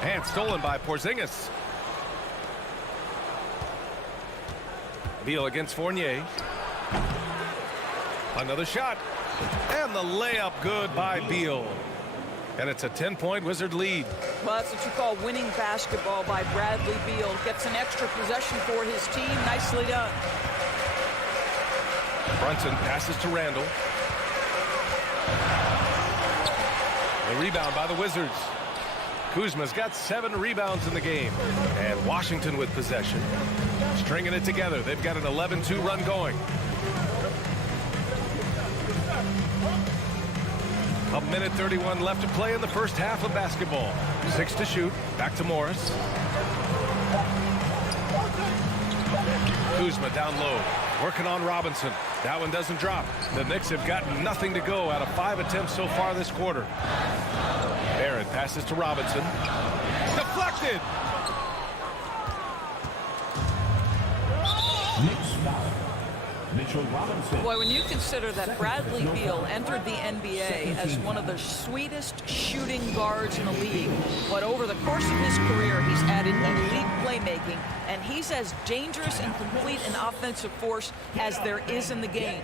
And stolen by Porzingis. Beal against Fournier. Another shot. And the layup good by Beal. And it's a 10-point Wizard lead. Well, that's what you call winning basketball by Bradley Beal. Gets an extra possession for his team. Nicely done. Brunson passes to Randall. The rebound by the Wizards. Kuzma's got 7 rebounds in the game. And Washington with possession. Stringing it together. They've got an 11-2 run going. A minute 31 left to play in the first half of basketball. 6 to shoot. Back to Morris. Kuzma down low. Working on Robinson. That one doesn't drop. The Knicks have got nothing to go out of 5 attempts so far this quarter. Barrett passes to Robinson. Deflected. Knicks foul. Mitchell Robinson. Boy, when you consider that Bradley Beal entered the NBA as one of the sweetest shooting guards in the league, but over the course of his career, he's added elite playmaking, and he's as dangerous and complete an offensive force as there is in the game.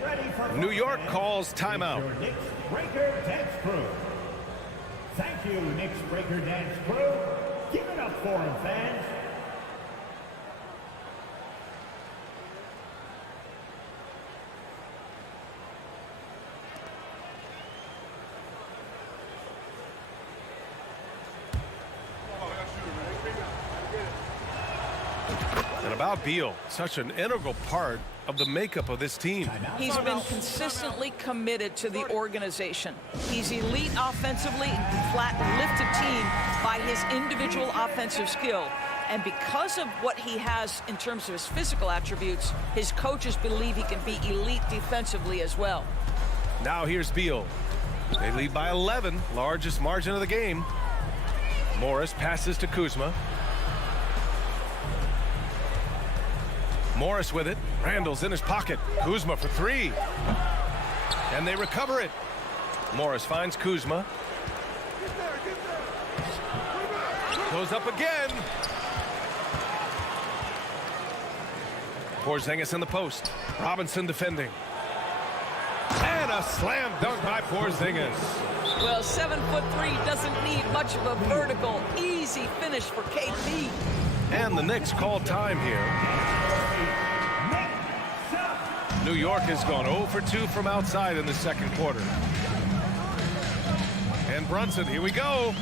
New York calls timeout. Your Knicks Breaker Dance Crew. Thank you, Knicks Breaker Dance Crew. Give it up for him, fans. And about Beal, such an integral part of the makeup of this team. He's been consistently committed to the organization. He's elite offensively and can flatten lift a team by his individual offensive skill. And because of what he has in terms of his physical attributes, his coaches believe he can be elite defensively as well. Now here's Beal. They lead by 11, largest margin of the game. Morris passes to Kuzma. Morris with it. Randall's in his pocket. Kuzma for 3. And they recover it. Morris finds Kuzma. Goes up again. Porzingis in the post. Robinson defending. And a slam dunk by Porzingis. Well, 7'3" doesn't need much of a vertical, easy finish for KP. And the Knicks call time here. New York has gone 0 for 2 from outside in the second quarter. And Brunson, here we go.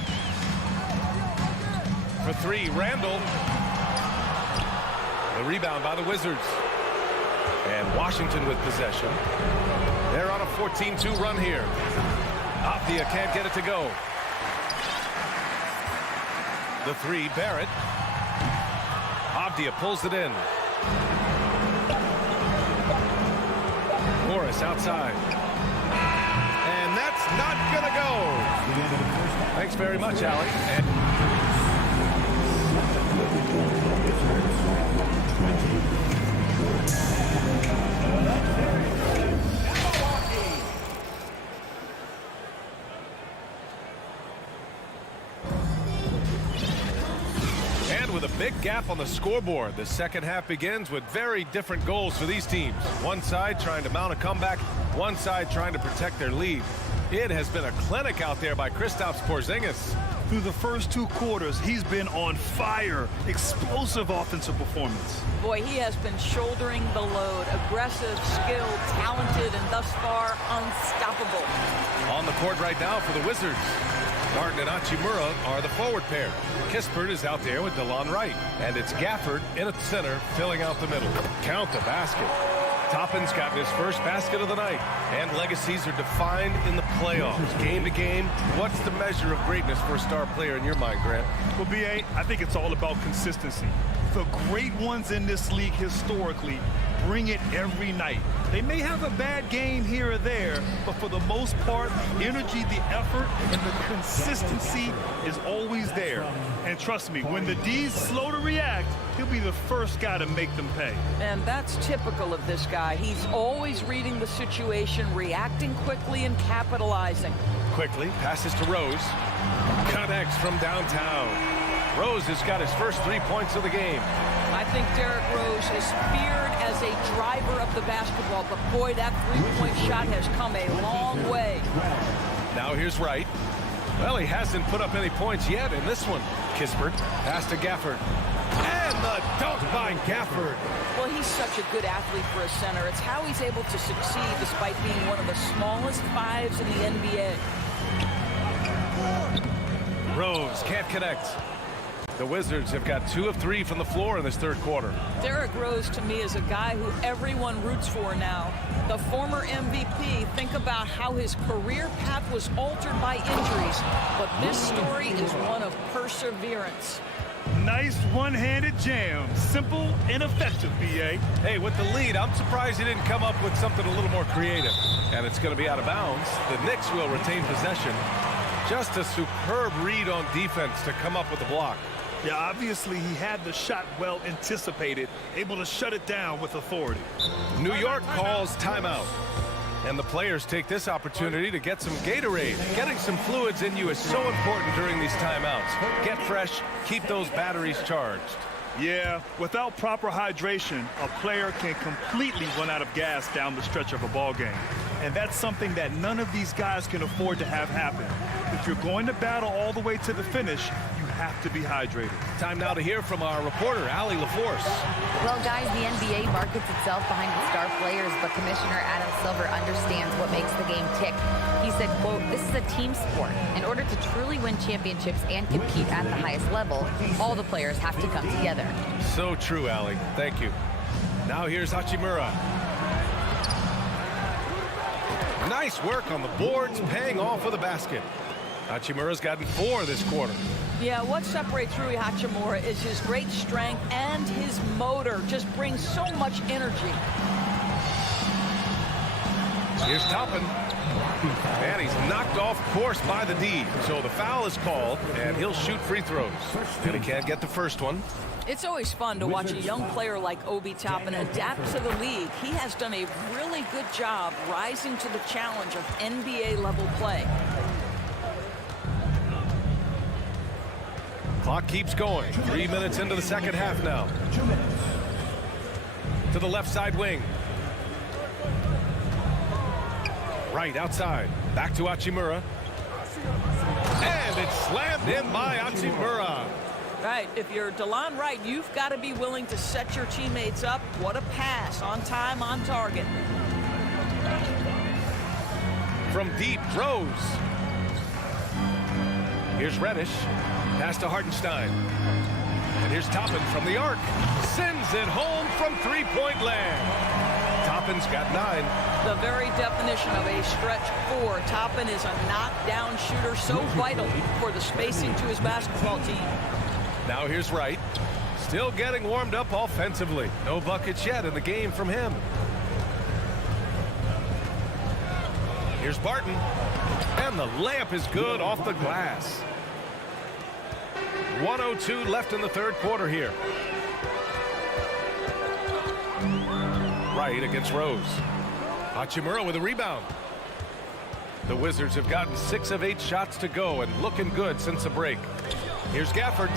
For 3, Randall. The rebound by the Wizards. And Washington with possession. They're on a 14-2 run here. Avdia can't get it to go. The 3, Barrett. Avdia pulls it in. Morris outside. And that's not going to go. Thanks very much, Allie. And with a big gap on the scoreboard, the second half begins with very different goals for these teams. One side trying to mount a comeback, one side trying to protect their lead. It has been a clinic out there by Kristaps Porzingis. Through the first 2 quarters, he's been on fire. Explosive offensive performance. Boy, he has been shouldering the load. Aggressive, skilled, talented, and thus far unstoppable. On the court right now for the Wizards. Martin and Hachimura are the forward pair. Kispert is out there with DeLon Wright. And it's Gafford in at center, filling out the middle. Count the basket. Toppin's gotten his first basket of the night. And legacies are defined in the playoffs. Game to game, what's the measure of greatness for a star player in your mind, Grant? Well, B.A., I think it's all about consistency. The great ones in this league historically bring it every night. They may have a bad game here or there, but for the most part, energy, the effort, and the consistency is always there. And trust me, when the D's slow to react, he'll be the first guy to make them pay. And that's typical of this guy. He's always reading the situation, reacting quickly, and capitalizing. Quickly, passes to Rose. Connects from downtown. Rose has got his first 3 points of the game. I think Derrick Rose is feared as a driver of the basketball, but boy, that three-point shot has come a long way. Now here's Wright. Well, he hasn't put up any points yet in this one. Kispert, pass to Gafford. And the dunk by Gafford. Well, he's such a good athlete for a center. It's how he's able to succeed despite being one of the smallest fives in the NBA. Rose can't connect. The Wizards have got 2 of 3 from the floor in this third quarter. Derrick Rose, to me, is a guy who everyone roots for now. The former MVP, think about how his career path was altered by injuries. But this story is one of perseverance. Nice one-handed jam. Simple and effective, B.A. Hey, with the lead, I'm surprised he didn't come up with something a little more creative. And it's going to be out of bounds. The Knicks will retain possession. Just a superb read on defense to come up with the block. Yeah, obviously he had the shot well anticipated, able to shut it down with authority. New York calls timeout. And the players take this opportunity to get some Gatorade. Getting some fluids in you is so important during these timeouts. Get fresh, keep those batteries charged. Yeah, without proper hydration, a player can completely run out of gas down the stretch of a ball game. And that's something that none of these guys can afford to have happen. If you're going to battle all the way to the finish, you have to be hydrated. Time now to hear from our reporter, Allie LaForce. Well, guys, the NBA markets itself behind its star players, but Commissioner Adam Silver understands what makes the game tick. He said, quote, "This is a team sport. In order to truly win championships and compete at the highest level, all the players have to come together." So true, Allie. Thank you. Now here's Hachimura. Nice work on the boards, paying off with a basket. Hachimura's gotten 4 this quarter. Yeah, what separates Rui Hachimura is his great strength and his motor. Just brings so much energy. Here's Toppin. And he's knocked off course by the D. So the foul is called, and he'll shoot free throws. And he can't get the first one. It's always fun to watch a young player like Obi Toppin adapt to the league. He has done a really good job rising to the challenge of NBA-level play. Clock keeps going. 3 minutes into the second half now. To the left side wing. Right outside. Back to Hachimura. And it's slammed in by Hachimura. Right, if you're DeLon Wright, you've got to be willing to set your teammates up. What a pass, on time, on target. From deep, Rose. Here's Reddish. Pass to Hartenstein. And here's Toppin from the arc. Sends it home from three-point land. Toppin's got 9. The very definition of a stretch 4. Toppin is a knockdown shooter, so vital for the spacing to his basketball team. Now here's Wright. Still getting warmed up offensively. No buckets yet in the game from him. Here's Barton. And the layup is good off the glass. 1:02 left in the third quarter here. Wright against Rose. Hachimura with a rebound. The Wizards have gotten 6 of 8 shots to go and looking good since the break. Here's Gafford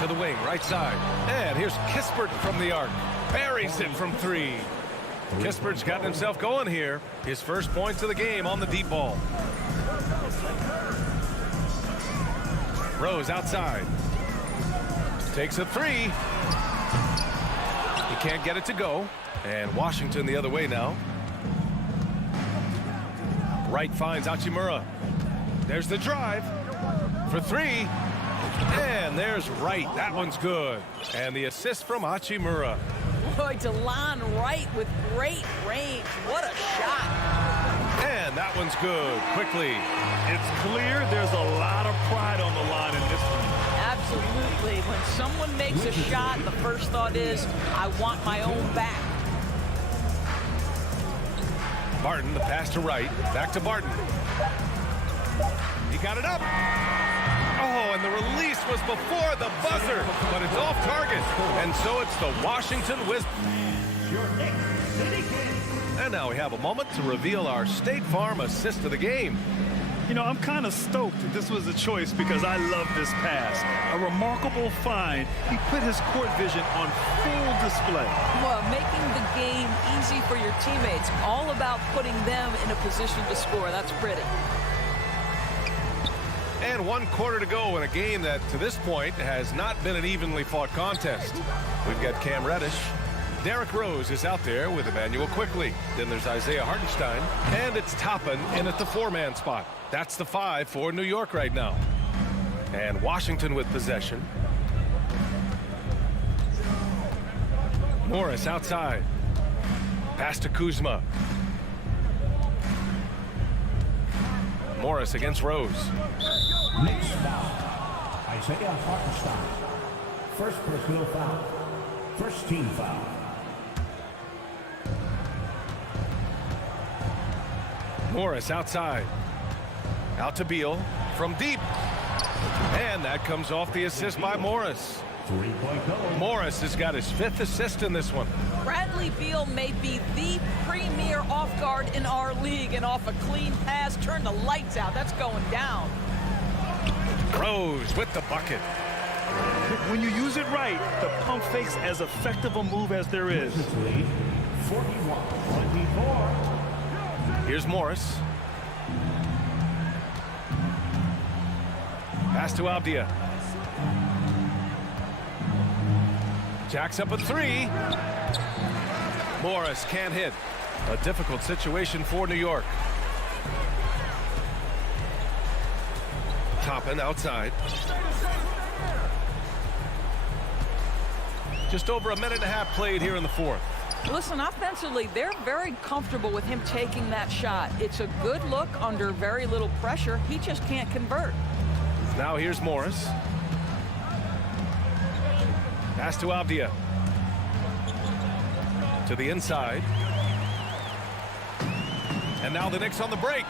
to the wing, right side. And here's Kispert from the arc. Buries it from 3. Kispert's gotten himself going here. His first points of the game on the deep ball. Rose outside. Takes a 3. He can't get it to go. And Washington the other way now. Wright finds Hachimura. There's the drive for 3. And there's Wright. That one's good. And the assist from Hachimura. Boy, DeLon Wright with great range. What a shot. And that one's good. Quickly. It's clear there's a lot of pride on the line in this one. Absolutely. When someone makes a shot, the first thought is, I want my own back. Barton, the pass to Wright. Back to Barton. He got it up. Oh, and the release was before the buzzer, but it's off target. And so it's the Washington Wizards. And now we have a moment to reveal our State Farm assist of the game. You know, I'm kind of stoked that this was a choice because I love this pass. A remarkable find. He put his court vision on full display. Well, making the game easy for your teammates. All about putting them in a position to score. That's pretty. And 1 quarter to go in a game that, to this point, has not been an evenly fought contest. We've got Cam Reddish. Derrick Rose is out there with Emmanuel Quickly. Then there's Isaiah Hartenstein. And it's Toppin in at the 4-man spot. That's the 5 for New York right now. And Washington with possession. Morris outside. Pass to Kuzma. Morris against Rose. Knicks foul. Isaiah Hartenstein. First personal foul. First team foul. Morris outside. Out to Beal from deep. And that comes off the assist by Morris. 3-point goal. Morris has got his 5th assist in this one. Bradley Beal may be the premier off guard in our league, and off a clean pass, turn the lights out. That's going down. Rose with the bucket. When you use it right, the pump fake's as effective a move as there is. Lead 41-24. Here's Morris. Pass to Abdia. Jacks up a 3. Morris can't hit. A difficult situation for New York. Toppin outside. Just over a minute and a half played here in the 4th. Listen, offensively, they're very comfortable with him taking that shot. It's a good look under very little pressure. He just can't convert. Now here's Morris. Pass to Abdia. To the inside. And now the Knicks on the break.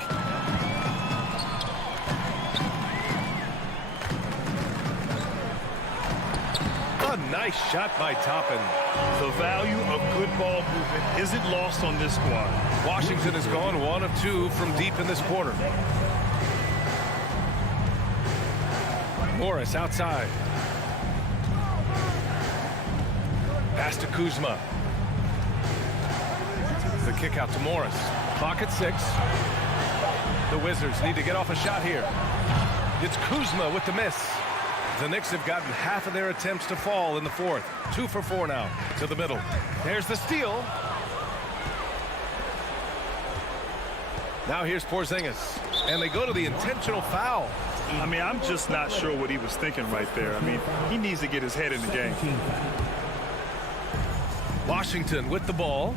A nice shot by Toppin. The value of good ball movement isn't lost on this squad. Washington has gone 1 of 2 from deep in this quarter. Morris outside. Pass to Kuzma. The kick out to Morris. Clock at 6. The Wizards need to get off a shot here. It's Kuzma with the miss. The Knicks have gotten half of their attempts to fall in the 4th. 2 for 4 now to the middle. There's the steal. Now here's Porzingis. And they go to the intentional foul. I mean, I'm just not sure what he was thinking right there. I mean, he needs to get his head in the game. Washington with the ball.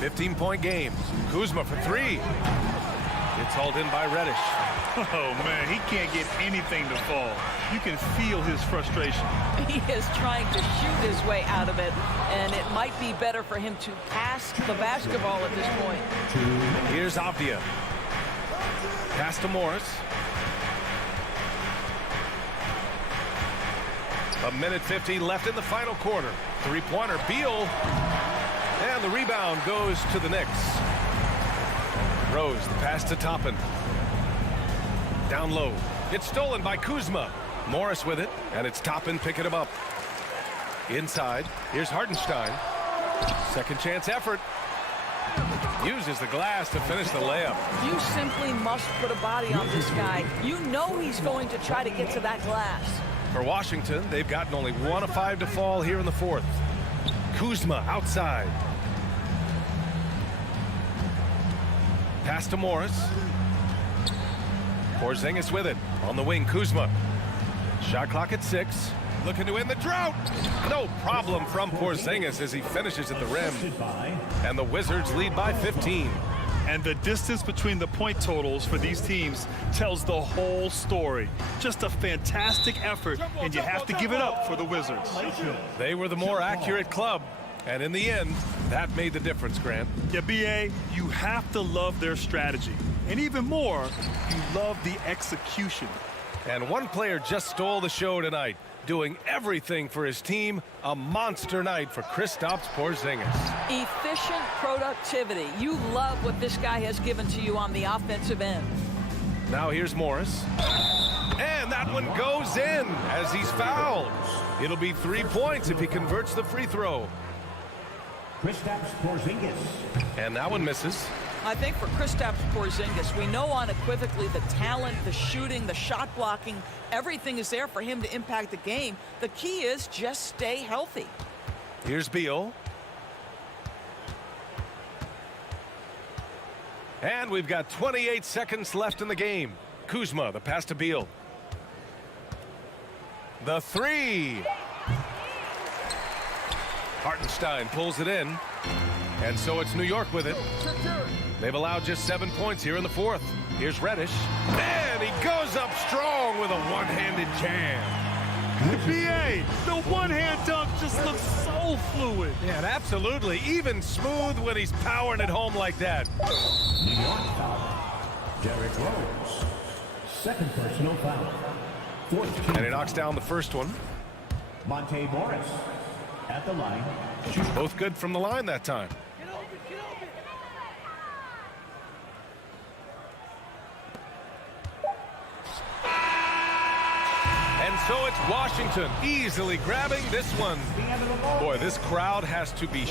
15-point game. Kuzma for 3. It's hauled in by Reddish. Oh, man, he can't get anything to fall. You can feel his frustration. He is trying to shoot his way out of it, and it might be better for him to pass the basketball at this point. Here's Avdia. Pass to Morris. A minute 50 left in the final quarter. 3-pointer, Beal. And the rebound goes to the Knicks. Rose, the pass to Toppin. Down low. It's stolen by Kuzma. Morris with it, and it's Toppin picking him up. Inside, here's Hartenstein. Second chance effort. Uses the glass to finish the layup. You simply must put a body on this guy. You know he's going to try to get to that glass. For Washington, they've gotten only 1 of 5 to fall here in the 4th. Kuzma outside. Pass to Morris. Porzingis with it. On the wing, Kuzma. Shot clock at 6. Looking to end the drought. No problem from Porzingis as he finishes at the rim. And the Wizards lead by 15. And the distance between the point totals for these teams tells the whole story. Just a fantastic effort, and you have to give it up for the Wizards. They were the more accurate club, and in the end, that made the difference, Grant. Yeah, B.A., you have to love their strategy. And even more, you love the execution. And one player just stole the show tonight, doing everything for his team. A monster night for Kristaps Porzingis. Efficient productivity. You love what this guy has given to you on the offensive end. Now here's Morris. And that one goes in as he's fouled. It'll be 3 points if he converts the free throw. Kristaps Porzingis. And that one misses. I think for Kristaps Porzingis, we know unequivocally the talent, the shooting, the shot blocking, everything is there for him to impact the game. The key is just stay healthy. Here's Beal. And we've got 28 seconds left in the game. Kuzma, the pass to Beal. The three. Hartenstein pulls it in. And so it's New York with it. They've allowed just 7 points here in the fourth. Here's Reddish. And he goes up strong with a one-handed jam. BA, the one-hand dunk just looks so fluid. Yeah, absolutely. Even smooth when he's powering it home like that. New York foul. Derrick Rose. Second personal foul. Fourth team And he knocks down the first one. Monte Morris at the line. Both good from the line that time. And so it's Washington easily grabbing this one. Boy, this crowd has to be...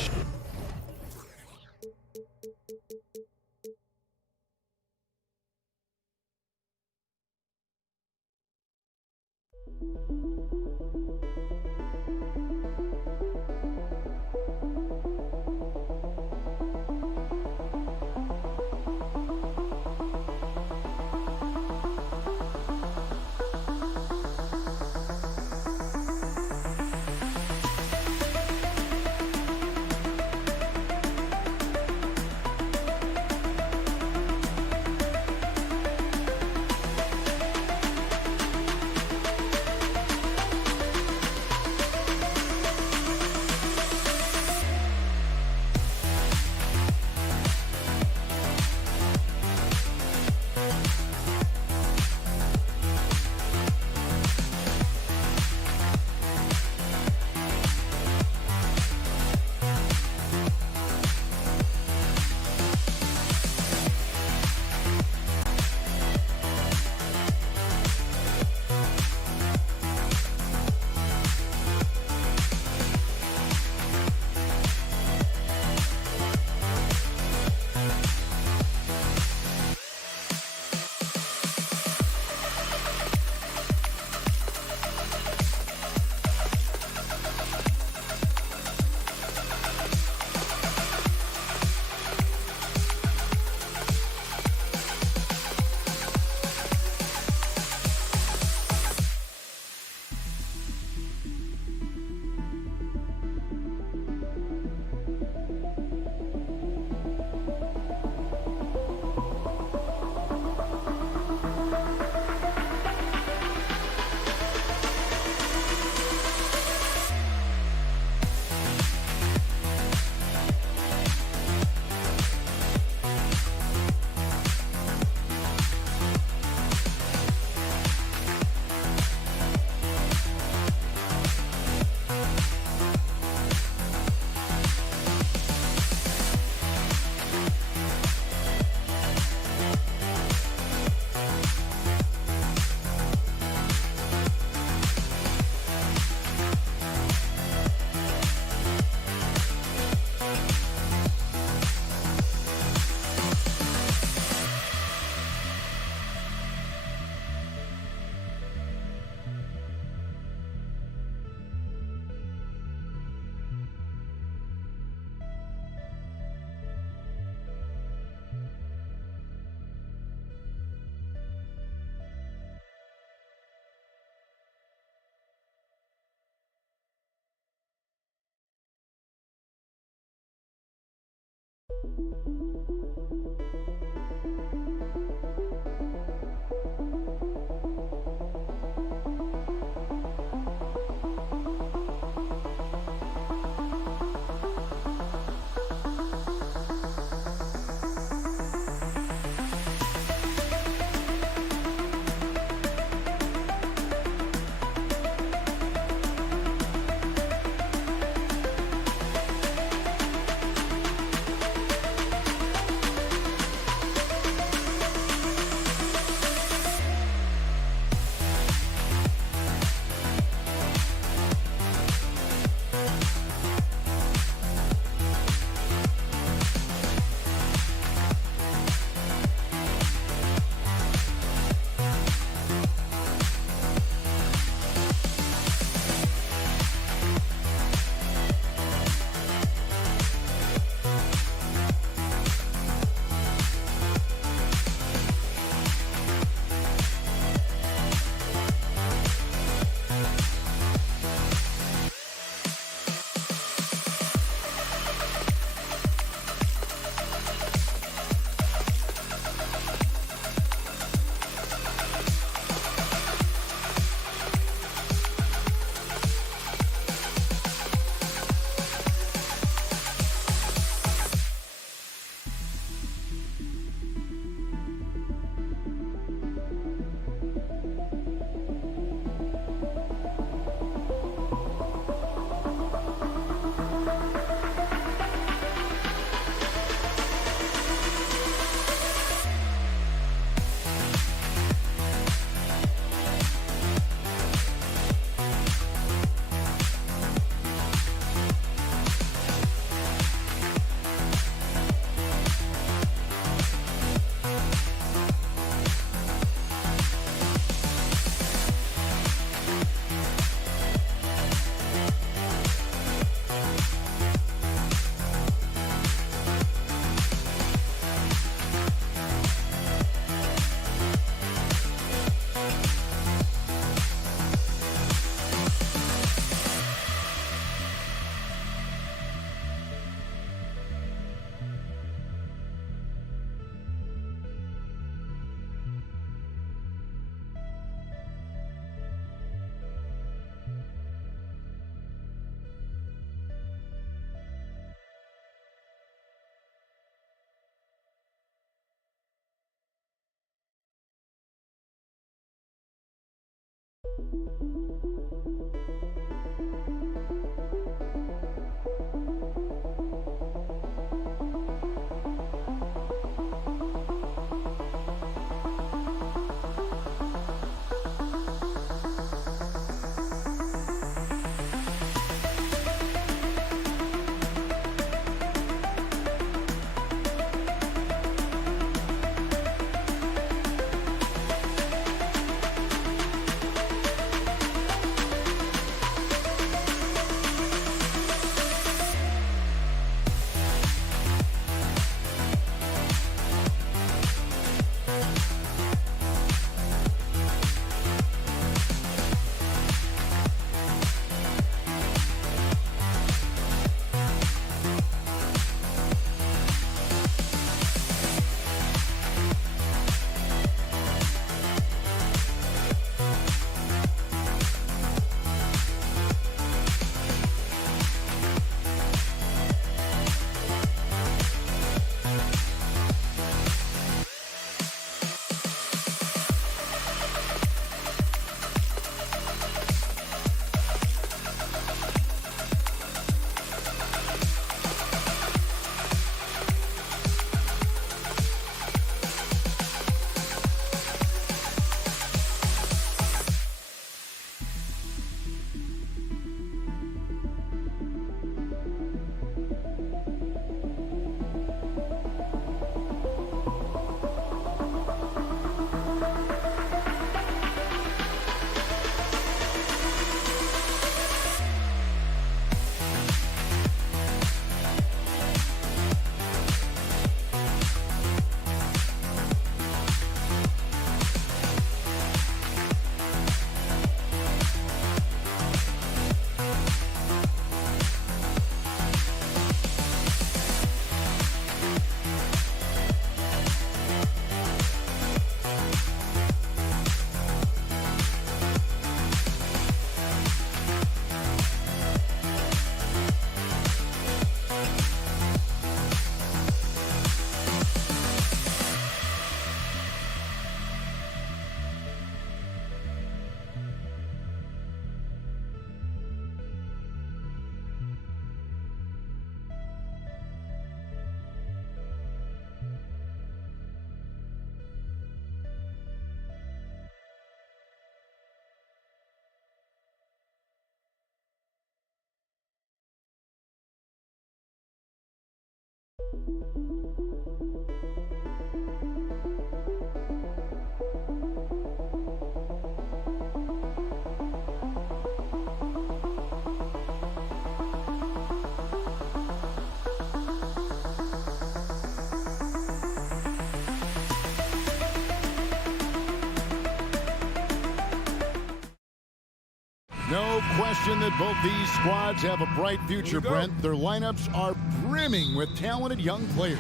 No question that both these squads have a bright future, Brent. Their lineups are brimming with talented young players.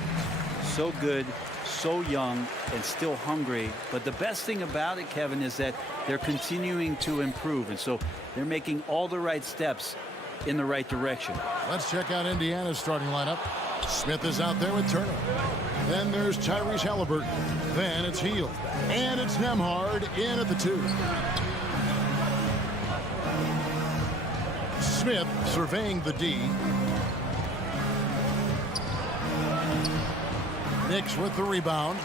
So good, so young, and still hungry. But the best thing about it, Kevin, is that they're continuing to improve. And so they're making all the right steps in the right direction. Let's check out Indiana's starting lineup. Smith is out there with Turner. Then there's Tyrese Halliburton. Then it's Hield. And it's Nembhard in at the 2. Smith surveying the D. Knicks with the rebound.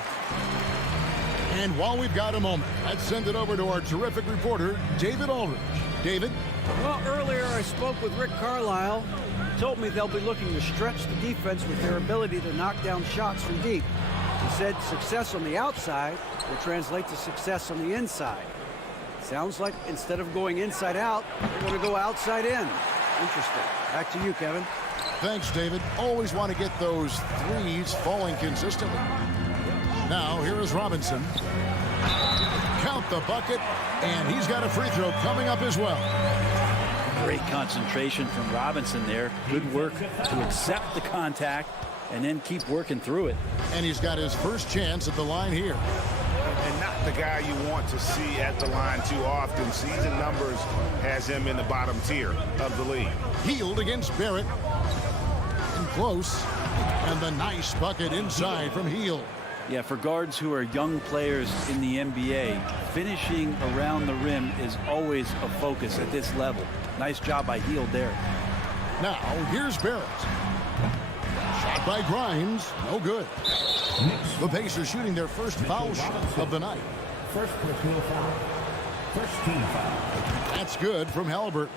And while we've got a moment, let's send it over to our terrific reporter, David Aldridge. David? Well, earlier I spoke with Rick Carlisle. He told me they'll be looking to stretch the defense with their ability to knock down shots from deep. He said success on the outside will translate to success on the inside. Sounds like instead of going inside out, they're going to go outside in. Interesting. Back to you, Kevin. Thanks, David. Always want to get those threes falling consistently. Now, here is Robinson. Count the bucket, and he's got a free throw coming up as well. Great concentration from Robinson there. Good work to accept the contact and then keep working through it. And he's got his first chance at the line here. And not the guy you want to see at the line too often. Season numbers has him in the bottom tier of the league. Hield against Barrett. And close. And the nice bucket inside from Hield. Yeah, for guards who are young players in the NBA, finishing around the rim is always a focus at this level. Nice job by Hield there. Now, here's Barrett. Shot by Grimes. No good. The Pacers shooting their first foul shot of the night. First personal foul. First team foul. That's good from Halliburton.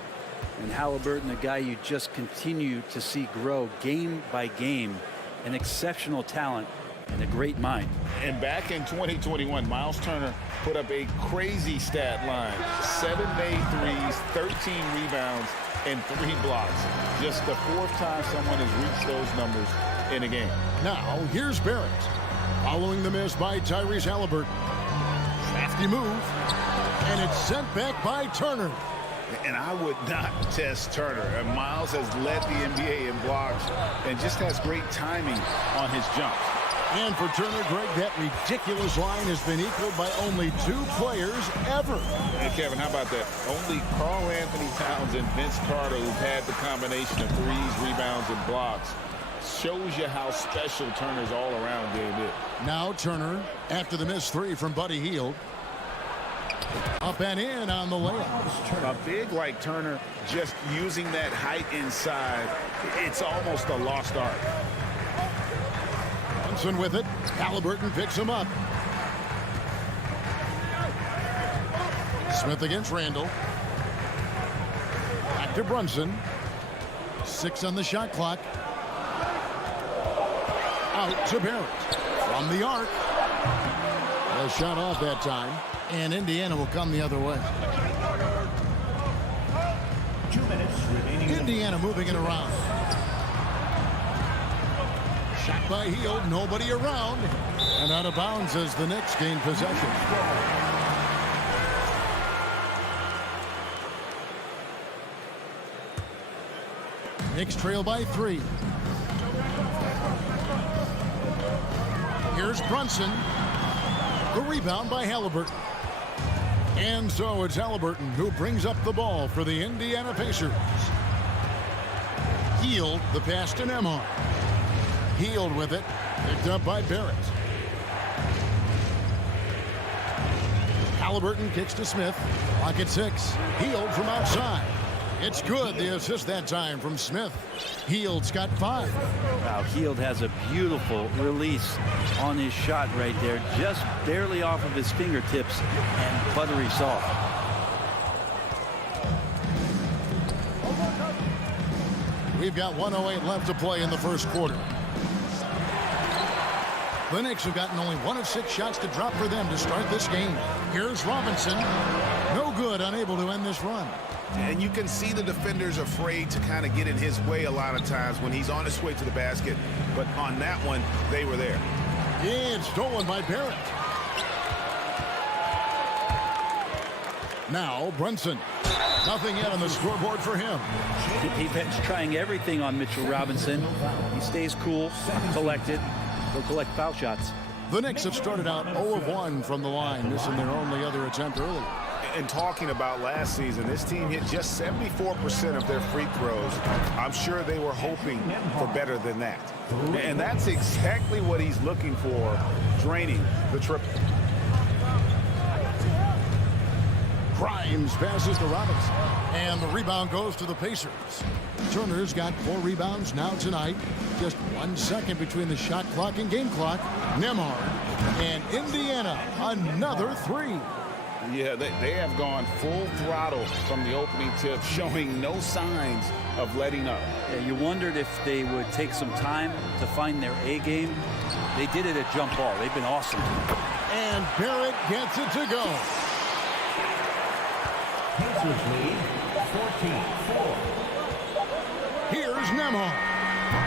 And Halliburton, a guy you just continue to see grow game by game. An exceptional talent and a great mind. And back in 2021, Miles Turner put up a crazy stat line. 7 made threes, 13 rebounds, and 3 blocks. Just the 4th time someone has reached those numbers in a game. Now, here's Barrett. Following the miss by Tyrese Halliburton. Crafty move. And it's sent back by Turner. And I would not test Turner. And Miles has led the NBA in blocks and just has great timing on his jumps. And for Turner, Greg, that ridiculous line has been equaled by only 2 players ever. And Kevin, how about that? Only Karl Anthony Towns and Vince Carter, who've had the combination of threes, rebounds, and blocks. Shows you how special Turner's all-around game is. Now Turner, after the missed 3 from Buddy Hield. Up and in on the layup. A big like Turner, just using that height inside, it's almost a lost art. Brunson with it. Halliburton picks him up. Smith against Randall. Back to Brunson. 6 on the shot clock. Out to Barrett. From the arc. A shot off that time. And Indiana will come the other way. 2 minutes remaining. Indiana moving it around. Shot by Hield. Nobody around. And out of bounds as the Knicks gain possession. Knicks trail by 3. Here's Brunson. The rebound by Halliburton. And so it's Halliburton who brings up the ball for the Indiana Pacers. Hield, the pass to Nembhard. Hield with it. Picked up by Barrett. Halliburton kicks to Smith. Clock at 6. Hield from outside. It's good. The assist that time from Smith. Hield's got 5. Wow, Hield has a beautiful release on his shot right there. Just barely off of his fingertips and buttery soft. We've got 1:08 left to play in the first quarter. The Knicks have gotten only 1 of 6 shots to drop for them to start this game. Here's Robinson. No good, unable to end this run. And you can see the defenders afraid to kind of get in his way a lot of times when he's on his way to the basket. But on that one, they were there. It's stolen by Barrett. Now Brunson. Nothing yet on the scoreboard for him. The defense trying everything on Mitchell Robinson. He stays cool, collected. He'll collect foul shots. The Knicks have started out 0 of 1 from the line, missing their only other attempt early. And talking about last season, this team hit just 74% of their free throws. I'm sure they were hoping for better than that. And that's exactly what he's looking for, draining the triple. Grimes passes to Robinson. And the rebound goes to the Pacers. Turner's got 4 rebounds now tonight. Just 1 second between the shot clock and game clock. Nembhard and Indiana, another 3. Yeah, they have gone full throttle from the opening tip, showing no signs of letting up. Yeah, you wondered if they would take some time to find their A game. They did it at jump ball. They've been awesome. And Barrett gets it to go. Pacers lead 14-4. Here's Nembhard.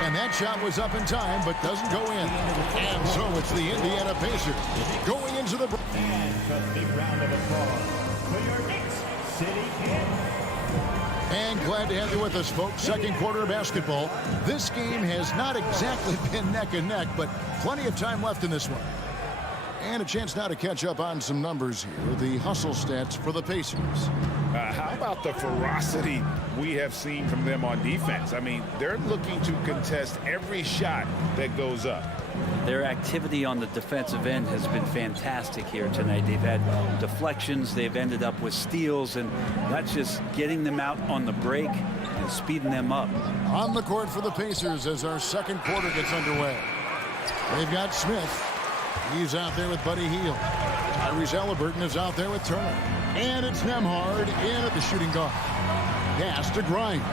And that shot was up in time, but doesn't go in. And so it's the Indiana Pacers going into the... And a big round of applause for your Knicks City Kid. And glad to have you with us, folks. Second quarter of basketball. This game has not exactly been neck and neck, but plenty of time left in this one. And a chance now to catch up on some numbers here. The hustle stats for the Pacers. How about the ferocity we have seen from them on defense? I mean, they're looking to contest every shot that goes up. Their activity on the defensive end has been fantastic here tonight. They've had deflections. They've ended up with steals, and that's just getting them out on the break and speeding them up. On the court for the Pacers as our second quarter gets underway. They've got Smith. He's out there with Buddy Hield. Xellark is out there with Turner. And it's Nembhard in at the shooting guard. Pass to Grimes.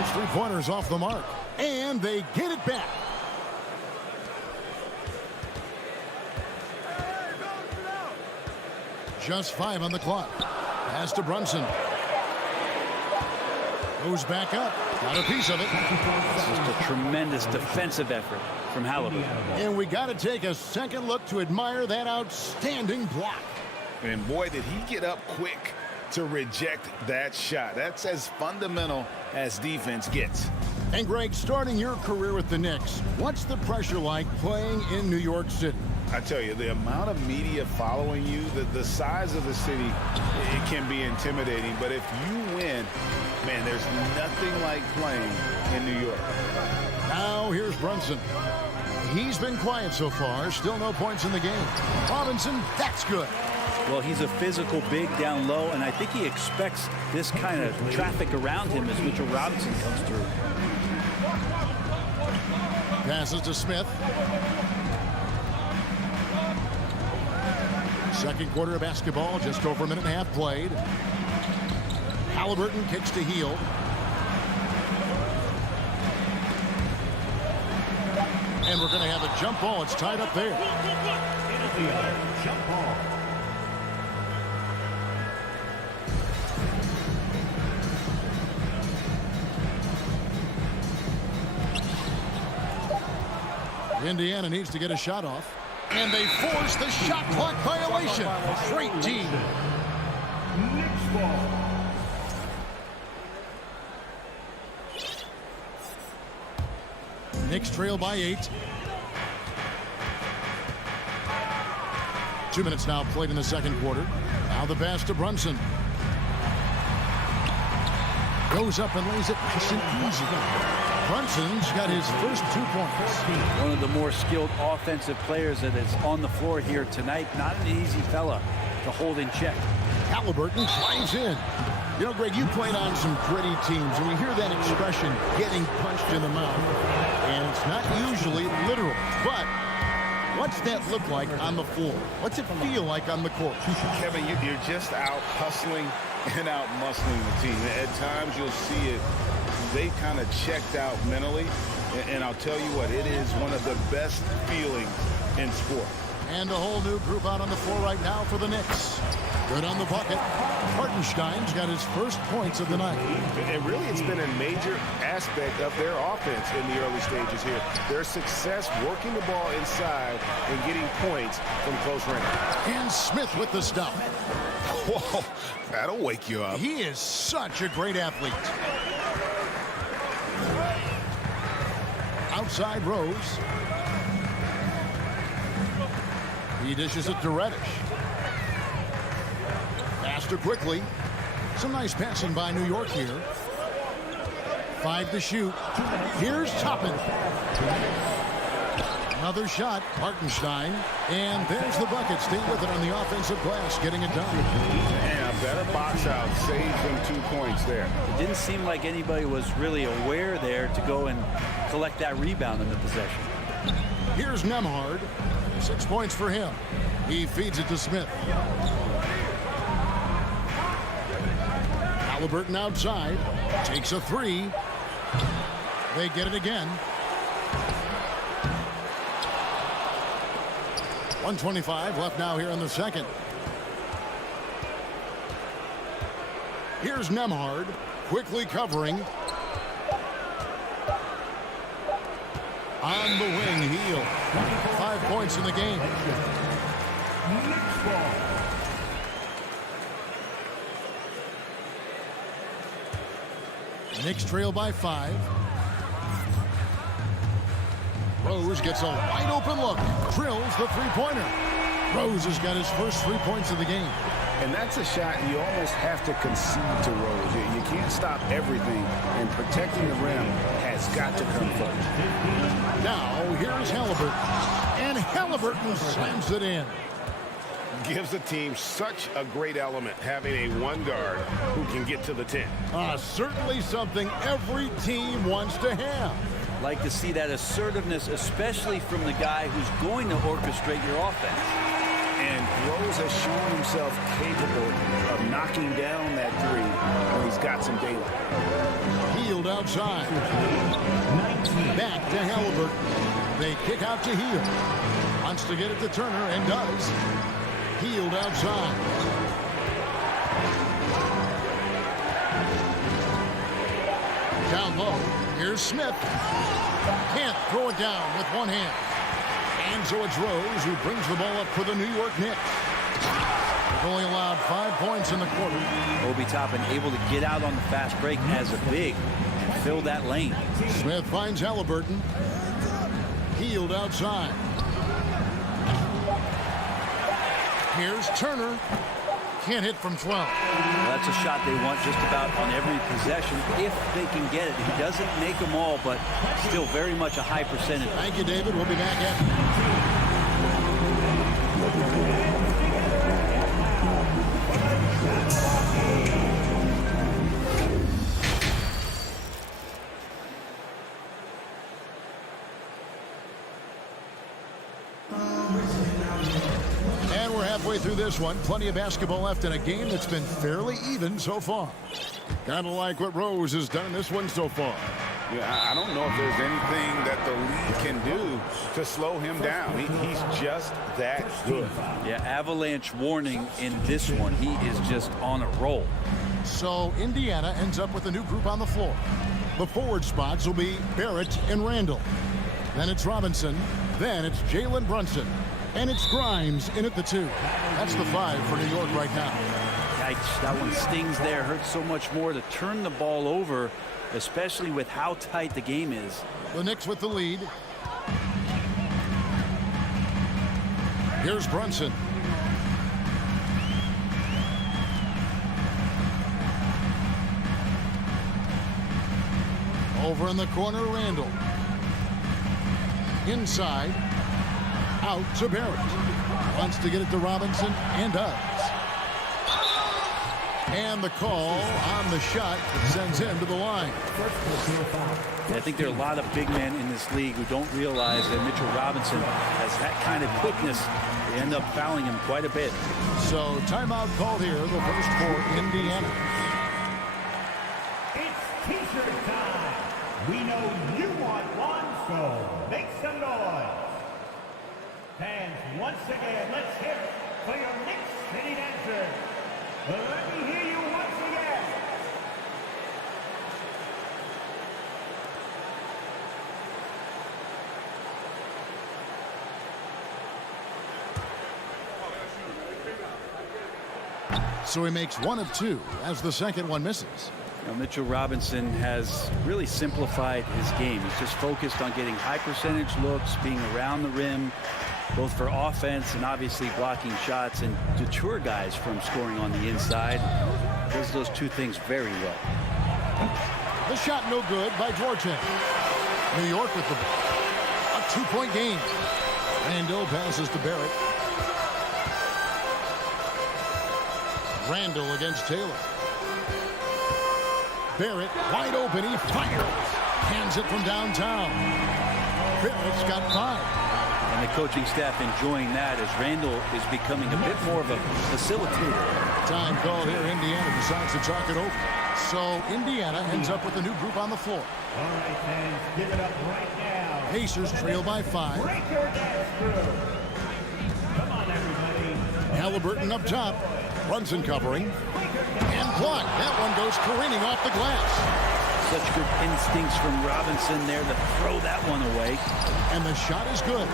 It's 3-pointers off the mark. And they get it back. Just 5 on the clock. Pass to Brunson. Goes back up. Got a piece of it. Just a tremendous defensive effort from Halliburton. And we got to take a second look to admire that outstanding block. And boy, did he get up quick to reject that shot. That's as fundamental as defense gets. And Greg, starting your career with the Knicks, what's the pressure like playing in New York City? I tell you, the amount of media following you, the size of the city, it can be intimidating. But if you win, man, there's nothing like playing in New York. Now here's Brunson. He's been quiet so far. Still no points in the game. Robinson, that's good. Well, he's a physical big down low, and I think he expects this kind of traffic around him as Mitchell Robinson comes through. Passes to Smith. Second quarter of basketball, just over a minute and a half played. Halliburton kicks to Hield. And we're going to have a jump ball. It's tied up there. Jump ball. Indiana needs to get a shot off. And they force the shot clock violation. Great team. Knicks ball. Knicks trail by 8. 2 minutes now played in the second quarter. Now the pass to Brunson. Goes up and lays it nice and easy. Brunson's got his first 2 points. One of the more skilled offensive players that is on the floor here tonight. Not an easy fella to hold in check. Halliburton drives in. You know, Greg, you played on some gritty teams, and we hear that expression, getting punched in the mouth. And it's not usually literal, but what's that look like on the floor? What's it feel like on the court? Kevin, you're just out hustling and out muscling the team. At times you'll see it. They kind of checked out mentally, And I'll tell you what, it is one of the best feelings in sport. And a whole new group out on the floor right now for the Knicks. Good on the bucket. Hartenstein's got his first points of the night. And really, it's been a major aspect of their offense in the early stages here. Their success working the ball inside and getting points from close range. And Smith with the stop. Whoa, that'll wake you up. He is such a great athlete. Outside Rose. He dishes it to Reddish. Faster quickly. Some nice passing by New York here. 5 to shoot. Here's Toppin. Another shot, Hartenstein. And there's the bucket. Stay with it on the offensive glass, getting it done. And a better box out saves them 2 points there. It didn't seem like anybody was really aware there to go and collect that rebound in the possession. Here's Nembhard. 6 points for him. He feeds it to Smith. Halliburton outside. Takes a 3. They get it again. 1:25 left now here in the second. Here's Nembhard. Quickly covering. On the wing, Heel. 5 points in the game. Knicks trail by 5. Rose gets a wide open look. Drills the three-pointer. Rose has got his first 3 points of the game. And that's a shot you almost have to concede to Rose. You can't stop everything, and protecting the rim has got to come first. Now, here's Halliburton. And Halliburton slams it in. Gives the team such a great element having a one guard who can get to the 10. Certainly something every team wants to have. Like to see that assertiveness, especially from the guy who's going to orchestrate your offense. And Rose has shown himself capable of knocking down that 3 when he's got some daylight. Healed outside. Back to Halliburton. They kick out to Heel. Wants to get it to Turner and does. Healed outside. Down low. Here's Smith. Can't throw it down with one hand. And so it's Rose who brings the ball up for the New York Knicks. They've only allowed 5 points in the quarter. Obi Toppin able to get out on the fast break as a big and fill that lane. Smith finds Halliburton. Healed outside. Here's Turner. Can't hit from 12. Well, that's a shot they want just about on every possession if they can get it. He doesn't make them all, but still very much a high percentage. Thank you, David. We'll be back after. And we're halfway through this one. Plenty of basketball left in a game that's been fairly even so far. Kind of like what Rose has done in this one so far. Yeah, I don't know if there's anything that the league can do to slow him down. He's just that good. Yeah, avalanche warning in this one. He is just on a roll. So Indiana ends up with a new group on the floor. The forward spots will be Barrett and Randall. Then it's Robinson. Then it's Jalen Brunson. And it's Grimes in at the 2. That's the 5 for New York right now. Yikes, that one stings there. Hurts so much more to turn the ball over, especially with how tight the game is. The Knicks with the lead. Here's Brunson. Over in the corner, Randall. Inside. Out to Barrett. Wants to get it to Robinson and does. And the call on the shot that sends him to the line. I think there are a lot of big men in this league who don't realize that Mitchell Robinson has that kind of quickness. They end up fouling him quite a bit. So timeout called here, the first for Indiana. It's T-shirt time. We know you want one. make some noise. Fans, once again, let's hear it for your Knicks city dancers. Let me hear you once again. So he makes 1 of 2 as the second one misses. Now, Mitchell Robinson has really simplified his game. He's just focused on getting high percentage looks, being around the rim, both for offense and obviously blocking shots, and deter guys from scoring on the inside. Does those two things very well. The shot no good by Duarte. New York with the a 2-point game. Randall passes to Barrett. Randall against Taylor. Barrett wide open. He fires. Hands it from downtown. Barrett's got 5. And the coaching staff enjoying that as Randall is becoming a bit more of a facilitator. Time call here. Indiana decides to talk it over. So Indiana ends up with a new group on the floor. All right, fans, give it up right now. Pacers trail by 5. Break your dance through. Come on, everybody. Halliburton up top. Brunson covering. And blocked. That one goes careening off the glass. Such good instincts from Robinson there to throw that one away. And the shot is good.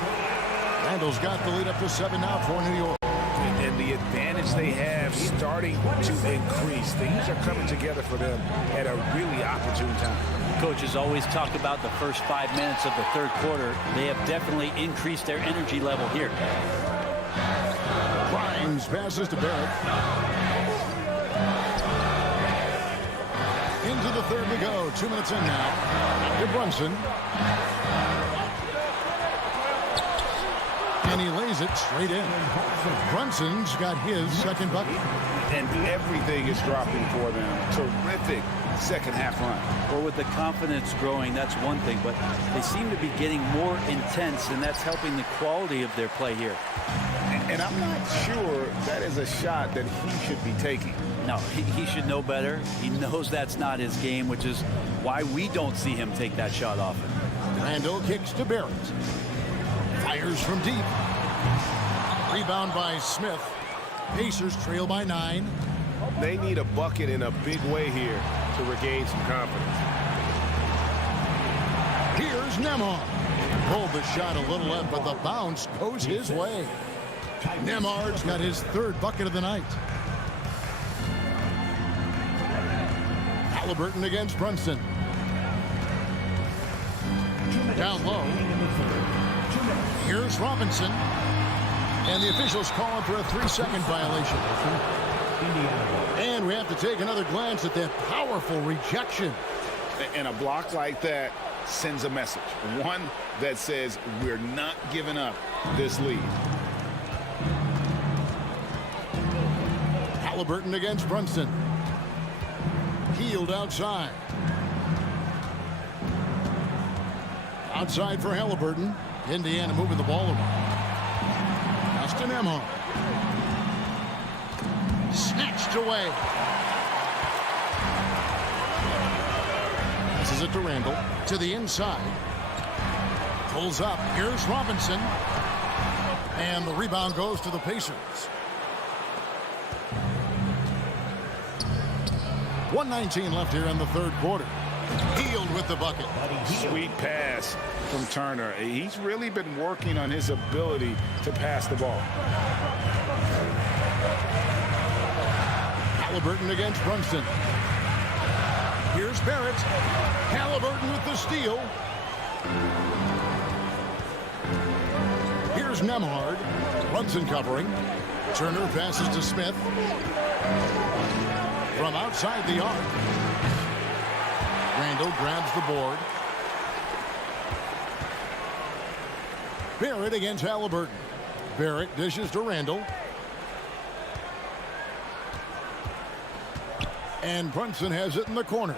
Randall's got the lead up to 7 now for New York. And the advantage they have starting to increase. Things are coming together for them at a really opportune time. Coaches always talk about the first 5 minutes of the third quarter. They have definitely increased their energy level here. Grimes passes to Barrett. Into the third we go. 2 minutes in now. To Brunson. And he lays it straight in. Brunson's got his second bucket. And everything is dropping for them. Terrific second half run. Well, with the confidence growing, that's one thing, but they seem to be getting more intense, and that's helping the quality of their play here. And I'm not sure that is a shot that he should be taking. No, he should know better. He knows that's not his game, which is why we don't see him take that shot often. Randall kicks to Barrett. Fires from deep. Rebound by Smith. Pacers trail by 9. They need a bucket in a big way here to regain some confidence. Here's Nembhard. Pulled the shot a little left, but the bounce goes his way. Nembhard's got his third bucket of the night. Halliburton against Brunson. Down low. Here's Robinson. And the officials calling for a 3-second violation. And we have to take another glance at that powerful rejection. And a block like that sends a message. One that says we're not giving up this lead. Halliburton against Brunson. Healed outside. Outside for Halliburton. Indiana moving the ball around. That's to Nembhard. Snatched away. This is it to Randall. To the inside. Pulls up. Here's Robinson. And the rebound goes to the Pacers. 1:19 left here in the third quarter. Healed with the bucket. Sweet pass from Turner. He's really been working on his ability to pass the ball. Halliburton against Brunson. Here's Barrett. Halliburton with the steal. Here's Nembhard. Brunson covering. Turner passes to Smith. From outside the arc. Randall grabs the board. Barrett against Halliburton. Barrett dishes to Randall. And Brunson has it in the corner.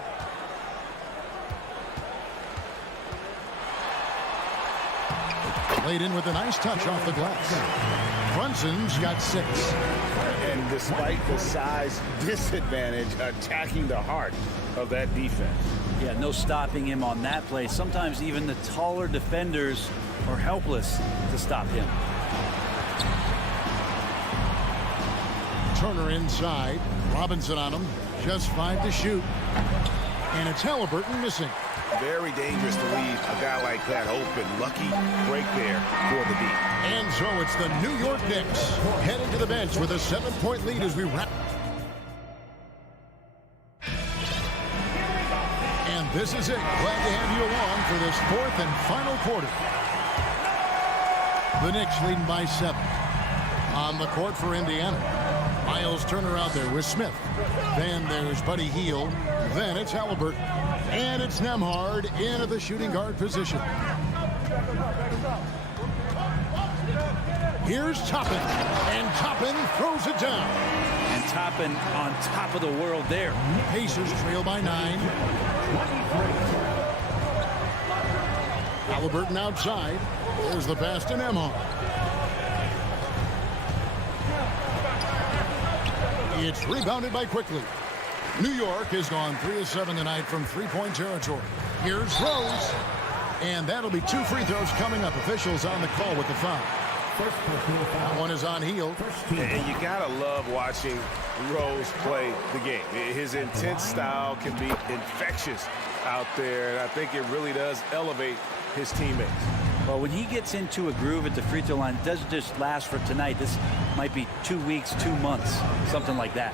Laid in with a nice touch off the glass. Brunson's got 6. And despite the size disadvantage, attacking the heart of that defense. Yeah, no stopping him on that play. Sometimes even the taller defenders are helpless to stop him. Turner inside. Robinson on him. Just 5 to shoot. And it's Haliburton missing. Very dangerous to leave a guy like that open. Lucky break there for the D. And so it's the New York Knicks heading to the bench with a 7-point lead as we wrap. And this is it. Glad to have you along for this 4th and final quarter. The Knicks leading by 7. On the court for Indiana. Miles Turner out there with Smith. Then there's Buddy Hield. Then it's Haliburton. And it's Nembhard in at the shooting guard position. Here's Toppin. And Toppin throws it down. And Toppin on top of the world there. Pacers trail by 9. Haliburton outside. There's the pass to Nembhard. It's rebounded by Quickly. New York has gone 3 of 7 tonight from 3-point territory. Here's Rose. And that'll be 2 free throws coming up. Officials on the call with the foul. That one is on Hield. And you gotta love watching Rose play the game. His intense style can be infectious out there, and I think it really does elevate his teammates. Well, when he gets into a groove at the free throw line, it doesn't just last for tonight. This might be 2 weeks, 2 months, something like that.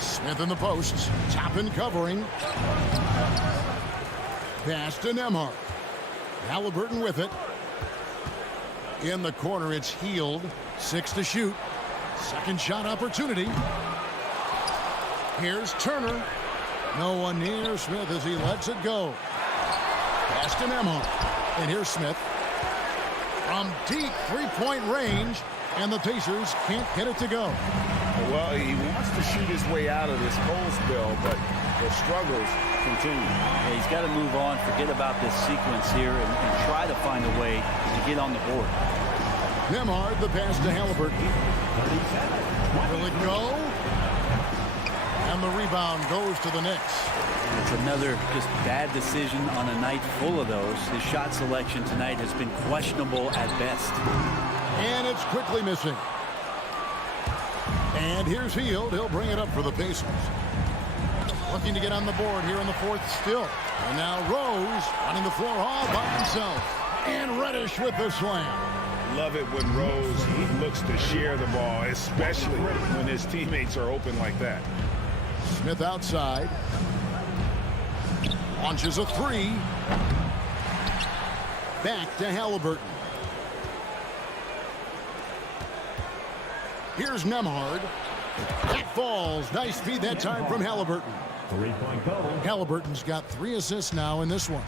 Smith in the posts. Toppin covering. Pass to Nembhard. Haliburton with it. In the corner, it's Hield. 6 to shoot. Second shot opportunity. Here's Turner. No one near Smith as he lets it go. Pass to Nembhard. And here's Smith. From deep 3-point range. And the Pacers can't get it to go. Well, he wants to shoot his way out of this cold spell, but the struggles continue. Yeah, he's got to move on, forget about this sequence here, and try to find a way to get on the board. Nembhard, the pass to Haliburton. Will it go? And the rebound goes to the Knicks. It's another just bad decision on a night full of those. His shot selection tonight has been questionable at best. And it's quickly missing. And here's Hield. He'll bring it up for the Pacers. Looking to get on the board here in the 4th still. And now Rose running the floor all by himself. And Reddish with the slam. Love it when Rose looks to share the ball, especially when his teammates are open like that. Smith outside. Launches a 3. Back to Haliburton. Here's Nembhard. That falls. Nice feed that time from Haliburton. 3-point goal. Haliburton's got 3 assists now in this one.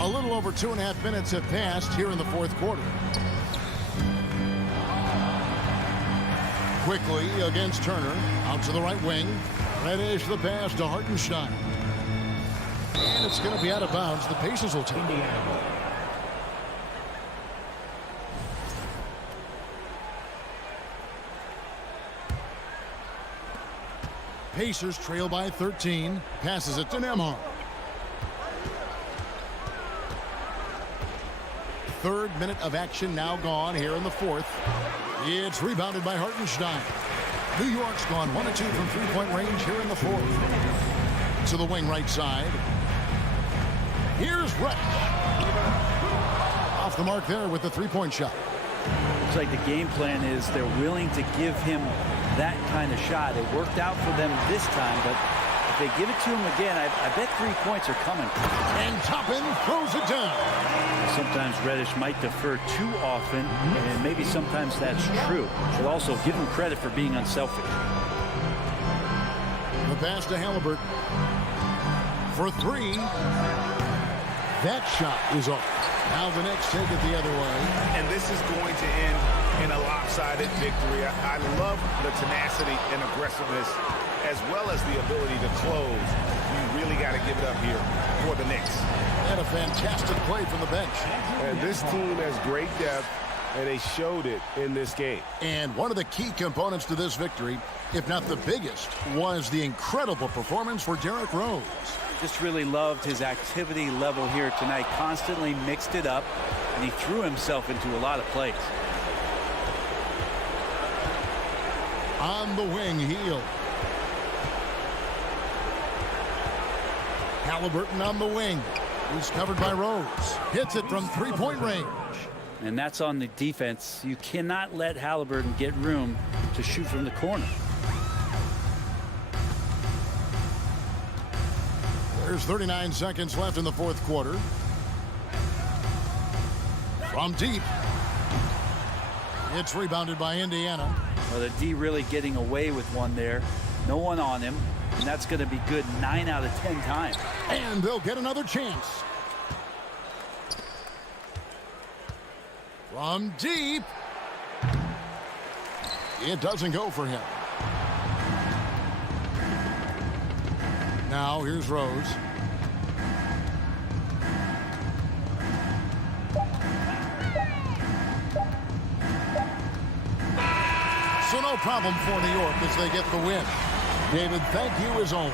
A little over 2.5 minutes have passed here in the 4th quarter. Quickly against Turner. Out to the right wing. Reddish the pass to Hartenstein. And it's going to be out of bounds. The Pacers will take it. Pacers trail by 13. Passes it to Nembhard. 3rd minute of action now gone here in the 4th. It's rebounded by Hartenstein. New York's gone 1 of 2 from 3-point range here in the 4th. To the wing right side. Here's Reddish. Off the mark there with the 3-point shot. Looks like the game plan is they're willing to give him that kind of shot. It worked out for them this time, but if they give it to him again, I bet 3 points are coming. And Toppin throws it down. Sometimes Reddish might defer too often, and maybe sometimes that's true. But also give him credit for being unselfish. The pass to Haliburton. For 3. That shot is off. Now the Knicks take it the other way. And this is going to end in a lopsided victory. I love the tenacity and aggressiveness as well as the ability to close. You really got to give it up here for the Knicks. And a fantastic play from the bench. And this team has great depth, and they showed it in this game. And one of the key components to this victory, if not the biggest, was the incredible performance for Derrick Rose. Just really loved his activity level here tonight. Constantly mixed it up, and he threw himself into a lot of plays. On the wing, Hield. Halliburton on the wing. He's covered by Rose. Hits it from three-point range. And that's on the defense. You cannot let Halliburton get room to shoot from the corner. There's 39 seconds left in the fourth quarter. From deep. It's rebounded by Indiana. Well, the D really getting away with one there. No one on him. And that's going to be good 9 out of 10 times. And they'll get another chance. From deep. It doesn't go for him. Now here's Rose. So no problem for New York as they get the win. David, thank you as always.